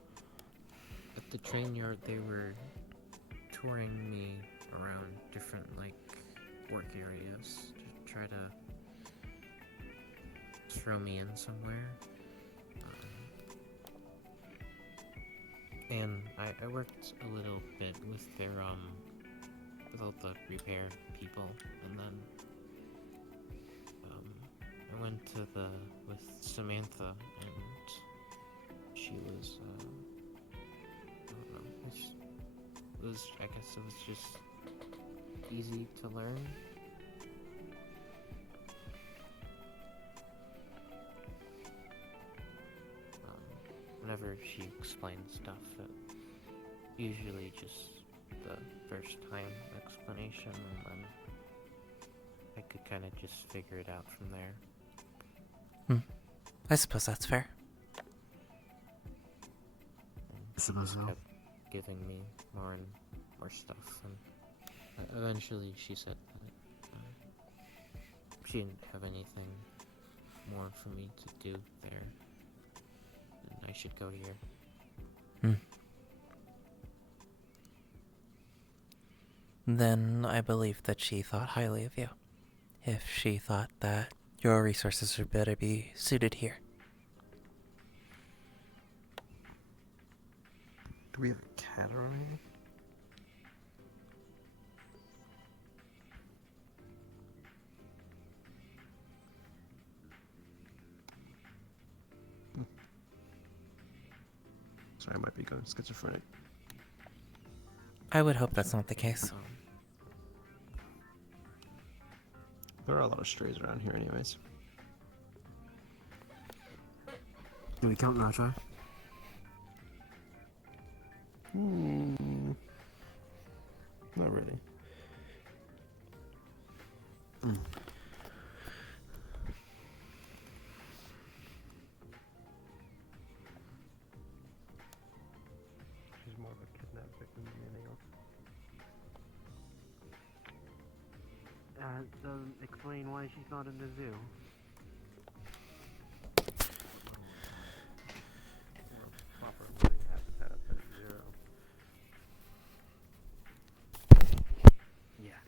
at the train yard they were touring me around different like work areas to try to throw me in somewhere. And I worked a little bit with their with all the repair people, and then I went to with Samantha, and she was I don't know, I guess it was just easy to learn. Whenever she explained stuff, it usually just the first time explanation, and then I could kind of just figure it out from there. I suppose that's fair. I suppose so. Kept giving me more and more stuff, and eventually she said that she didn't have anything more for me to do there, and I should go here. Then I believe that she thought highly of you. If she thought that your resources would better be suited here. Do we have a cat or anything? Sorry, I might be going schizophrenic. I would hope that's not the case. There are a lot of strays around here anyways. Do we count Nacho? Not really. She's more of a kidnapped victim than anything else. That doesn't explain why she's not in the zoo. Proper breeding habitat at 0. Yeah.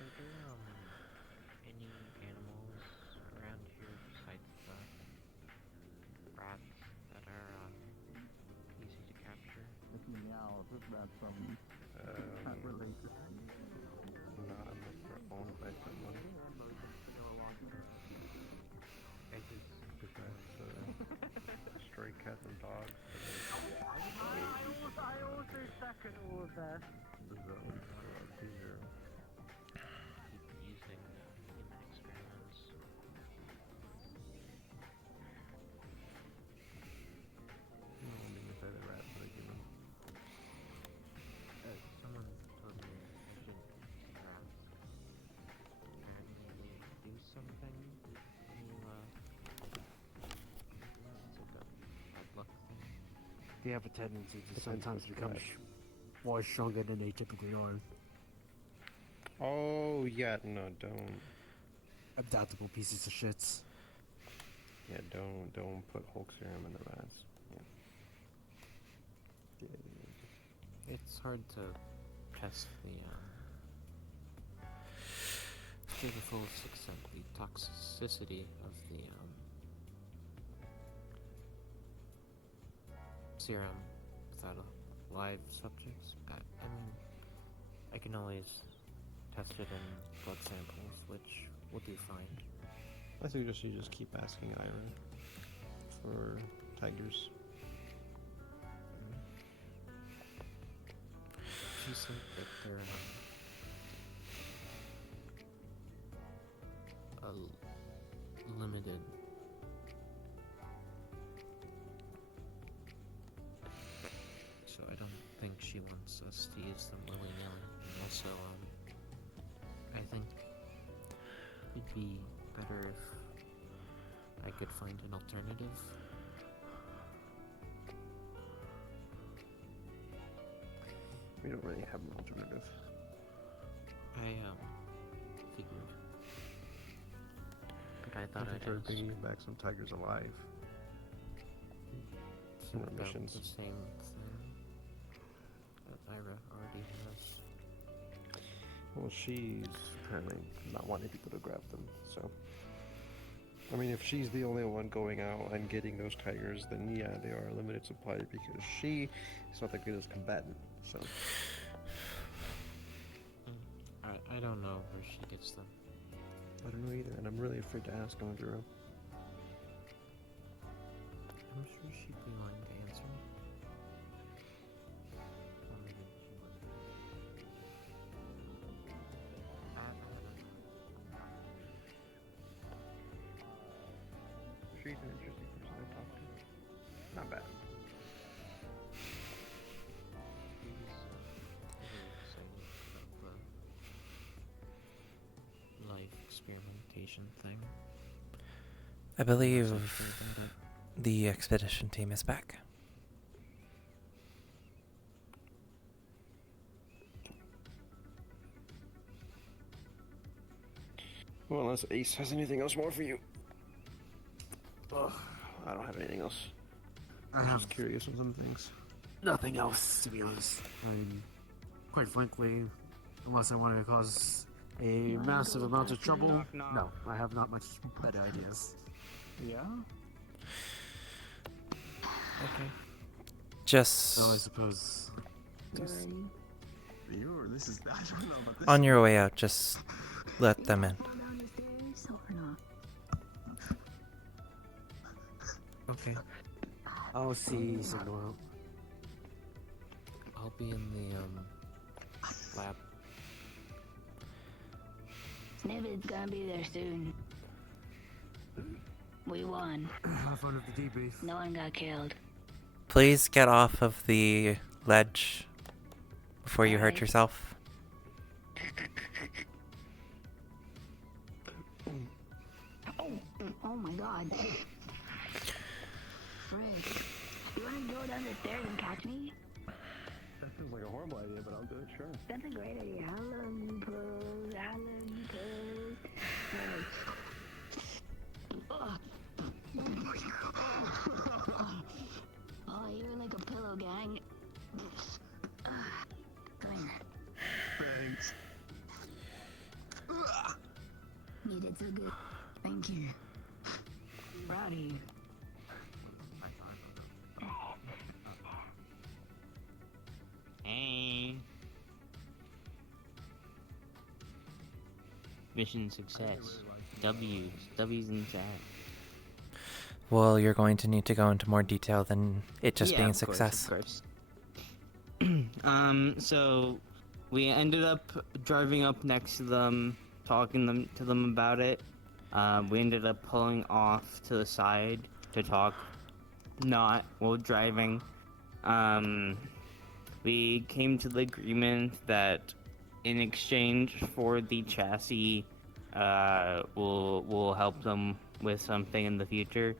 Are there any animals around here besides the rats that are easy to capture? If you meow, that's from cat related. Not unless they're owned by someone. Stray cats and dogs. I also second all of that. Using human experiments. Someone told me I shouldn't use rats. Apparently they do something when you, it's like a bad luck thing. They have a tendency to Depends sometimes which become rat. more stronger than they typically are. Oh yeah, no, don't. Adaptable pieces of shits. Yeah, don't put Hulk serum in the rats. Yeah. It's hard to test the, to the fullest extent the toxicity of the, serum without live subjects. I mean, I can always test it in blood samples, which will do fine. I suggest you just keep asking Ira for tigers. She said that they're limited. So I don't think she wants us to use them willy-nilly. And also, I think it'd be better if I could find an alternative. We don't really have an alternative. I figured. But I thought I'd tried ask. bringing back some tigers alive. Some About missions. the same thing that Ira already has. Well, she's apparently not wanting people to grab them, so. I mean, if she's the only one going out and getting those tigers, then yeah, they are a limited supply because she is not the greatest combatant, so. I don't know where she gets them. I don't know either, and I'm really afraid to ask Andrew. I'm sure she'd be willing to answer. Or maybe she wouldn't. I don't know. She's an interesting person to talk to. Not bad. She's really excited about the life experimentation thing. I believe the expedition team is back. Well, unless Ace has anything else more for you. Ugh, I don't have anything else. I'm just curious on some things. Nothing else, to be honest. I mean, quite frankly, unless I wanted to cause a massive amount of trouble, no, I have not much better ideas. Yeah? Okay. Just So I suppose. This is. I don't know about this. on your way out, just let them in. Okay. I'll see Signal out. I'll be in the lab. Snippet's gonna be there soon. We won. Have fun with the debrief. No one got killed. Please get off of the ledge before you hurt yourself. Oh my god. Frig. You wanna go down the stairs and catch me? That seems like a horrible idea, but I'll do it, sure. That's a great idea. I love you, Puss. I love you, Puss. Oh, you're like a pillow, gang. Come here. Thanks. You did so good. Thank you. Proud of you. Hey. Mission success. W's in chat. Well, you're going to need to go into more detail than it just Yeah, being a of course, success. of course. So we ended up driving up next to them, talking to them about it. We ended up pulling off to the side to talk, not while driving. We came to the agreement that in exchange for the chassis, we'll help them with something in the future.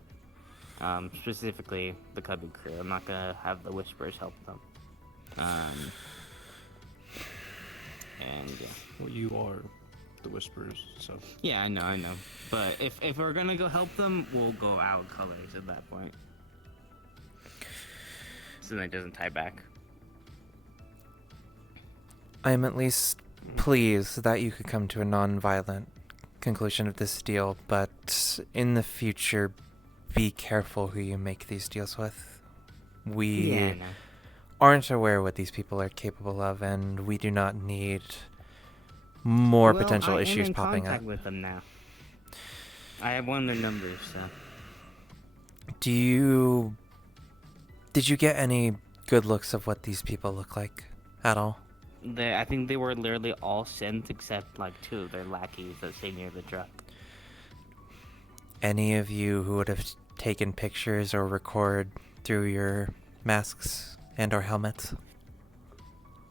Specifically the Cubby crew. I'm not gonna have the Whisperers help them. And yeah. Well, you are the Whisperers, so. Yeah, I know. But if we're gonna go help them, we'll go out colors at that point. So that doesn't tie back. I am at least pleased that you could come to a non-violent conclusion of this deal, but in the future, be careful who you make these deals with. We Yeah, I know. aren't aware what these people are capable of, and we do not need more potential issues popping I am in up. contact with them now. I have one of their numbers, so. Did you get any good looks of what these people look like at all? I think they were literally all synth except like two of their lackeys that stay near the truck. Any of you who would have taken pictures or record through your masks and or helmets?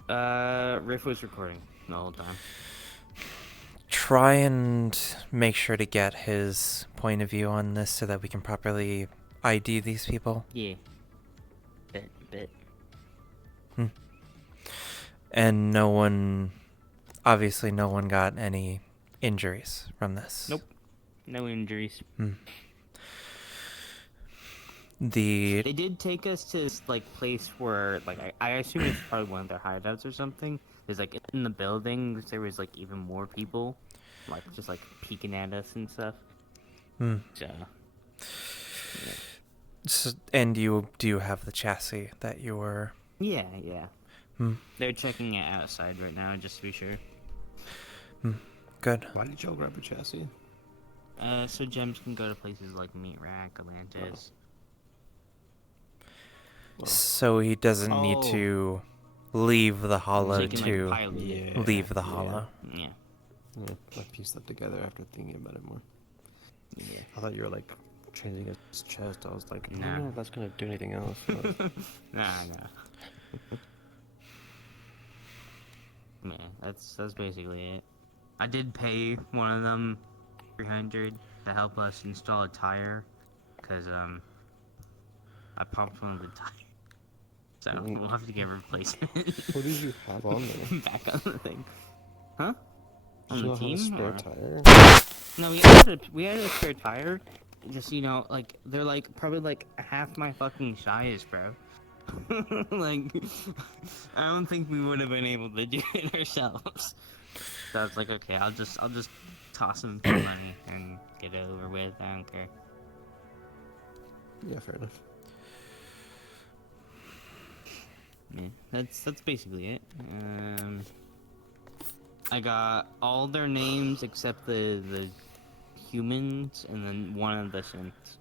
Riff was recording the whole time. Try and make sure to get his point of view on this so that we can properly ID these people. Yeah. Bit. And obviously no one got any injuries from this. Nope. No injuries. They did take us to this like place where I assume it's probably one of their hideouts or something. There's like in the building there was like even more people, like just like peeking at us and stuff. So. And do you have the chassis that you were? Yeah. They're checking it outside right now just to be sure. Good. Why did y'all grab a chassis? So gems can go to places like Meat Rack, Atlantis. So he doesn't need to leave the hollow So he can, like, to pilot it. leave the hollow. Yeah. I pieced that together after thinking about it more. Yeah. I thought you were like changing his chest. I was like, I Nah. don't know if that's gonna do anything else. Nah. Man, that's basically it. I did pay one of them $300 to help us install a tire, cause I popped one of the tires, so we'll have to get a replacement. What did you have on there? Back on the thing, huh? On Did the you have a team? spare or- tire? No, we had a spare tire. Just like they're like probably like half my fucking size, bro. Like, I don't think we would have been able to do it ourselves. So I was like, okay, I'll just toss them some money and get it over with. I don't care. Yeah, fair enough. Yeah, that's basically it. I got all their names except the humans and then one of the synths.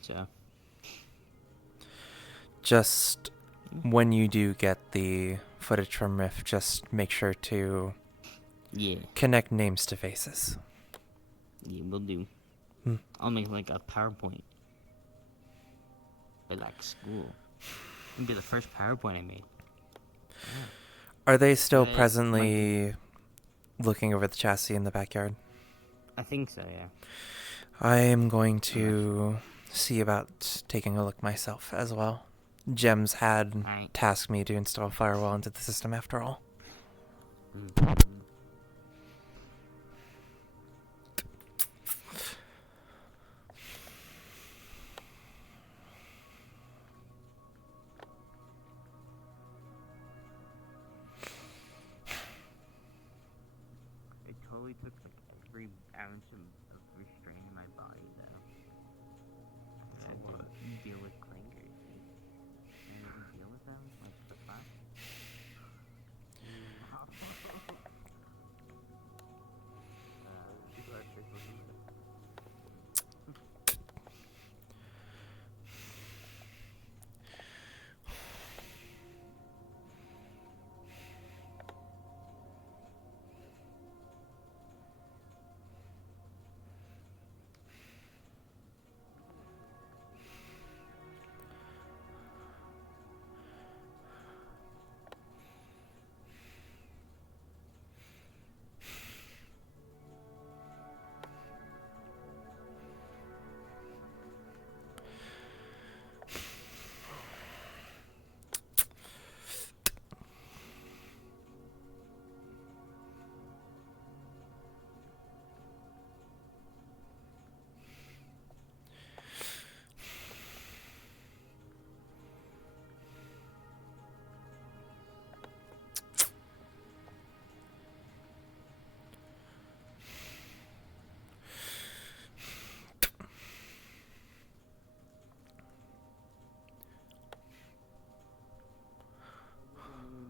So. Just when you do get the footage from Riff, just make sure to connect names to faces. Yeah, we'll do. I'll make like a PowerPoint. But like school. It'll be the first PowerPoint I made. Yeah. Are they still presently looking over the chassis in the backyard? I think so, yeah. I am going to see about taking a look myself as well. Gems had tasked me to install a firewall into the system after all. It totally took like every ounce of restraint in my body though. To deal with clangers. And I didn't deal with them? Like the fuck? People actually fucking with it.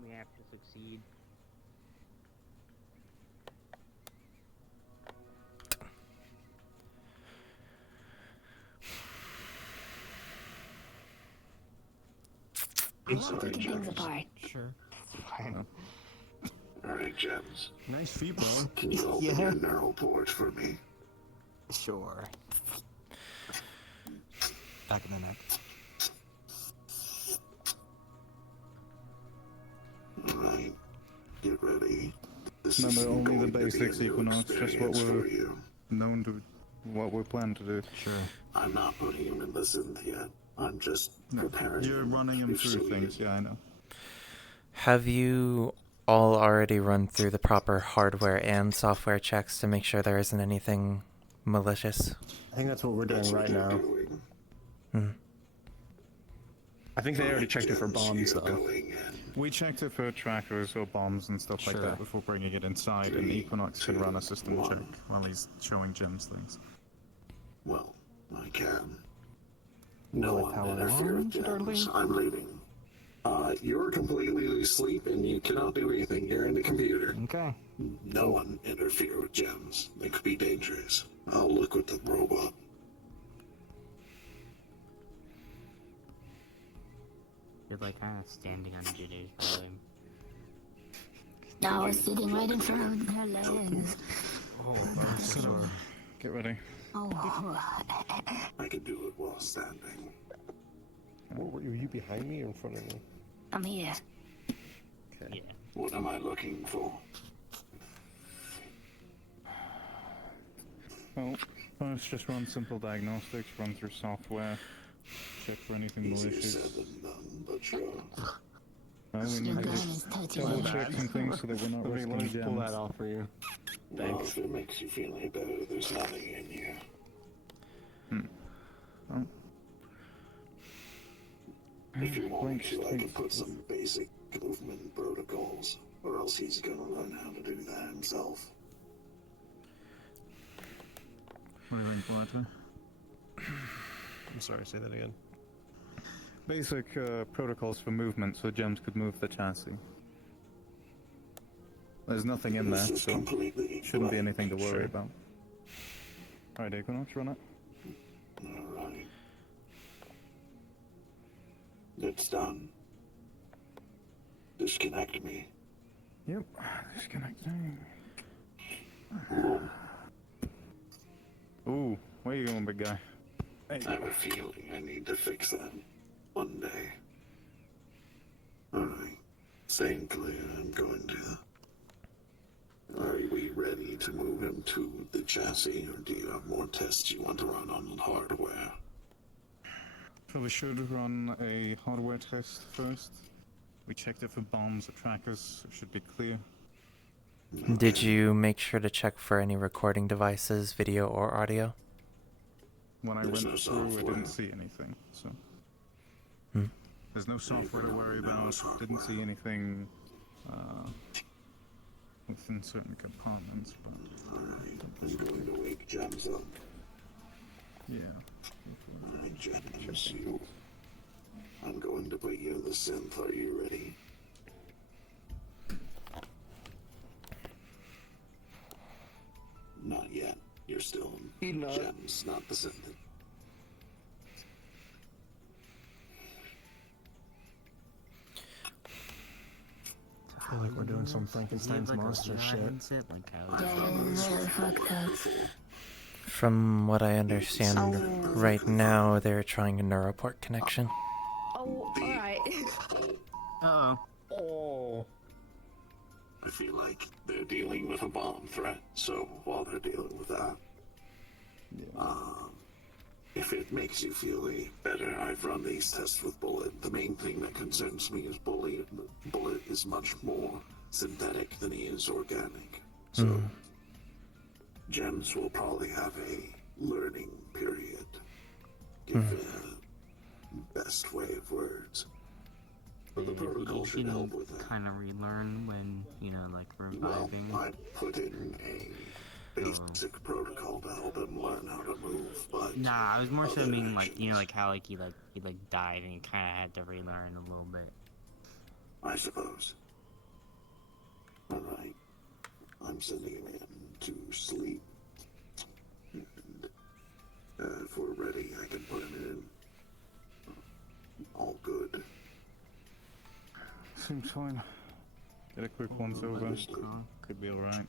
We have to succeed. Taking things apart. Sure. Fine. Alright, Gems. Nice feet, bro. Can you open your neural port for me? Sure. Back in the neck. Alright. Get ready. This Remember, is only the going to be a basics, new Equinox, just what experience we're for you. known to, what we're planning to do. Sure. I'm not putting him in the synth yet. I'm just preparing You're him running him if through so things, yeah, I know. Have you all already run through the proper hardware and software checks to make sure there isn't anything malicious? I think that's what we're doing right now. I think they already checked it for bombs, though. We checked it for trackers or bombs and stuff like that before bringing it inside, and Equinox can run a system check while he's showing Jim's things. Well, I can. No one interfere with Gems. I'm leaving. You're completely asleep and you cannot do anything here in the computer. Okay. No one interfere with Gems. They could be dangerous. I'll look with the robot. You're like kind of standing on jitters, probably. No, sitting right in front of her legs. Oh, I'm so sorry. Get ready. Oh. I can do it while standing. Were you behind me or in front of me? I'm here. Okay. Yeah. What am I looking for? Well, first just run simple diagnostics, run through software, check for anything Easier malicious. said than done, but sure. Well, we need to double check some things so that we're not risking Let me pull gems. that off for you. Well, if it makes you feel any better, there's nothing in here. Oh. If you want me to, I can Thanks. put some basic movement protocols, or else he's gonna learn how to do that himself. What do you think, Walter? I'm sorry, say that again. Basic protocols for movement so Gems could move the chassis. There's nothing in there, This is so completely shouldn't be anything to blank. worry Sure. about. Alright, Equinox, run it. Alright. It's done. Disconnect me. Yep, disconnecting. Ooh, where you going, big guy? I have a feeling I need to fix that one day. Alright. Staying clear, I'm going to. Are we ready to move him to the chassis, or do you have more tests you want to run on the hardware? Probably should run a hardware test first. We checked it for bombs or trackers, so it should be clear. Did you make sure to check for any recording devices, video or audio? When I went through, I didn't see anything, so... Hmm. There's no software to worry about, didn't see anything within certain compartments, but... I'm going to wake Gems up. Yeah. Alright, Gems, I'm going to put you in the synth. Are you ready? Not yet. You're still in Gems, not the synth. I feel like we're doing some Frankenstein's monster shit. From what I understand, right now they're trying a neuroport connection. Oh, alright. Uh-oh. Oh. I feel like they're dealing with a bomb threat, so while they're dealing with that, if it makes you feel any better, I've run these tests with Bullet. The main thing that concerns me is Bullet. Bullet is much more synthetic than he is organic. So, Gems will probably have a learning period. Give it a best way of words. But the protocol should help with that. Kind of relearn when, you know, like reviving. Well, I put in a basic protocol to help him learn how to move, but... Nah, I was more so meaning like, you know, like how like he died and he kind of had to relearn a little bit. I suppose. Alright. I'm sending him in to sleep. And, if we're ready, I can put him in. All good. Seems fine. Get a quick once over. Could be alright.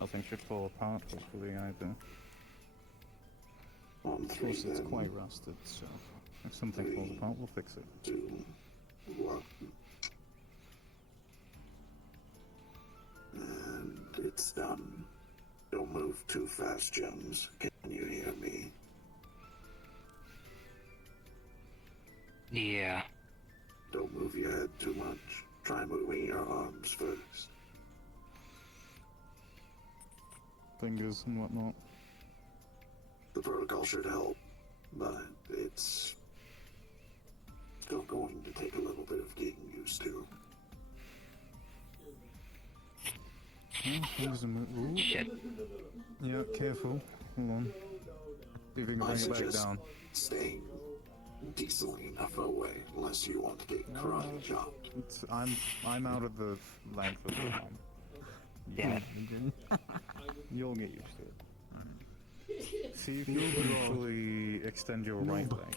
Nothing should fall apart, hopefully, either. Of course, it's quite rusted, so if something falls apart, we'll fix it. 2, 1. And it's done. Don't move too fast, Gems. Can you hear me? Yeah. Don't move your head too much. Try moving your arms first. Fingers and whatnot. The protocol should help, but it's still going to take a little bit of getting used to. Shit. Yeah, careful. Hold on. See if we can bring it back down. Staying decently enough away, unless you want to get karate chopped. I'm out of the length of the bomb. Damn it. You'll get used to it. See if you can fully extend your right leg.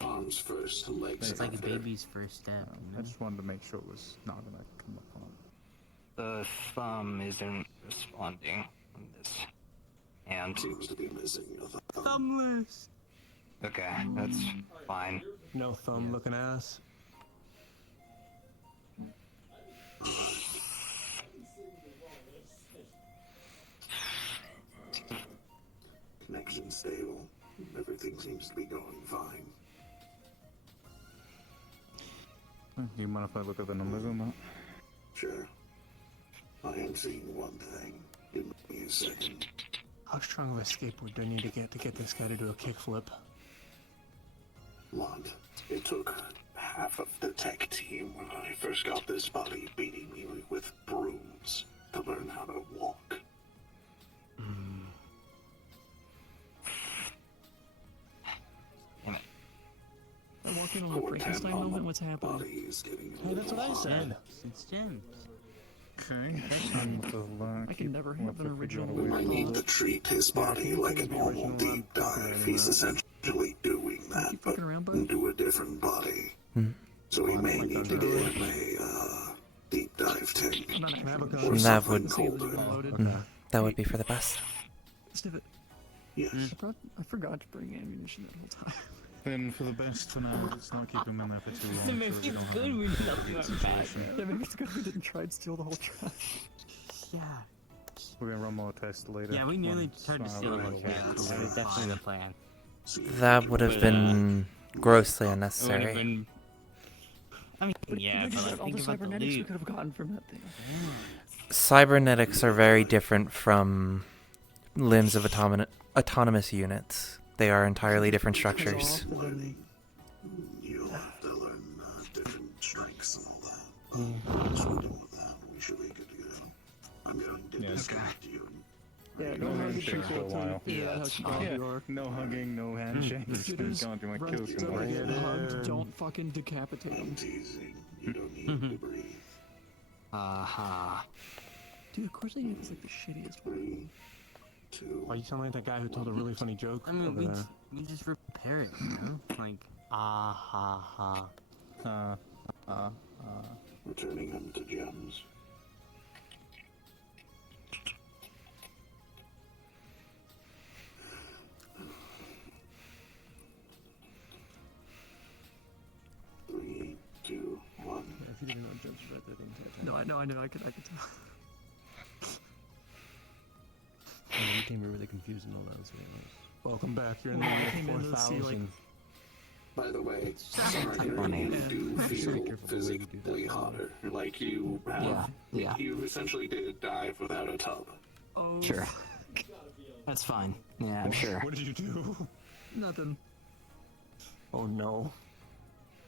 Arms first, legs It's like a after. baby's first step. I just wanted to make sure it was not gonna come apart. The thumb isn't responding on this. And seems to be missing a thumb. Thumbless. Okay, that's fine. No thumb looking ass. Connection stable. Everything seems to be going fine. Do you mind if I look at the numbers on that? Sure. I am seeing one thing. Give me a second. How strong of a skateboard do I need to get this guy to do a kickflip? Lot. It took half of the tech team when I first got this body beating me with brooms to learn how to walk. I'm walking on the Frankenstein moment. What's happening? Hey, that's what I said. It's Gems. Okay. I can never have an original. I need to treat his body like a normal deep dive. He's essentially doing that, but into a different body. So he may need to get him a deep dive tank. That would be for the best. Sniff it. Yes. I forgot to bring ammunition that whole time. Then for the best for now, let's not keep him in there for too long. Maybe so we it's don't good have we a don't weird have that. situation. Yeah, maybe it's good we didn't try and steal the whole trash. Yeah. We're gonna run more tests later. Yeah, we nearly once tried to our steal the whole level trash. is That was definitely the fine. plan. That would have been grossly It would have unnecessary. been. I mean, yeah, Think but about like, all think the about the cybernetics we loot. could have gotten from that thing. Cybernetics are very different from limbs of autonomous units. They are entirely different structures. You'll have to learn different strengths and all that. But once we're done with that, we should be good to go. I'm going to disconnect you. Yeah, No handshakes for a while. No hugging, no handshakes. Get It's his going through my right kills. to get hugged, don't fucking decapitate him. Teasing. You don't need to breathe. Aha. Dude, of course I think it's like the shittiest one. Why you sound like that guy who told a really funny joke I mean, over there? we just repair it, you know? Like, ha. Returning them to gems. Three, two, one. Yeah, if you didn't know Judge read that thing, No, I know, I could tell. You became really confused and all that. So Welcome back. You're in the Well, I year came in to see, 4000. By the way, sorry, you do feel physically hotter. Like you have, you essentially did dive without a tub. Oh. Sure. That's fine. Yeah, I'm sure. What did you do? Nothing. Oh no.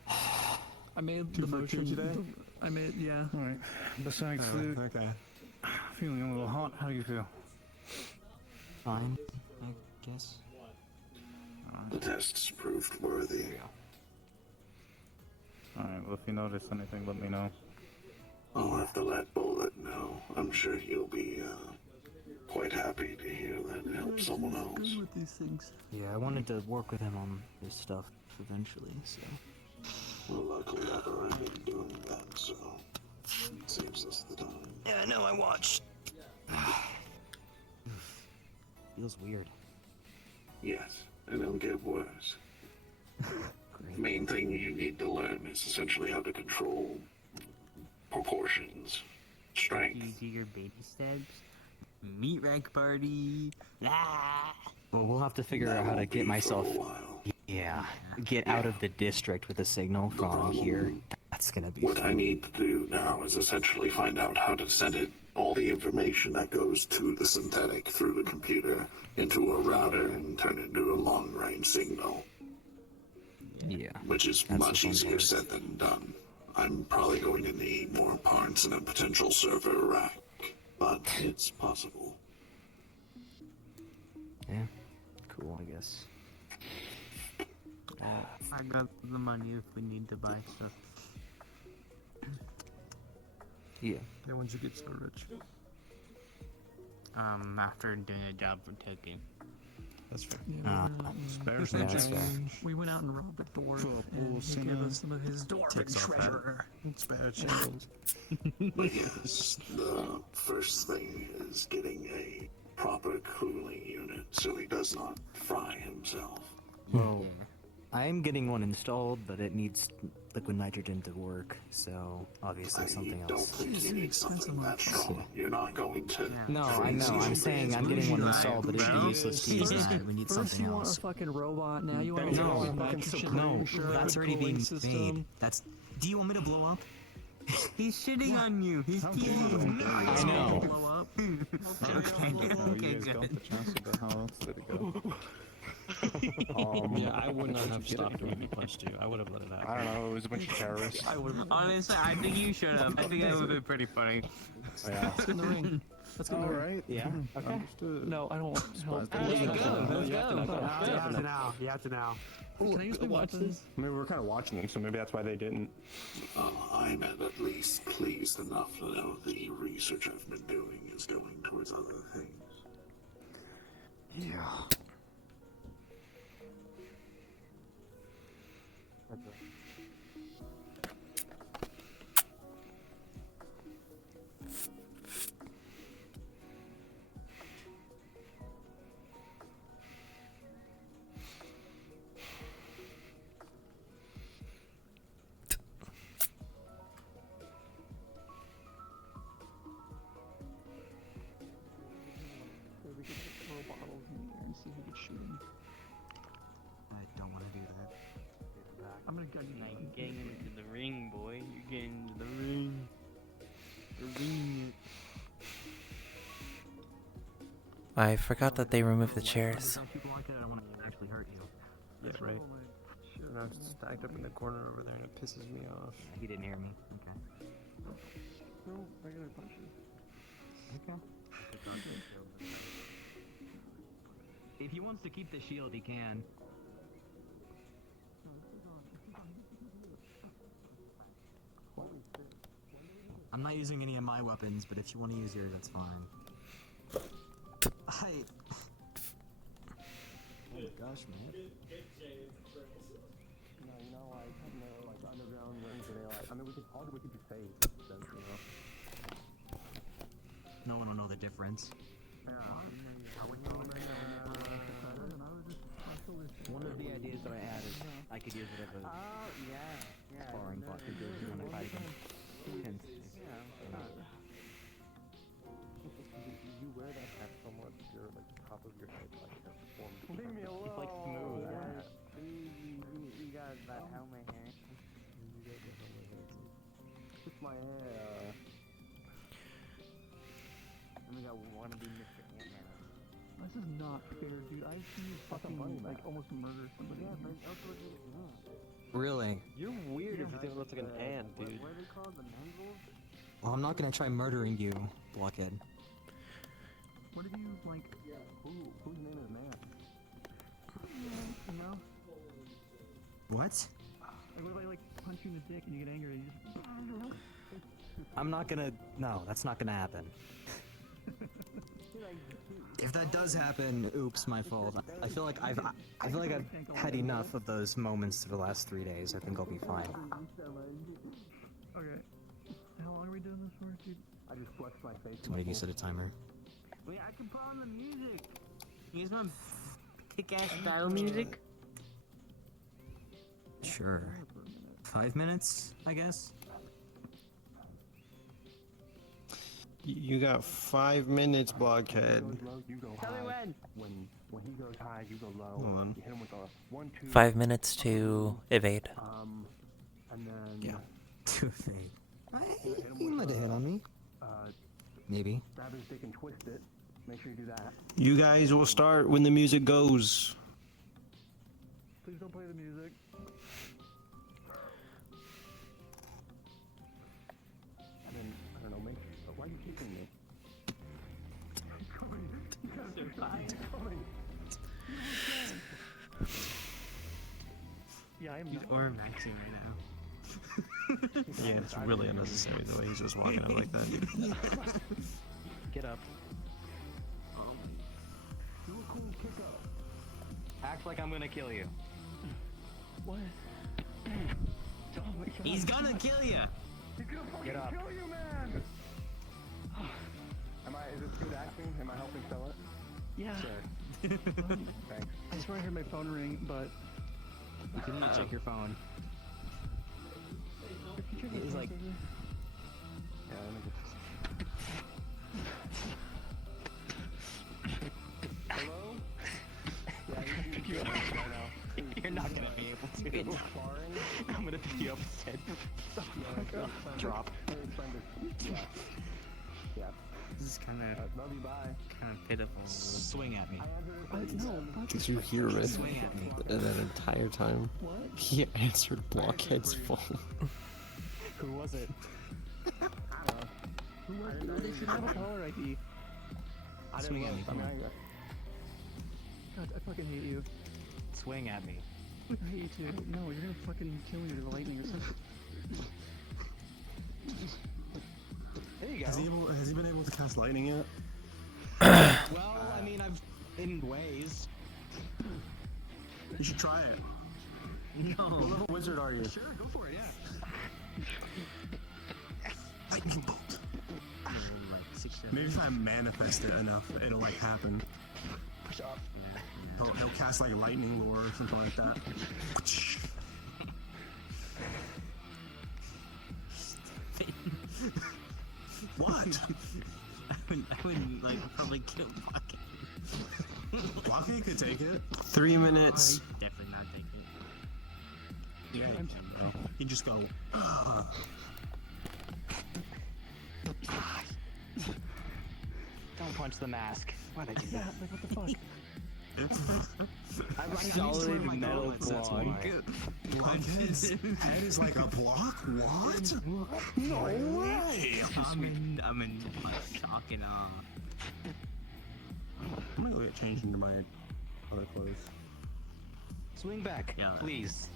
I made Two the for two motion. today? I made, yeah. Alright. Besides Alright, the okay. feeling a little hot, how do you feel? Fine, I guess. The tests proved worthy. Alright, well if you notice anything, let me know. I'll have to let Bullet know. I'm sure he'll be quite happy to hear that helped someone else. With these things. Yeah, I wanted to work with him on this stuff eventually, so. Well, luckily I've already been doing that, so it saves us the time. Yeah, I know, I watched. Feels weird. Yes, and it'll get worse. The main thing you need to learn is essentially how to control proportions, strength. You do your baby steps. Meat rack party. Ah. Well, we'll have to figure out how to get myself. Yeah, get out of the district with a signal from here. That's gonna be What fun. I need to do now is essentially find out how to send it, all the information that goes to the synthetic through the computer into a router and turn it into a long-range signal. Yeah. Which is that's much the fun easier part. said than done. I'm probably going to need more parts and a potential server rack, but it's possible. Yeah. Cool, I guess. I got the money if we need to buy stuff. Yeah. Yeah, once you get so rich. After doing a job for Token. That's fair. Yeah, Spares yeah, that's fair. we went out and robbed a dwarf, and he Football gave center. us some of his dwarven treasure. Spare change. But yes, the first thing is getting a proper cooling unit so he does not fry himself. Well, I am getting one installed, but it needs liquid nitrogen to work, so obviously something Don't else. think you need something that strong. You're not going to. No, I know. I'm saying I'm getting one installed, but it'd be useless to use that. We need First something you want else. a fucking robot, now you want a No, fucking nitrogen no, ranger, that's already cooling being system. made. That's. Do you want me to blow up? He's shitting on you. He's teasing me. I know. Blow up. Okay, you guys got the chance, but how else did it go? Yeah, I would not have stopped him if he punched you. I would have let it happen. I don't know, it was a bunch of terrorists. Honestly, I think you should have. I think that would be pretty funny. Yeah. Let's get in the ring. Let's go. Alright. Yeah. Okay. Understood. No, I don't want to help. Yeah, go. Let's You have go. to now. You have to now. Can I use my weapons? I mean, we were kind of watching them, so maybe that's why they didn't. I'm at least pleased enough to know the research I've been doing is going towards other things. Yeah. We could throw bottles in the air and see who could shoot him. I don't want to do that. I'm gonna get you. Now you're getting into the ring, boy. You're getting into the ring. The ring. I forgot that they removed the chairs. I don't want to actually hurt you. Yeah, right. And I'm stacked up in the corner over there and it pisses me off. He didn't hear me. Okay. No, regular punches. Okay. If he wants to keep the shield, he can. I'm not using any of my weapons, but if you want to use yours, that's fine. Oh my gosh, man. No, you know, like, underground rings where they like, I mean, we could be safe, you know. No one will know the difference. One of the ideas that I had is I could use it as a sparring block to do when I fight against intense. You wear that hat so much, you're like the top of your head, like a form. Leave me alone. It's like smooth. You got that helmet hair. You got the helmet hair too. Kiss my hair. And we got wanna be Mr. Ant-Man. This is not fair, dude. I've seen you fucking like almost murder somebody. Yeah, but also Really? you're weird if you think it looks like an ant, dude. What are they called? The Mangles? Well, I'm not gonna try murdering you, Blockhead. What did you like? Whose name is man? You know? What? Like, what if I like punch you in the dick and you get angry and you just? I'm not gonna. No, that's not gonna happen. If that does happen, oops, my fault. I feel like I've had enough of those moments through the last 3 days. I think I'll be fine. Okay. How long are we doing this for, dude? I just flexed my face. Somebody can set a timer. Wait, I can put on the music. Use my kick-ass style music. Sure. 5 minutes, I guess. You got 5 minutes, Blockhead. Tell me when. When he goes high, you go low. Hold on. You hit him with a 1, 2. 5 minutes to evade. And then Yeah. To fade. He might have hit on me. Maybe. Grab his dick and twist it. Make sure you do that. You guys will start when the music goes. Please don't play the music. I don't know, make sure. But why are you keeping me? Yeah, I'm He's not. or maxing right now. Yeah, it's really unnecessary the way he's just walking out like that. Get up. Do a cool kick up. Act like I'm gonna kill you. What? He's gonna kill you. He's gonna fucking Get up. kill you, man! Is this good acting? Am I helping sell it? Yeah. Sure. Thanks. I swear I heard my phone ring, but You can check your phone. It's like. Yeah, let me get this. Hello? Yeah, you can pick you up right now. You're not gonna be able to. I'm gonna pick you up instead. Drop. Yeah. This is kind of Love you, bye. pitiful. Swing at me. Did you hear it? Swing at me. That entire time? what? He answered Blockhead's phone. Who was it? Who was it? They should have a caller ID. Swing at me. Come on. God, I fucking hate you. Swing at me. I hate you too. No, you're gonna fucking kill me with the lightning or something. There you go. Has he been able to cast lightning yet? Well, I mean, I've in ways. You should try it. No. What level wizard are you? Sure, go for it. Yeah. Lightning bolt. Like 6, 7. Maybe if I manifest it enough, it'll like happen. Push up. He'll cast like lightning lore or something like that. What? I would like probably kill Pocket. Blockhead could take it. 3 minutes. Definitely not Yeah, you just go. Don't punch the mask. Why'd I do that? Like, what the fuck? I'm Right, solid I need metal to that's why. block. Blockhead's head is like a block? What? No way! I'm in shock and awe. I'm gonna go get changed into my other clothes. Swing back, please.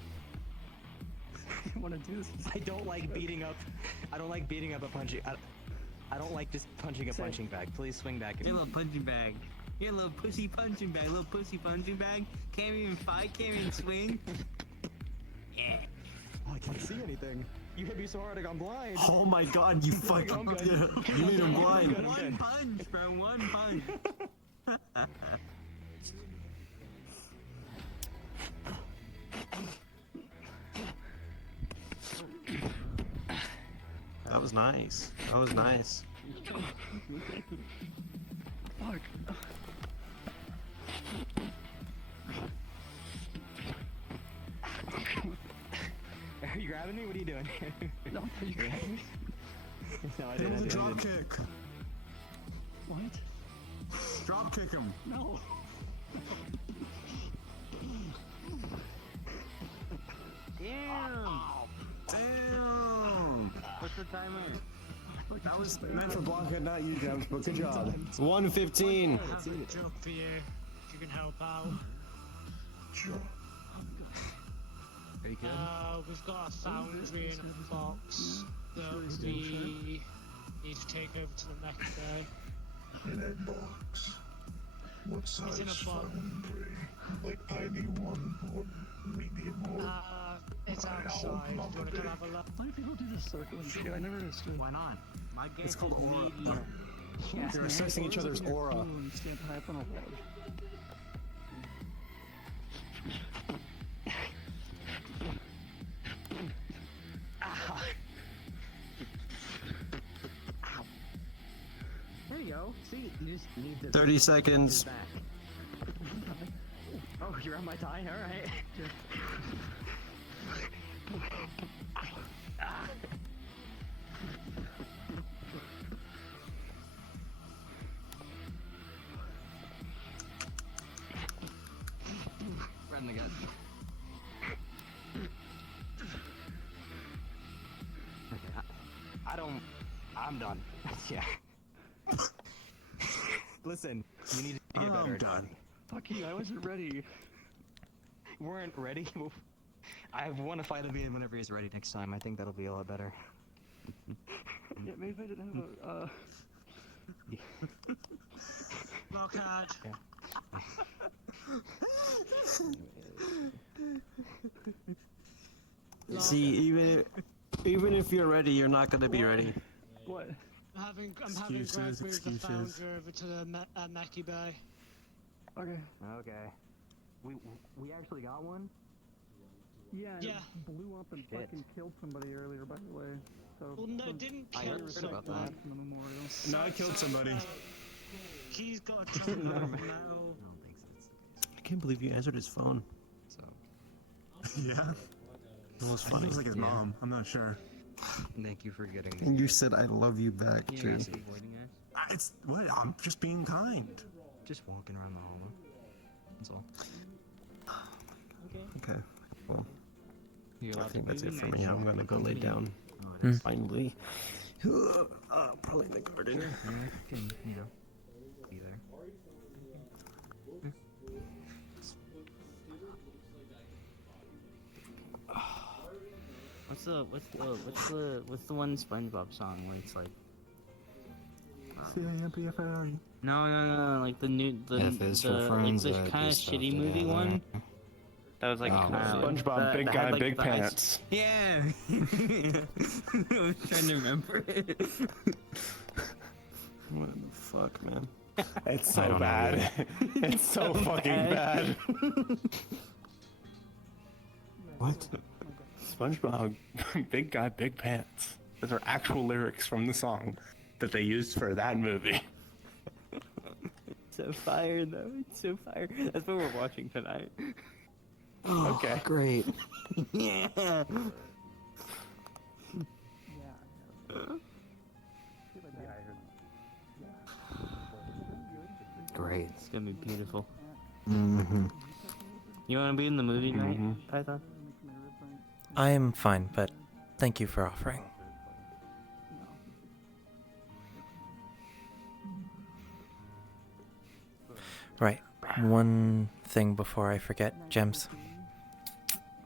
I want to do this. I don't like beating up. I don't like beating up a punching. I don't like just punching a punching bag. Please swing back. You're a little punching bag. You're a little pussy punching bag. Little pussy punching bag. Can't even fight. Can't even swing. Yeah. Oh, I can't see anything. You hit me so hard I got blind. Oh my god, you fucking. You made him blind. One punch, bro. One punch. That was nice. That was nice. Fuck. Are you grabbing me? What are you doing? No, are you grabbing me? No, I Hit him didn't. with a drop kick. What? Drop kick him. No. Damn. Damn. What's the timer? That was meant for Blockhead, not you, James, but good job. It's 1:15. I have a job for you, if you can help out. Sure. Are you good? We've got a foundry in a box that we need to take over to the Mecca Bay. In a box. What It's size in a box. foundry? Like tiny one or medium or? It's outside. Do you want to come have a look? Why do people do this circling shit? I never understood. Why not? My guess It's called is aura. medium. You're assessing each other's aura. And stand high up on a wall. There you go. See, you just need to 30 seconds. back. Oh, you're on my tie? Alright. Right in the gut. Okay, I'm done. Yeah. Listen, you need to get better. I'm done. Fuck you, I wasn't ready. You weren't ready? I want to fight him whenever he's ready next time. I think that'll be a lot better. Yeah, maybe if I didn't have a, Lockhart. See, even if you're ready, you're not gonna be ready. What? I'm having Greg Excuses, move the excuses. foundry over to the Mecca Bay. Okay. Okay. We actually got one? Yeah, and Yeah. it blew up and Shit. fucking killed somebody earlier, by the way. So, Well, no, it didn't I kill heard about someone. that. From the memorial. No, I killed somebody. He's got a truck of metal. I can't believe you answered his phone. So. Yeah. That was I think funny. it was like his mom. I'm not sure. Thank you for getting me. And you said I love you back, You too. guys avoiding us? It's what? I'm just being kind. Just walking around the hallway. That's all. Okay. Well, You're I allowed think to that's be it for nice. me. I'm gonna go lay down. Oh, it is. Finally. Probably in the garden. Sure, you can, be there. What's the one SpongeBob song where it's like C-A-M-P-F-A-R-E. no like the F is for like friends the that kind of do stuff shitty movie together. one that was like Oh, SpongeBob, that Big had, Guy, like, Big the ice- Pants. Yeah. I was trying to remember it. What the fuck, man? It's I so don't know bad. It's so fucking bad. What? SpongeBob, Big Guy, Big Pants. Those are actual lyrics from the song that they used for that movie. So fire though, it's so fire. That's what we're watching tonight. Okay. Great. Yeah. Great. It's gonna be beautiful. Mm-hmm. You wanna be in the movie night, Python? I am fine, but thank you for offering. Right. One thing before I forget, Gems.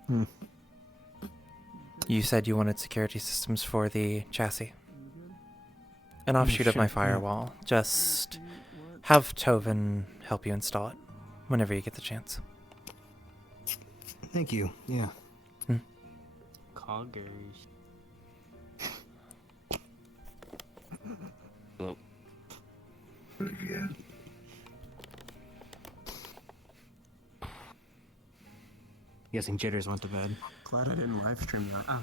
Hmm. You said you wanted security systems for the chassis. An offshoot of my Sure, yeah. firewall. Just have Tovin help you install it whenever you get the chance. Thank you. Yeah. Coggers. Hello. Again. Guessing Jitters went to bed. Glad I didn't live stream that.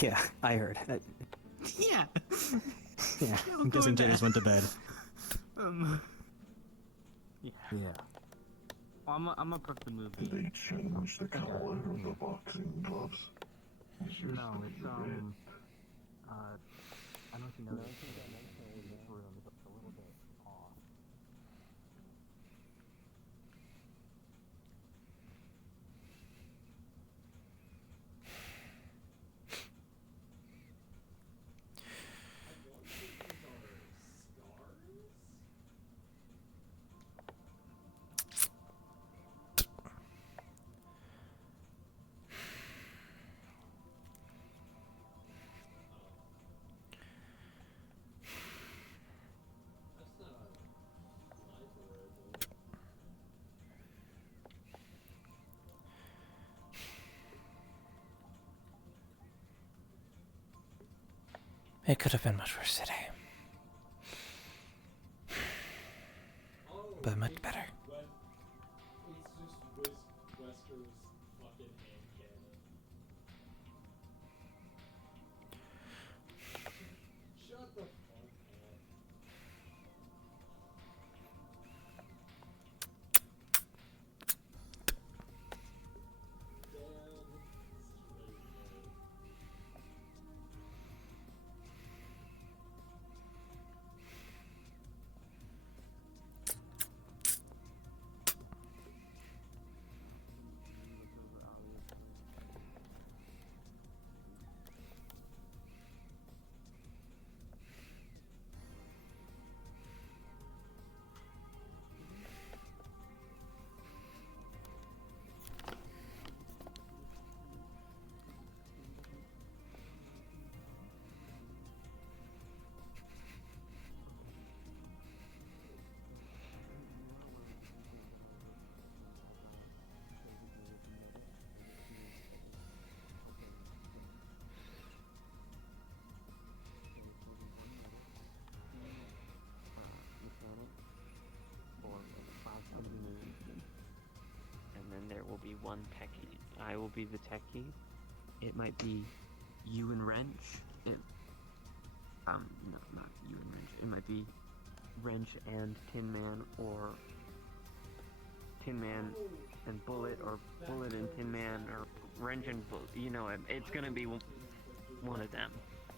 Yeah, I heard. Yeah. Yeah, We'll I'm go guessing with Jitters that. went to bed. Yeah. Yeah. Well, I'm gonna put the movie. Did they change the color of the boxing gloves? No, it's I don't know if you know that. This room is a little bit off. It could have been much worse today. But much better. And then there will be one techie. I will be the techie. It might be you and Wrench. No, not you and Wrench. It might be Wrench and Tin Man, or Tin Man and Bullet, or Bullet and Tin Man, or Wrench and Bullet. You know, it's gonna be one of them.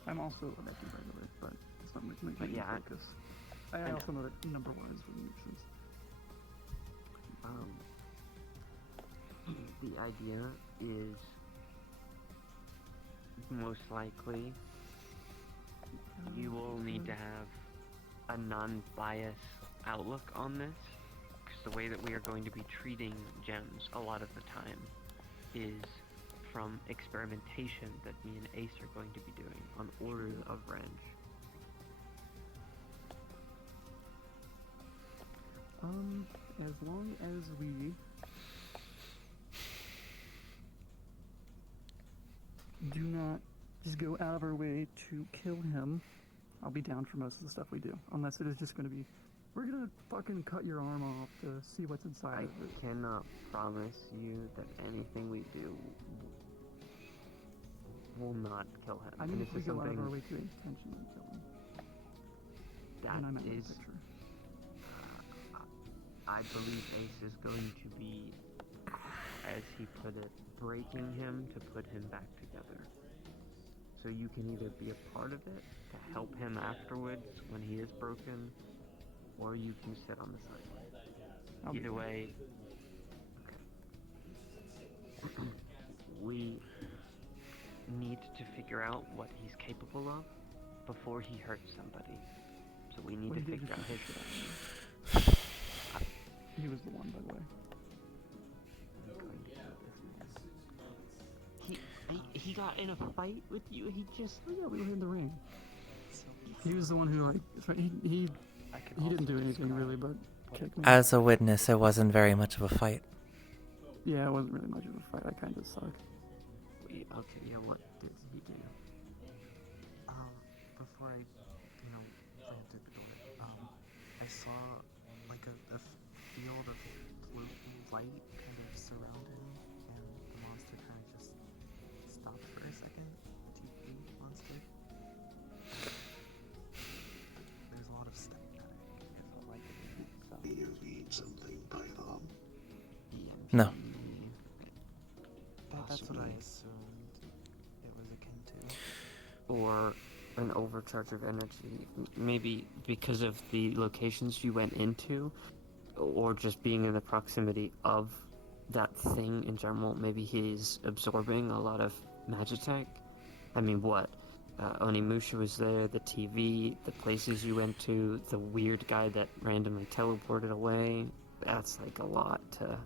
I'm also a techie, by the way, but it's not my main yeah, focus. I also know that number-wise would make sense. The idea is most likely you will need to have a non-biased outlook on this, because the way that we are going to be treating gems a lot of the time is from experimentation that me and Ace are going to be doing on orders of Wrench. As long as we do not just go out of our way to kill him, I'll be down for most of the stuff we do. Unless it is just going to be, we're going to fucking cut your arm off to see what's inside of it. I cannot promise you that anything we do will not kill him. I mean, And if we this is go out of something our way to intentionally kill him. that Then I'm out of the is, picture. I believe Ace is going to be as he put it, breaking him to put him back together. So you can either be a part of it to help him afterwards when he is broken, or you can sit on the sideline. Either way, okay. We need to figure out what he's capable of before he hurts somebody. So we need to figure out his... He was the one, by the way. He got in a fight with you. He just... Oh, yeah, we were in the ring. He was the one who, like, he didn't do anything really, but kicked me. As a witness, it wasn't very much of a fight. Yeah, it wasn't really much of a fight. I kind of suck. Okay, yeah, what did he do? Before I, planted the door, I saw, like, a field of blue light kind of surround him, and the monster kind of just stopped for a second. TV monster. There's a lot of static. Do you need something, Python? No. That's what I assumed it was akin to. Or an overcharge of energy, maybe because of the locations you went into, or just being in the proximity of that thing in general. Maybe he's absorbing a lot of Magitech. I mean, what? Onimusha was there, the TV, the places you went to, the weird guy that randomly teleported away. That's like a lot to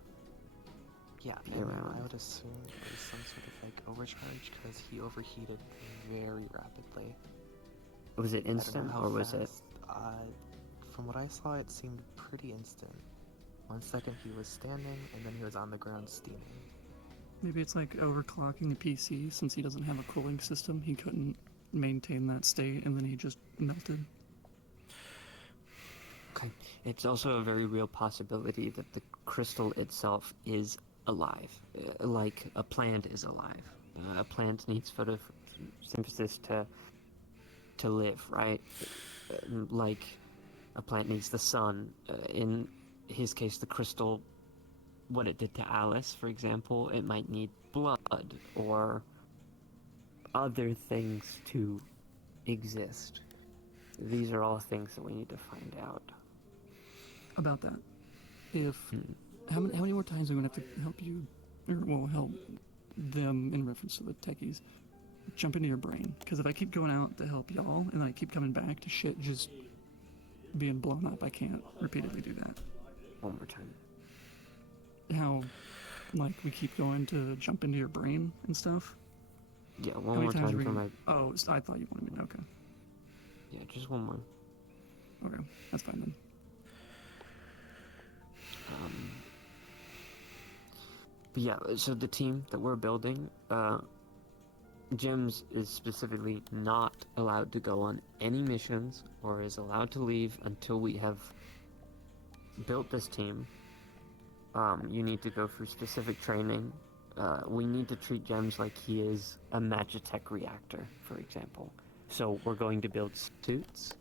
be around. I would assume it was some sort of like overcharge because he overheated very rapidly. Was it instant or was it? From what I saw, it seemed pretty instant. 1 second he was standing, and then he was on the ground steaming. Maybe it's like overclocking the PC. Since he doesn't have a cooling system, he couldn't maintain that state, and then he just melted. Okay. It's also a very real possibility that the crystal itself is alive, like a plant is alive. A plant needs photosynthesis to live, right? Like a plant needs the sun. In his case, the crystal, what it did to Alice, for example, it might need blood or other things to exist. These are all things that we need to find out. About that. If how many more times are we gonna have to help you, or help them in reference to the techies, jump into your brain? Because if I keep going out to help y'all and then I keep coming back to shit just being blown up, I can't repeatedly do that. One more time. How, like, we keep going to jump into your brain and stuff? Yeah, one more time for my... Oh, I thought you wanted me to... Okay. Yeah, just one more. Okay, that's fine then. But yeah, so the team that we're building, Gems is specifically not allowed to go on any missions or is allowed to leave until we have built this team. You need to go through specific training. We need to treat Gems like he is a Magitech reactor, for example. So we're going to build suits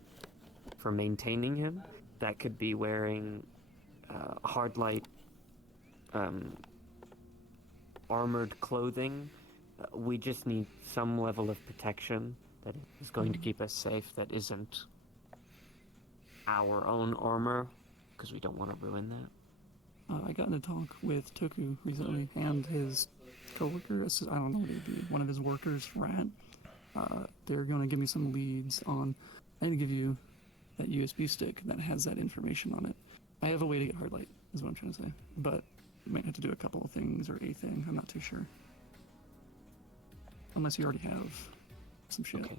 for maintaining him. That could be wearing hard light armored clothing. We just need some level of protection that is going to keep us safe, that isn't our own armor, because we don't want to ruin that. I got in a talk with Toku recently and his coworker. I don't know what he'd be, one of his workers, Rat. They're going to give me some leads on. I need to give you that USB stick that has that information on it. I have a way to get hard light, is what I'm trying to say. But you might have to do a couple of things or a thing. I'm not too sure. Unless you already have some shit. Okay.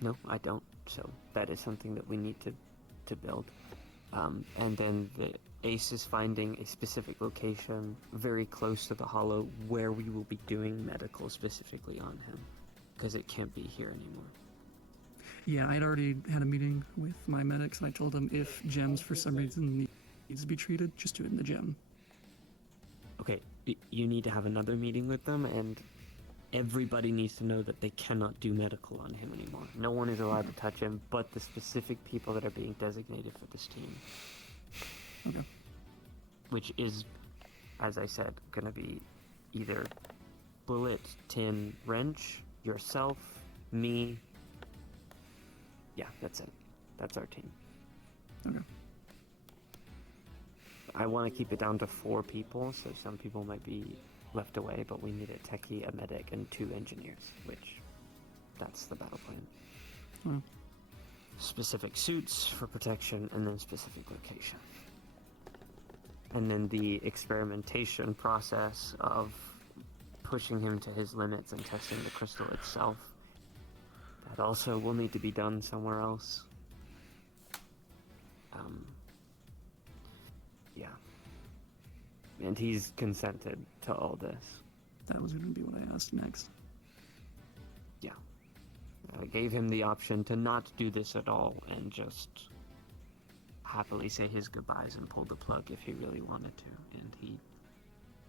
No, I don't. So that is something that we need to build. And then the Ace is finding a specific location very close to the Hollow where we will be doing medical specifically on him, because it can't be here anymore. Yeah, I'd already had a meeting with my medics, and I told them if Gems for some reason needs to be treated, just do it in the gym. Okay, you need to have another meeting with them, and everybody needs to know that they cannot do medical on him anymore. No one is allowed to touch him but the specific people that are being designated for this team. Okay. Which is as I said, gonna be either Bullet, Tin, Wrench, yourself, me. Yeah, that's it. That's our team. Okay. I want to keep it down to 4 people, so some people might be left away, but we need a techie, a medic, and 2 engineers, which that's the battle plan. Hmm. Specific suits for protection, and then specific location. And then the experimentation process of pushing him to his limits and testing the crystal itself. That also will need to be done somewhere else. Yeah. And he's consented to all this. That was going to be what I asked next. Yeah. I gave him the option to not do this at all and just happily say his goodbyes and pull the plug if he really wanted to. And he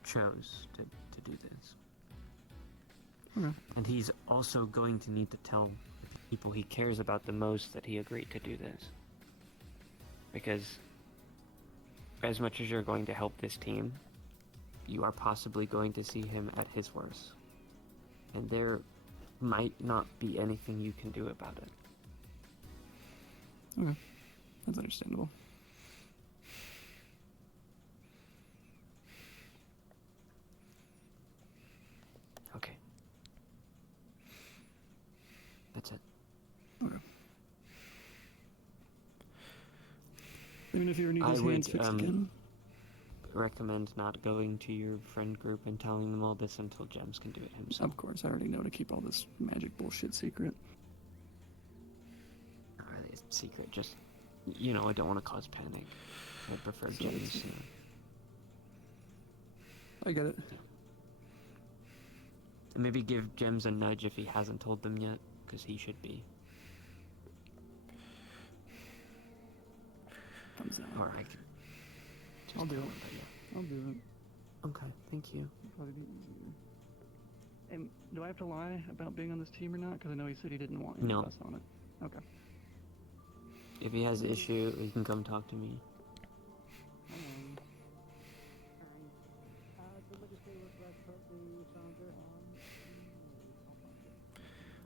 chose to do this. Okay. And he's also going to need to tell the people he cares about the most that he agreed to do this. Because as much as you're going to help this team, you are possibly going to see him at his worst. And there might not be anything you can do about it. Okay. That's understandable. Okay. That's it. Okay. Even if you ever need his hands fixed again. Recommend not going to your friend group and telling them all this until Gems can do it himself. Of course, I already know to keep all this magic bullshit secret. Not really a secret, just, you know, I don't want to cause panic. I prefer Gems. I get it. Yeah. And maybe give Gems a nudge if he hasn't told them yet, because he should be. Thumbs out. Or I could I'll do it. Yeah. I'll do it. Okay, thank you. Probably be easier. And do I have to lie about being on this team or not? Because I know he said he didn't want any of us on it. Okay. If he has an issue, he can come talk to me.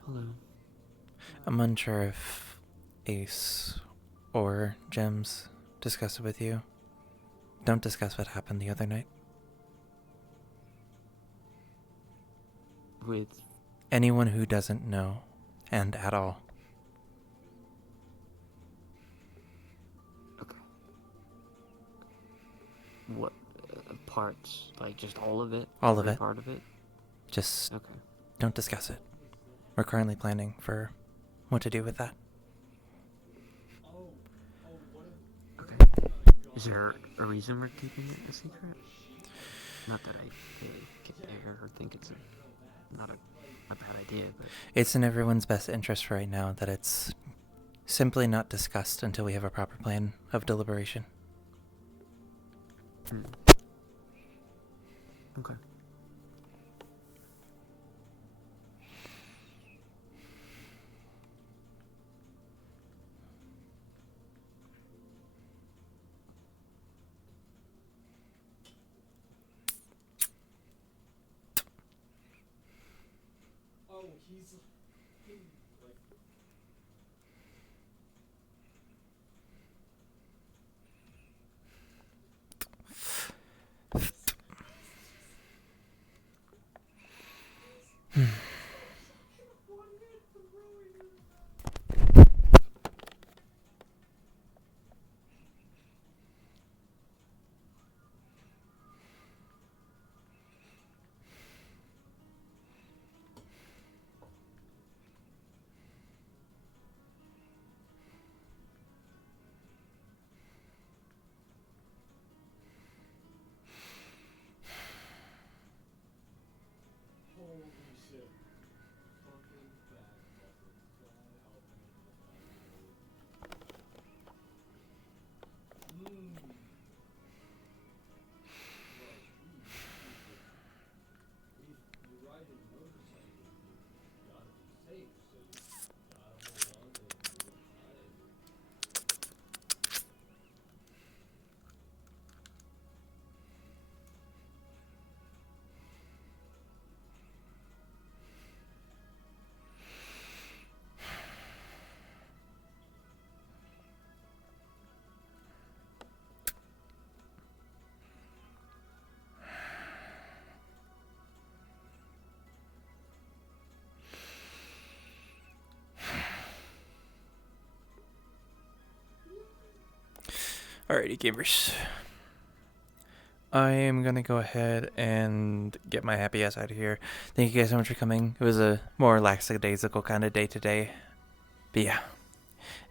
Hello. I'm unsure if Ace or Gems discussed it with you. Don't discuss what happened the other night. With anyone who doesn't know, and at all. Okay. What parts? Like just all of it? All of Every it. Part of it? Just okay. Don't discuss it. We're currently planning for what to do with that. Okay. Is there a reason we're keeping it a secret? Not that I really care or think it's not a bad idea, but... It's in everyone's best interest right now that it's simply not discussed until we have a proper plan of deliberation. Okay. Alrighty, gamers. I am gonna go ahead and get my happy ass out of here. Thank you guys so much for coming. It was a more lackadaisical kind of day today. But yeah.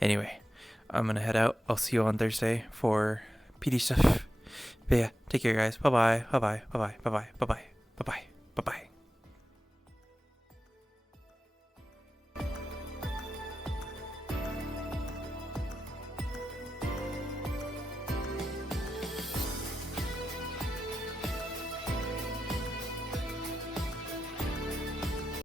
Anyway, I'm gonna head out. I'll see you on Thursday for PD stuff. But yeah, take care guys. Bye bye. Bye bye. Bye bye. Bye bye. Bye bye.